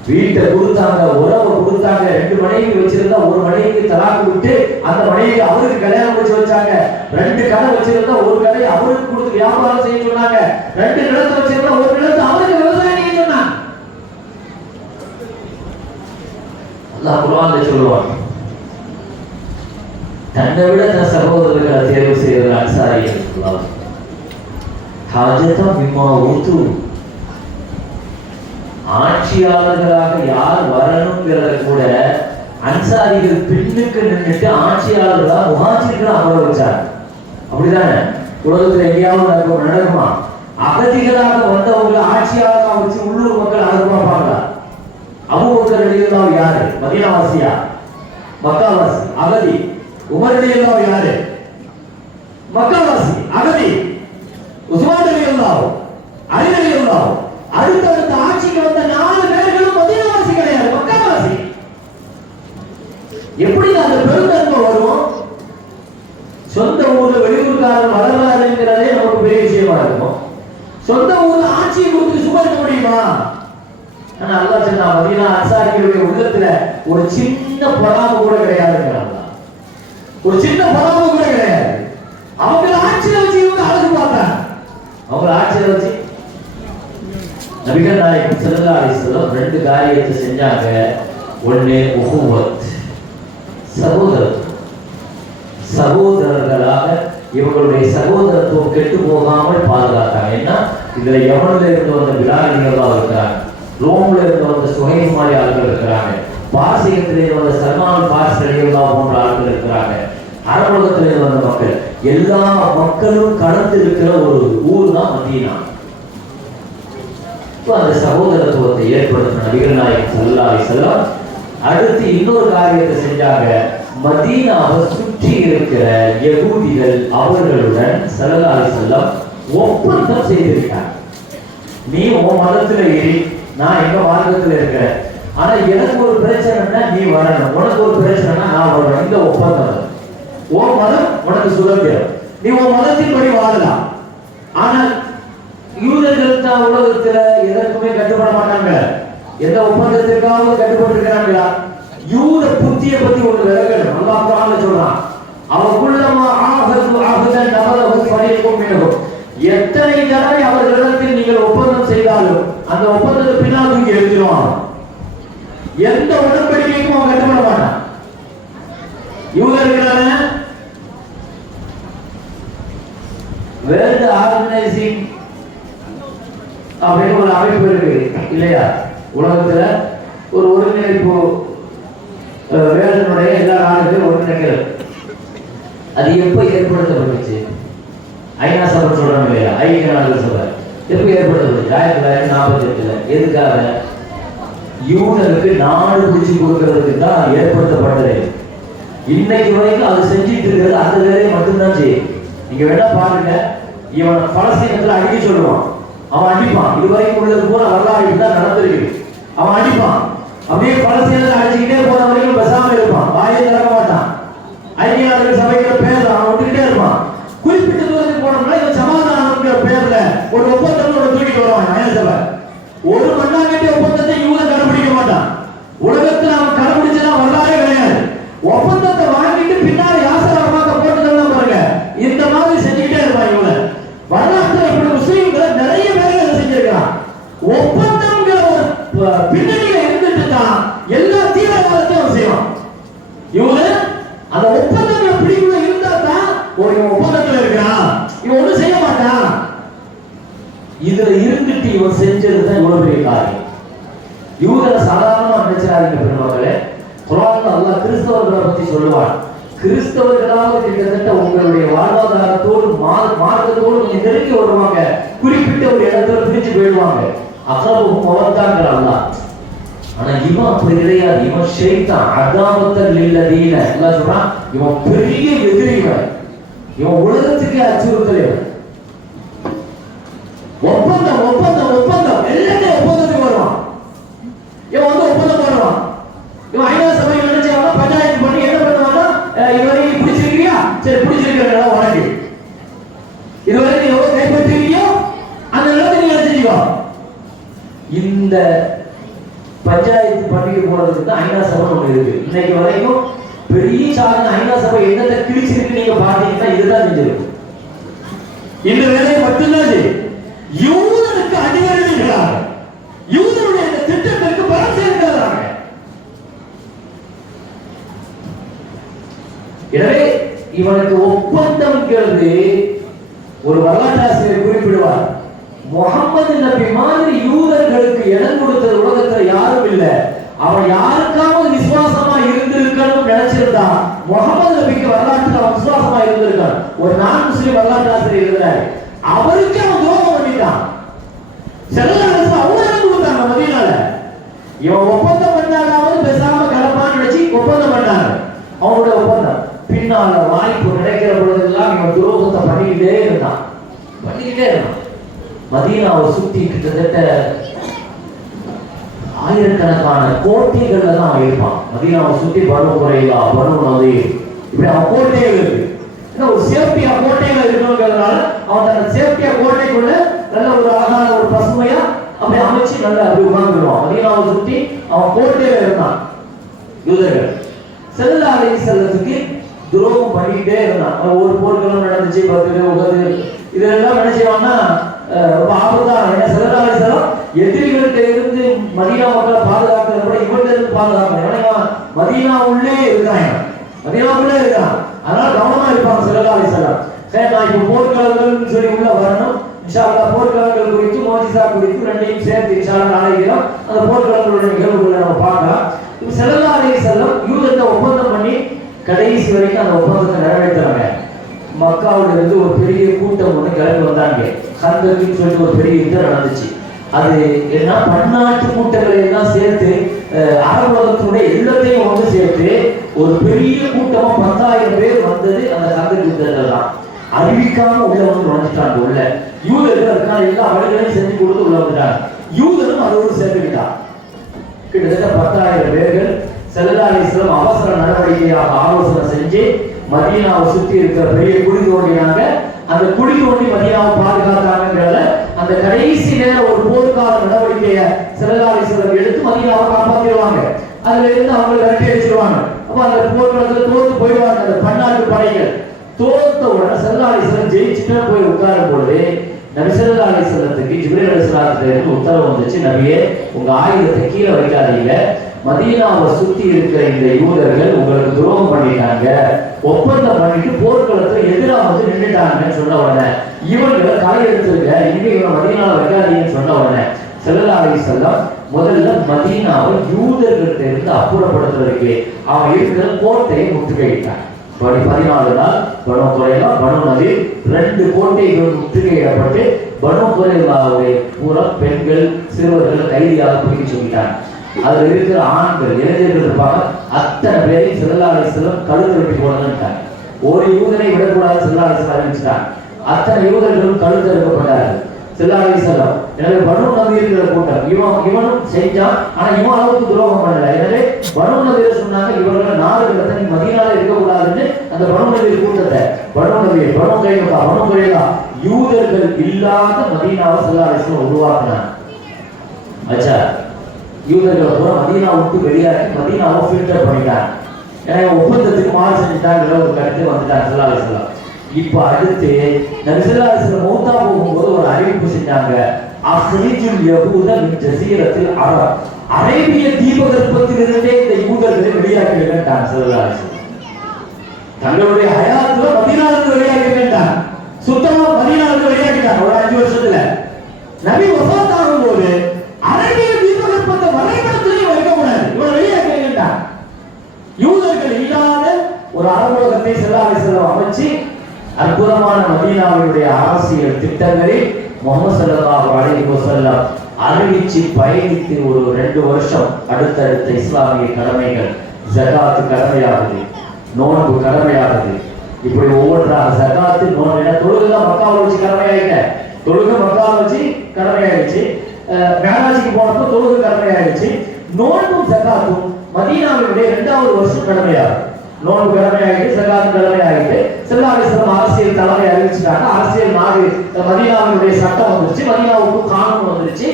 வீட்டை கொடுத்தாங்க, உறவை கொடுத்தாங்க. 2 மனைவி வச்சிருந்தா 1 மனைவிக்கு தலாக்கு விட்டு அந்த மனைவிக்கு அவருக்கு கல்யாணம் முடிச்சு வச்சாங்க. 2 கடை வச்சிருந்தா 1 கடை அவருக்கு கொடுத்து வியாபாரம் செய்ய சொன்னாங்க. 2 நிலத்தை வச்சிருந்தா 1 நிலத்தை அவருக்கு விவசாயம் செய்ய சொன்னாங்க. அல்லாஹ் குர்ஆன்ல சொல்லுவாங்க, தன்னை விட தன் சகோதரர்களை தேர்வு செய்கிற அன்சாரிகள் ஹாஜதா பிமா ஊது. ஆட்சியாளர்களாக யார் வரணுங்கிறத கூட அன்சாரிகள் பின்னுக்கு நின்றுட்டு ஆட்சியாளர்களா முஹாஜிர்களா அமர வச்சாங்க. அப்படிதானே? உலகத்துல எங்கேயாவது நடக்குமா? அகதிகளாக வந்தவங்களை ஆட்சியாளராக வச்சு உள்ளூர் மக்கள் அழகு பார்ப்பாங்களா? அபூபக்கர் ரலியல்லாஹு யாரு? மதீனாவாசியா? மக்காவாசி, அகதி. உமர் ரலியல்லாஹு யாரு? மக்காவாசி, அகதி. உஸ்மான் ரலியல்லாஹு, அலி ரலியல்லாஹு, அடுத்தடுத்த ஆட்சிக்கு வந்த 4 பேர்களும் மதீனாவாசி கிடையாது, மக்காவாசி. எப்படி அந்த பெருந்தன்மை வரும்? சொந்த ஊர்ல வெளியூர்காரன் வளர்றாருங்கிறதே நமக்கு பெரிய விஷயமா இருக்கும். சொந்த ஊர்ல ஆட்சியை கொடுத்து சும்மா இருக்க முடியுமா? ஆனா அல்லாஹ் சொன்னா மதீனா அன்சாரிகளுடைய உள்ளத்துல ஒரு சின்ன பொறாமை கூட கிடையாதுங்கிறாங்க. ஒரு சின்ன பொறாமை கூட கிடையாது. அவங்க ஆட்சியை வச்சு இவங்க அழகு பார்த்தாங்க. அவங்க ஆட்சியை வச்சு நபிகள் நாயகம் ஸல்லல்லாஹு அலைஹி வஸல்லம் 2 காரியத்தை செஞ்சாங்க. ஒண்ணு உஹுவத், சகோதரத்துவம். சகோதரர்களாக இவங்களுடைய சகோதரத்துவம் கெட்டு போகாமல் பாதுகாத்தாங்க. என்ன இதுல யமன்ல இருந்து வந்த பிலால் ரலியல்லாஹு இருக்கிறாங்க, ரோம்ல இருந்து வந்த சுஹைப் மாதிரி ஆட்கள் இருக்கிறாங்க, பாரசீகத்திலிருந்து வந்த சல்மான் பாரிஸ் ரலியல்லாஹு போன்ற ஆட்கள் இருக்கிறாங்க, அரபுலகத்திலிருந்து வந்த மக்கள். எல்லா மக்களும் கலந்து இருக்கிற ஒரு ஊர் தான் மதீனா. அந்த சகோதரத்துவத்தை ஏற்படுத்தின நபிகள் நாயகம் ஸல்லல்லாஹு அலைஹி வஸல்லம் அடுத்து இன்னொரு காரியத்தை செஞ்சாங்க. மதீனாவை சுற்றி இருக்கிற யகூதிகள் அவர்களுடன் ஸல்லல்லாஹு அலைஹி வஸல்லம் ஒப்பந்தம் செய்திருக்காங்க. நீ உன் மதத்துல ஏறி, நான் எங்க மார்க்கத்துல இருக்கிறேன். ஆனா எனக்கு ஒரு பிரச்சனைனா நீ வரணும், உனக்கு ஒரு பிரச்சனைனா நான் வரணும். இந்த ஒப்பந்தம். உன் மதம் உனக்கு சுதந்திரம், நீ உன் மதத்தின்படி வாழலாம். ஆனால் யூதர்கள் தான் உலகத்துல எதற்குமே கட்டுப்பட மாட்டாங்க. எந்த ஒப்பந்தத்திற்காவது கட்டுப்பட்டு இருக்கிறாங்களா? யூத புத்தியை பத்தி ஒரு விளக்கணும். அல்லாஹ் குர்ஆன்ல சொல்றான், அவகுல்லமா ஆஹது ஆஹதன் நபரஹு ஃபரீகும் மின்ஹும். எத்தனை தடவை அவர்களிடத்தில் நீங்கள் ஒப்பந்தம் செய்தாலும் அந்த ஒப்பந்தத்தை பின்னால் தூக்கி எறிஞ்சிருவாங்க. எந்த உடன்படிக்கைக்கும் அவன் கட்டுப்பட மாட்டான். யூதர்களான வேர்ல்ட் ஆர்கனைசிங் அப்படின்னு ஒரு அமைப்பு இருக்கு இல்லையா? உலகத்துல ஒரு ஒருங்கிணைப்பு, வேர்ல்டுடைய எல்லா நாடுகளையும் ஒருங்கிணைக்கிறது. அது எப்ப ஏற்படுத்தப்பட்டுச்சு? ஐநா சபை சொல்றோம் இல்லையா? ஐக்கிய நாடுகள் சபை எப்ப ஏற்படுத்தப்பட்டுச்சு? 1948. எதுக்காக? யூதருக்கு நாடு பிடிச்சு கொடுக்கறதுக்கு தான் ஏற்படுத்தப்பட்டது. இன்னைக்கு வரைக்கும் அது செஞ்சிட்டு இருக்கிறது அந்த வேலையை மட்டும்தான் செய்யும். நீங்க வேணா பாருங்க, இவன் பலஸ்தீனத்துல அடிக்க சொல்லுவான், அவன் அடிப்பான். இதுவரைக்கும் உள்ளது பூரா வரலாறு தான் நடந்திருக்கு. அவன் அடிப்பான், அப்படியே பலஸ்தீனத்துல அடிச்சுக்கிட்டே போற வரைக்கும் பேசாம இருப்பான், வாயை திறக்க மாட்டான். ஐக்கிய நாடுகள் சபையில பேசுறான், அவன் விட்டுக்கிட்டே இருப்பான். குறிப்பிட்ட தூரத்துக்கு போனோம்னா இவன் சமாதானம்ங்கிற பேர்ல ஒரு ஒப்பந்தம் ஒரு தூக்கிட்டு வருவான் ஐநா சபை. ஒரு மண்ணாங்கட்டி ஒப்பந்தத்தை யூதன் கடைபிடிக்க மாட்டான். உலகத்துல அவன் கடைபிடிச்சதா வரலாறே கிடையாது. ஒப்பந்தத்தை வாங்கிட்டு பின்னாடி யாசர் அரபாத்தை போட்டுதான் பாருங்க, இந்த மாதிரி செஞ்சுக்கிட்டே இருப்பான் இவன். வரலாற்றுல இப்படி முஸ்லீம்களை நிறைய பேர் அதை செஞ்சிருக்கான். ஒப்பந்தம்ங்கிற ஒரு பின்னணியில இருந்துட்டு தான் எல்லா தீவிரவாதத்தையும் அவன் செய்வான். இவன் அந்த ஒப்பந்தங்களை பிடிக்குள்ள இருந்தா தான் ஒரு ஒப்பந்தத்துல இருக்கிறான், இவன் ஒண்ணும் செய்ய மாட்டான். இதுல இருந்துட்டு இவன் செஞ்சதுதான் இவ்வளவு பெரிய காரியம். யூதரை சாதாரணமா நினைச்சாருங்க பெருமக்களே. குர்ஆன்ல அல்லாஹ் கிறிஸ்தவர்களை பத்தி சொல்லுவான். கிறிஸ்தவர்களாவது கிட்டத்தட்ட உங்களுடைய வாழ்வாதாரத்தோடு மார்க்கத்தோடு கொஞ்சம் நெருங்கி வருவாங்க, குறிப்பிட்ட ஒரு இடத்துல பிரிச்சு போயிடுவாங்க. அக்ரபுஹும் மவத்தாங்கிற அல்லாஹ். ஆனா இவன் அப்படி கிடையாது. இவன் ஷைத்தான், அதாவத்தல் லில்லதீன. அல்லாஹ் சொல்றான், இவன் பெரிய எதிரிவன், இவன் உலகத்துக்கே அச்சுறுத்தல். ஒப்பந்தம் ஒப்பந்தம் ஒப்பந்தம் எல்லாத்தையும் ஒப்பந்தத்துக்கு வருவான். இவன் வந்து ஒப்பந்தம் போடுவான். இவன் ஐநா சபை நினைச்சாங்க பஞ்சாயத்து பண்ணி என்ன பண்ணுவாங்க, இதுவரைக்கும் பிடிச்சிருக்கியா, சரி பிடிச்சிருக்கிற உனக்கு இதுவரை நீ எவ்வளவு கைப்பற்றிருக்கியோ அந்த நிலத்தை நீ செஞ்சுக்கோ. இந்த பஞ்சாயத்து பண்ணிட்டு போறதுக்கு தான் ஐநா சபை ஒன்று இருக்கு. இன்னைக்கு வரைக்கும் பெரிய சாதனை ஐநா சபை என்னத்தை கிழிச்சிருக்கு நீங்க பாத்தீங்கன்னா இதுதான் செஞ்சிருக்கு. இந்த வேலையை மட்டும்தான் செய்யும். யூதருக்கு அடிவருகிறார், யூதருடைய இந்த திட்டத்திற்கு பலம் சேர்க்கிறாங்க. எனவே இவனுக்கு ஒப்பந்தம்ங்கிறது ஒரு வரலாற்றாசிரியர் குறிப்பிடுவார், முகமது நபி மாதிரி யூதர்களுக்கு இடம் கொடுத்தது உலகத்துல யாரும் இல்லை. அவன் யாருக்காவது விசுவாசமா இருந்திருக்கணும் நினைச்சிருந்தா முகமது நபிக்கு வரலாற்றுல அவன் விசுவாசமா இருந்திருக்கான். ஒரு நான் முஸ்லிம் வரலாற்று ஆசிரியர் இருந்தாரு, அவருக்கு அவன் துரோகம் பண்ணிட்டான். செல்லலாசு அவங்க இடம் கொடுத்தாங்க மதீனால. இவன் ஒப்பந்தம் பண்ணாலாவது பேசாம கடப்பான்னு நினைச்சு ஒப்பந்தம் பண்ணாங்க. அவனோட ஒப்பந்தம் பின்னால வாய்ப்பு கிடைக்கிற பொழுதெல்லாம் இவன் துரோகத்தை பண்ணிக்கிட்டே இருந்தான். மதீனாவை சுத்தி கிட்டத்தட்ட ஆயிரக்கணக்கான கோட்டைகள்ல தான் அவன் இருப்பான். மதீனாவை சுத்தி பனு குறைலா, பனு நதீர், இப்படி அவன் கோட்டைகள் இருக்கு. ஒரு சேஃப்டியா கோட்டைகள் இருக்கணுங்கிறதுனால அவன் தன் சேஃப்டியா கோட்டைக்குள்ள நல்ல ஒரு அழகான ஒரு பசுமையா அப்படி அமைச்சு நல்ல அப்படி உணர்ந்துடுவான். மதீனாவை சுத்தி அவன் கோட்டையில இருந்தான். யூதர்கள் ஸல்லல்லாஹு அலைஹி வஸல்லத்துக்கு துரோகம் பண்ணிக்கிட்டே இருந்தான். ஒரு போர்க்களம் நடந்துச்சு, பத்ரு, உஹது, இதெல்லாம் என்ன செய்வான்னா ரொம்ப ஆபத்தான. ஏன்னா ஸல்லல்லாஹு அலைஹி வஸல்லம் எதிரிகள்கிட்ட இருந்து மதீனா மக்களை பாதுகாக்கிறத விட இவன்கிட்ட இருந்து பாதுகாக்கணும். ஏன்னா மதீனா உள்ளே இருக்காங்க, மதீனாவுக்குள்ளே இருக்கான். அதனால கவனமா இருப்பாங்க ஸல்லல்லாஹு அலைஹி வஸல்லம். சரி, நான் இப்போ போர்க்களங்கள்னு சொல்லி உள்ள வரணும். இன்ஷா அல்லாஹ் போர்க்களங்கள் குறித்து மோஜிசா குறித்து ரெண்டையும் சேர்த்து இன்ஷா அல்லாஹ் நாளைக்கு அந்த போர்க்களங்களுடைய நிகழ்வுகளை நம்ம பார்க்கலாம். ஸல்லல்லாஹு அலைஹி வஸல்லம் யூதர்கிட்ட ஒப்பந்தம் பண்ணி கடைசி வரைக்கும் அந்த ஒப்பந்தத்தை நிறைவேற்றுறாங்க. மக்காவுல இருந்து ஒரு பெரிய கூட்டம் ஒன்று கிளம்பி வந்தாங்க. கந்தர்ன்னு சொல்லிட்டு ஒரு பெரிய யுத்தம் நடந்துச்சு. அது என்ன, பன்னாட்டு கூட்டங்களை எல்லாம் சேர்த்து அரபு உலகத்தினுடைய எல்லாத்தையும் வந்து சேர்த்து ஒரு பெரிய கூட்டமா 10,000 பேர் வந்தது அந்த கந்தர் யுத்தத்துல தான். அறிவிக்காம உள்ள வந்து நுழைஞ்சிட்டாங்க. உள்ள யூதர்கள் அதுக்கான எல்லா வழிகளையும் செஞ்சு கொடுத்து உள்ள வந்துட்டாங்க. யூதரும் அதோடு சேர்த்துக்கிட்டான். கிட்டத்தட்ட 10,000 பேர்கள் ஸல்லல்லாஹு அலைஹி வஸல்லம் அவசர நடவடிக்கையாக ஆலோசனை செஞ்சு மதீனாவை சுத்தி இருக்கிற பெரிய குழி தோண்டினாங்க. அந்த குழி தோண்டி மதீனாவை பாதுகாத்தாங்கிறத அந்த கடைசி நேரம் ஒரு போர்க்கால நடவடிக்கையை ஸல்லல்லாஹு அலைஹி வஸல்லம் எடுத்து மதீனாவை காப்பாற்றிடுவாங்க. அதுல இருந்து அவங்க விரட்டி அடிச்சிருவாங்க. அப்ப அந்த போர்க்களத்துல தோத்து போயிடுவாங்க. அந்த பன்னாட்டு படைகள் தோத்த உடனே ஸல்லல்லாஹு அலைஹி வஸல்லம் ஜெயிச்சுட்டு போய் உட்காரும் பொழுது நபி ஸல்லல்லாஹு அலைஹி வஸல்லத்துக்கு ஜிப்ரீல் அலைஹிஸ்ஸலாத்துல இருந்து உத்தரவு வந்துச்சு, நபியே உங்க ஆயுதத்தை கீழே வைக்காதீங்க, மதீனாவை சுத்தி இருக்கிற இந்த யூதர்கள் உங்களுக்கு துரோகம் பண்ணிட்டாங்க, ஒப்பந்தம் பண்ணிட்டு போர்க்களத்துல எதிராக வந்து நின்றுட்டாங்கன்னு சொன்ன உடனே இவங்களை களை எடுத்துருக்க, இனிமே இவங்க மதீனாவை வைக்காதீங்கன்னு சொன்ன உடனே ஸல்லல்லாஹு அலைஹி வஸல்லம் முதல்ல மதீனாவை யூதர்கள்ட்ட இருந்து அப்புறப்படுத்துறதுக்கு அவன் இருக்கிற கோட்டையை முற்றுகையிட்டான். 14 நாள் பனு குறைலா, பனு நதீர் 2 கோட்டைகள் முற்றுகையிடப்பட்டு பனு குறைலாவுடைய பூரா பெண்கள் சிறுவர்கள் கைதியாக பிடிக்க சொல்லிட்டாங்க. அதுல இருக்கிற ஆண்கள் இளைஞர்கள் இருப்பாங்க, அத்தனை பேரையும் ஸல்லல்லாஹு அலைஹி வஸல்லம் கழுத்து வெட்டி போடணும்ட்டாங்க. ஒரு யூதனை விடக்கூடாது ஸல்லல்லாஹு அலைஹி வஸல்லம் அறிவிச்சிட்டாங்க. அத்தனை யூதர்களும் கழுத்து அறுக்கப்பட்டார்கள் ஸல்லல்லாஹு அலைஹி வஸல்லம். எனவே பனு நதீர்ங்கிற கூட்டம் இவனும் செஞ்சான், ஆனா இவன் அளவுக்கு துரோகம் பண்ணல. எனவே பனு நதீர் சொன்னாங்க, இவர்களை நாடுகளை நீ மதீனால இருக்கக்கூடாதுன்னு அந்த பனு நதீர் கூட்டத்தை பனு நதீர், பனு கைனுகா, பனு குறைலா யூதர்கள் இல்லாத மதீனாவை ஸல்லல்லாஹு அலைஹி வஸல்லம் உருவாக்கினாங்க. அச்சா, யூதர்களை பூரா மதீனா விட்டு வெளியாக்கி மதீனாவை ஃபில்டர் பண்ணிட்டாங்க. ஏன்னா ஒப்பந்தத்துக்கு மாறு செஞ்சுட்டாங்கிற ஒரு கருத்து வந்துட்டாங்க ஸல்லல்லாஹு அலைஹி வஸல்லம். இப்ப அடுத்து நபி ஸல்லல்லாஹு அலைஹி வஸல்லம் மௌத்தா போகும்போது ஒரு அறிவிப்பு செஞ்சாங்க, அஹ்ரிஜுல் யஹூத மின் ஜஸீரத்தில் அரப், அரேபிய தீபகற்பத்திலிருந்தே இந்த யூதர்களை வெளியாக்கிட்டாங்க ஸல்லல்லாஹு அலைஹி வஸல்லம். தங்களுடைய ஹயாத்துல மதீனாவுக்கு வெளியாக்கிட்டாங்க, சுத்தமா மதீனாவுக்கு வெளியாக்கிட்டாங்க. ஒரு 5 வருஷத்துல நபி வஃபாத் ஆகும்போது அரேபிய தீபகற்பத்தை வரைபடத்திலேயே வைக்கக்கூடாது, இவரை வெளியாக்கிட்டாங்க. யூதர்கள் இல்லாத ஒரு அரபுலகத்தை ஸல்லல்லாஹு அலைஹி வஸல்லம் அமைச்சு அற்புதமான மதீனாவுடைய அரசியல் திட்டங்களில் முஹம்மது ஸல்லல்லாஹு அலைஹி வஸல்லம் அறிவிச்சு பயணித்து ஒரு 2 வருஷம் அடுத்தடுத்த இஸ்லாமிய கடமைகள், ஜகாத் கடமையாகுது, நோன்பு கடமையாகுது. இப்படி ஒவ்வொன்றாக ஜகாத், நோன்பு, தொழுகை மக்காவை வச்சு கடமையாயிட்ட. தொழுகை மக்காவை வச்சு கடமையாயிடுச்சு, மேராஜுக்கு போனப்போ தொழுகை கடமையாயிடுச்சு. நோன்பும் ஜகாத்தும் மதீனாவினுடைய 2வது வருஷம் கடமையாகும். நோன்பு கடமையாயிட்டு, ஜகாத் கடமையாயிட்டு, ஸல்லல்லாஹு அலைஹி வஸல்லம் அரசியல் தலைமை அறிவிச்சுட்டாங்க. அரசியல் நாடு மதீனாவினுடைய சட்டம் வந்துருச்சு, மதீனாவுக்கு கானூன் வந்துருச்சு.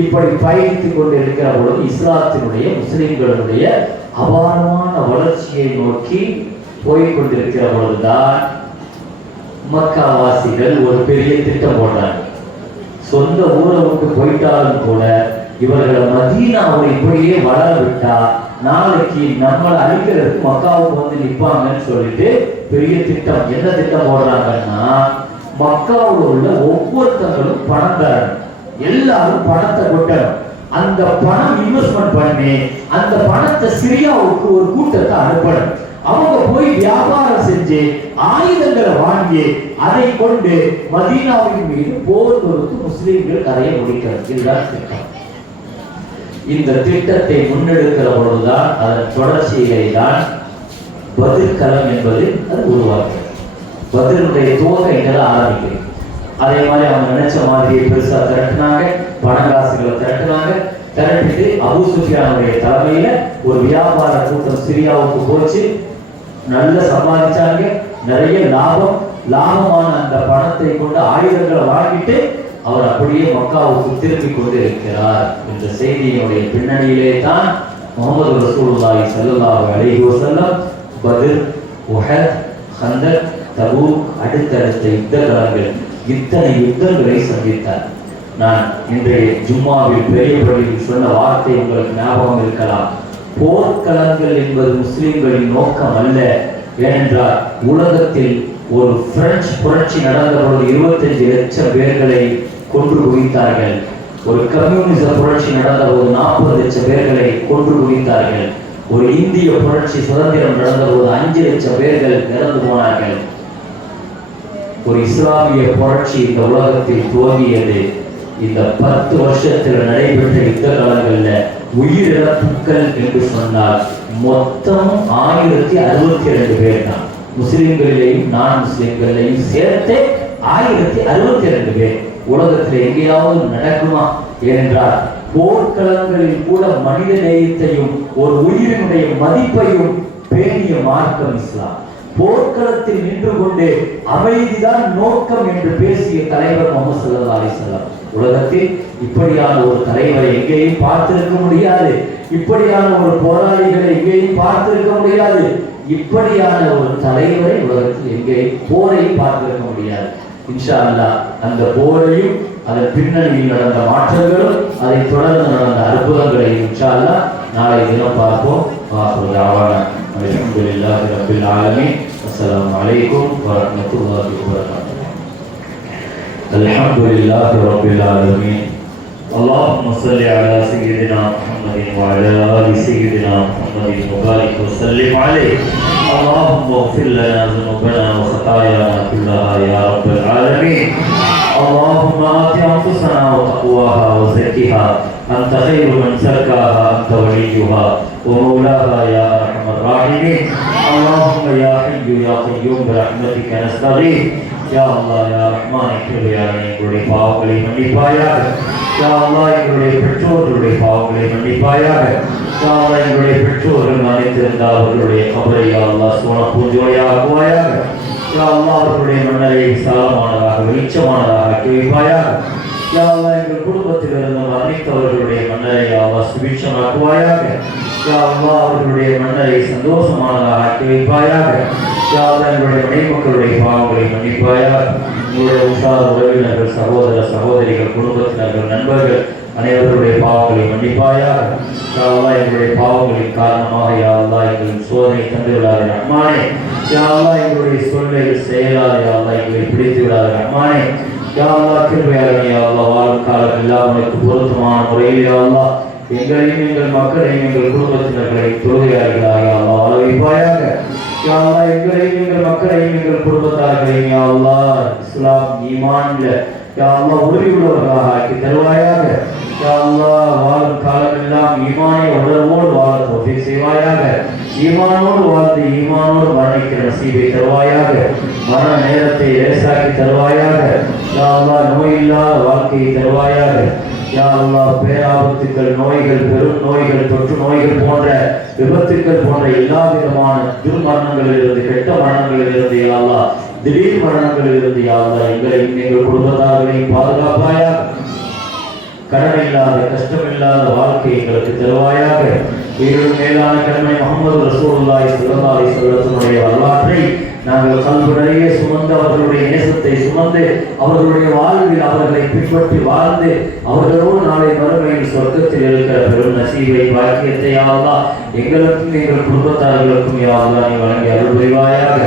இப்படி பயணித்துக் கொண்டு இருக்கிற பொழுது இஸ்லாத்தினுடைய முஸ்லிம்களுடைய அபாரமான வளர்ச்சியை நோக்கி போய்கொண்டிருக்கிற பொழுதுதான் மக்காவாசிகள் ஒரு பெரிய திட்டம் போட்டாங்க. சொந்த ஊரை விட்டு போயிட்டாலும் கூட இவர்களை மதீனாவை இப்படியே வளர விட்டா நாளைக்கு நம்மளை அழிக்கிறதுக்கு மக்காவுக்கு வந்து நிற்பாங்கன்னு சொல்லிட்டு பெரிய திட்டம். என்ன திட்டம் போடுறாங்கன்னா, மக்காவில் உள்ள ஒவ்வொருத்தங்களும் பணம் தரணும், எல்லாரும் பணத்தை கொட்டணும். அந்த பணம் இன்வெஸ்ட்மெண்ட் பண்ணி அந்த பணத்தை சிரியாவுக்கு ஒரு கூட்டத்தை அனுப்பணும். அவங்க போய் வியாபாரம் செஞ்சு ஆயுதங்களை வாங்கி அதை கொண்டு மதீனாவின் மீது போர் தொடுத்து முஸ்லிம்கள் கரையை முடிக்கிறது. இதுதான் திட்டம். இந்த திட்டத்தை முன்னெடுக்கிற பொழுதுதான் அதன் தொடர்ச்சியை தான் பதில் களம் என்பது அது உருவாக்குது. பதிலுடைய துவக்கம் எங்களை ஆரம்பிக்கிறது. அதே மாதிரி அவங்க நினைச்ச மாதிரியே பெருசா திரட்டினாங்க, பணங்காசுகளை திரட்டினாங்க. திரட்டிட்டு அபூ சுஃபியானுடைய தலைமையில ஒரு வியாபார கூட்டம் சிரியாவுக்கு போச்சு. நல்ல சம்பாதிச்சாங்க, நிறைய லாபமான அந்த பணத்தை கொண்டு ஆயுதங்களை வாங்கிட்டு அவர் அப்படியே மக்காவுக்கு திரும்பி கொண்டு இருக்கிறார் என்ற செய்தியினுடைய பின்னணியிலே தான் முஹம்மது ரசூலுல்லாஹி ஸல்லல்லாஹு அலைஹி வஸல்லம் பத்ர், உஹத், கந்தக், தபூக் அடுத்தடுத்த யுத்தங்கள் இத்தனை யுத்தங்களை சந்தித்தார். நான் இன்றைய ஜும்மாவில் பெரிய பள்ளியில் சொன்ன வார்த்தை உங்களுக்கு ஞாபகம் இருக்கலாம். போர்க்களங்கள் என்பது முஸ்லிம்களின் நோக்கம் அல்ல. ஏனென்றால் உலகத்தில் ஒரு பிரெஞ்சு புரட்சி நடந்த பொழுது 25 லட்சம் பேர்களை கொன்று குவித்தார்கள். ஒரு கம்யூனிச புரட்சி நடந்த போது 40 லட்சம் பேர்களை கொன்று குவித்தார்கள். ஒரு இந்திய புரட்சி சுதந்திரம் நடந்த போது 5 லட்சம் பேர்கள் இறந்து போனார்கள். ஒரு இஸ்லாமிய புரட்சி இந்த உலகத்தில் துவங்கியது. இந்த 10 வருஷத்தில் நடைபெற்ற யுத்த காலங்கள்ல உயிரிழப்புகள் என்று சொன்னால் மொத்தம் 1062 பேர் தான். முஸ்லிம்களிலேயும் நான் முஸ்லிம்களிலேயும் சேர்த்து 1062 பேர். உலகத்தில் எங்கேயாவது நடக்குமா? ஏனென்றால் போர்க்களங்களில் கூட மனித நேயத்தையும் ஒரு உயிரினுடைய மதிப்பையும் பேணிய மார்க்கம் இஸ்லாம். போர்க்களத்தில் நின்று கொண்டு அமைதிதான் நோக்கம் என்று பேசிய தலைவர் முஹம்மது ஸல்லல்லாஹு அலைஹி வஸல்லம். உலகத்தில் இப்படியான ஒரு தலைவரை எங்கேயும் பார்த்திருக்க முடியாது. இப்படியான ஒரு போராளிகளை எங்கேயும் பார்த்திருக்க முடியாது. இப்படியான ஒரு தலைவரை உலகத்தில் எங்கேயும் போரையும் பார்த்திருக்க முடியாது. இன்ஷா அல்லாஹ் அந்த போரையும் அதன் பின்னணியில் நடந்த மாற்றங்களும் அதை தொடர்ந்து நடந்த அற்புதங்களையும் இன்ஷா அல்லாஹ் நாளை தினம் பார்ப்போம். அல்ஹம்துலில்லாஹி ரப்பில் ஆலமீன். அஸ்ஸலாமு அலைக்கும் வரஹ்மத்துல்லாஹி வபரகாத்துஹு. அல்ஹம்துலில்லாஹி ரப்பில் ஆலமீன். اللهم صل على سيدنا محمد وعلى آل سيدنا محمد وبارك وسلم عليه. اللهم اغفر لنا ذنوبنا وخطايانا كلها يا رب العالمين. اللهم آت أنفسنا وتقواها وزكها أنت خير من زكاها أنت وليها ومولاها يا أرحم الراحمين. اللهم يا حي يا قيوم برحمتك نستغيث. يا الله يا رحمن கிருபையாளனே, எங்களுடைய பாவங்களை மன்னிப்பாயாக. யா அல்லாஹ் எங்களுடைய பெற்றோர்களுடைய பாவங்களை மன்னிப்பாயாக. யா அல்லாஹ் எங்களுடைய பெற்றோர்கள் மன்னித்திருந்தால் அவர்களுடைய கபரை யா அல்லாஹ் சுவன பூஞ்சோலையாக்குவாயாக. யா அல்லாஹ் அவர்களுடைய மன்னரை விசாலமானதாக வெளிச்சமானதாக ஆக்கி வைப்பாயாக. யா அல்லாஹ் எங்கள் குடும்பத்தில் இருந்து மரணித்தவர்களுடைய மன்னரை யா அல்லாஹ் சுபிட்சமாக்குவாயாக. யா அல்லாஹ் அவர்களுடைய மன்னரை சந்தோஷமானதாக ஆக்கி வைப்பாயாக. யா அல்லாஹ் எங்களுடைய மனைமக்களுடைய பாவங்களை மன்னிப்பாயாக. உங்களுடைய உற்சாக உறவினர்கள், சகோதர சகோதரிகள், குடும்பத்தினர்கள், நண்பர்கள் அனைவருடைய பாவங்களை மன்னிப்பாயாக. யா அல்லாஹ் எங்களுடைய பாவங்களின் காரணமாக யா அல்லாஹ் எங்களுக்கு சோதனை தந்து விடாத ரஹ்மானே. யா அல்லாஹ் எங்களுடைய சொல்லை செயலாத யா அல்லாஹ் எங்களை பிடித்து விடாத ரஹ்மானே. யா அல்லாஹ் கிருபையாளனே, யா அல்லாஹ் வாழும் காலம் எல்லாம் உனக்கு பொருத்தமான முறையில் யா அல்லாஹ் எங்களையும் எங்கள் மக்களையும் எங்கள் குடும்பத்தினர்களை தொழுகையாளர்களாக யா அல்லாஹ் வாழ வைப்பாயாக. யா அல்லாஹ் எங்களையும் எங்கள் மக்களையும் எங்கள் குடும்பத்தார்களையும் யா அல்லாஹ் இஸ்லாம் ஈமான்ல யா அல்லாஹ் உறுதியுள்ளவர்களாக ஆக்கி தருவாயாக. யா அல்லாஹ் வாழும் காலமெல்லாம் ஈமானை உணர்வோடு வாழ தௌஃபீக் செய்வாயாக. ஈமானோடு வாழ்ந்து ஈமானோடு மரணிக்கிற நசீபை தருவாயாக. மரண நேரத்தை லேசாக்கி தருவாயாக. யா அல்லாஹ் நோய் இல்லாத வாழ்க்கையை தருவாயாக. யா அல்லாஹ் பேராபத்துக்கள், நோய்கள், பெரும் நோய்கள், தொற்று நோய்கள் போன்ற விபத்துக்கள் போன்ற எல்லா விதமான துர்மரணங்களில் இருந்து, கெட்ட மரணங்களில் இருந்து, யா அல்லாஹ் திடீர் மரணங்களில் இருந்து யா அல்லாஹ் எங்களையும் எங்கள் குடும்பத்தார்களையும் பாதுகாப்பாயாக. கடன் இல்லாத, கஷ்டம் இல்லாத வாழ்க்கை எங்களுக்கு தருவாயாக. உயிரின் மேலான கண்மை முஹம்மது ரசூலுல்லாஹி ஸல்லல்லாஹு அலைஹி வஸல்லம் வரலாற்றை நாங்கள் கல்விடையே சுமந்து, அவர்களுடைய நேசத்தை சுமந்து, அவர்களுடைய வாழ்வில் அவர்களை பின்பற்றி வாழ்ந்து, அவர்களோடு நாளை மறுமையில் சொர்க்கத்தில் இருக்கிற பெரும் நசீபை, பாக்கியத்தை யா அல்லாஹ் எங்களுக்கும் எங்கள் குடும்பத்தார்களுக்கும் யா அல்லாஹ் நீ வழங்கி அருள் புரிவாயாக.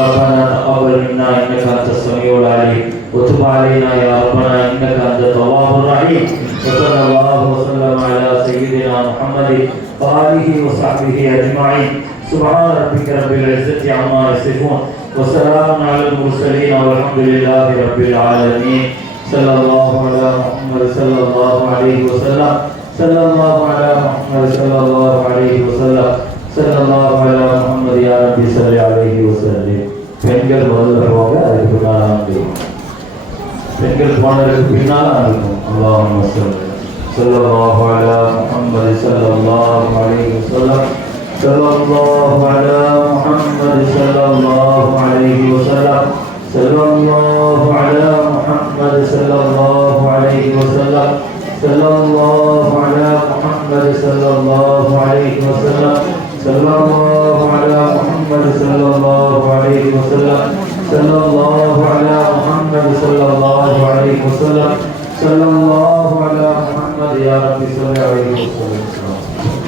ربنا تقبل منا انك انت السميع العليم وتب علينا يا ربنا انك انت التواب الرحيم. وصلى الله وسلم على سيدنا محمد وآله وصحبه اجمعين. سبحان ربك رب العزة عما يصفون وسلام على المرسلين والحمد لله رب العالمين. صلى الله على محمد صلى الله عليه وسلم. صلى الله على محمد صلى الله عليه وسلم. صلى الله على محمد يا ربي صل عليه وسلم. பெண்கள் முதல்ல போக, அதுக்கு பின்னால் பெண்கள் போனதுக்கு பின்னால் இருக்கும். அல்லாஹும்ம ஸல்லல்லாஹு அலா முஹம்மது ஸல்லல்லாஹு அலைஹி வஸல்லம். ஸல்லல்லாஹு அலா முஹம்மது ஸல்லல்லாஹு அலைஹி வஸல்லம். ஸல்லல்லாஹு அலா முஹம்மது ஸல்லல்லாஹு அலைஹி வஸல்லம். ஸல்லல்லாஹு அலா முஹம்மது ஸல்லல்லாஹு அலைஹி வஸல்லம். ஸல்லல்லாஹு அலா முஹம்மது ஸல்லல்லாஹு அலைஹி வஸல்லம். ஸல்லல்லாஹு அலா முஹம்மது ஸல்லல்லாஹு அலைஹி வஸல்லம். ஸல்லல்லாஹு அலா முஹம்மது யா ரப்பி ஸல்லி அலைஹி வஸல்லம்.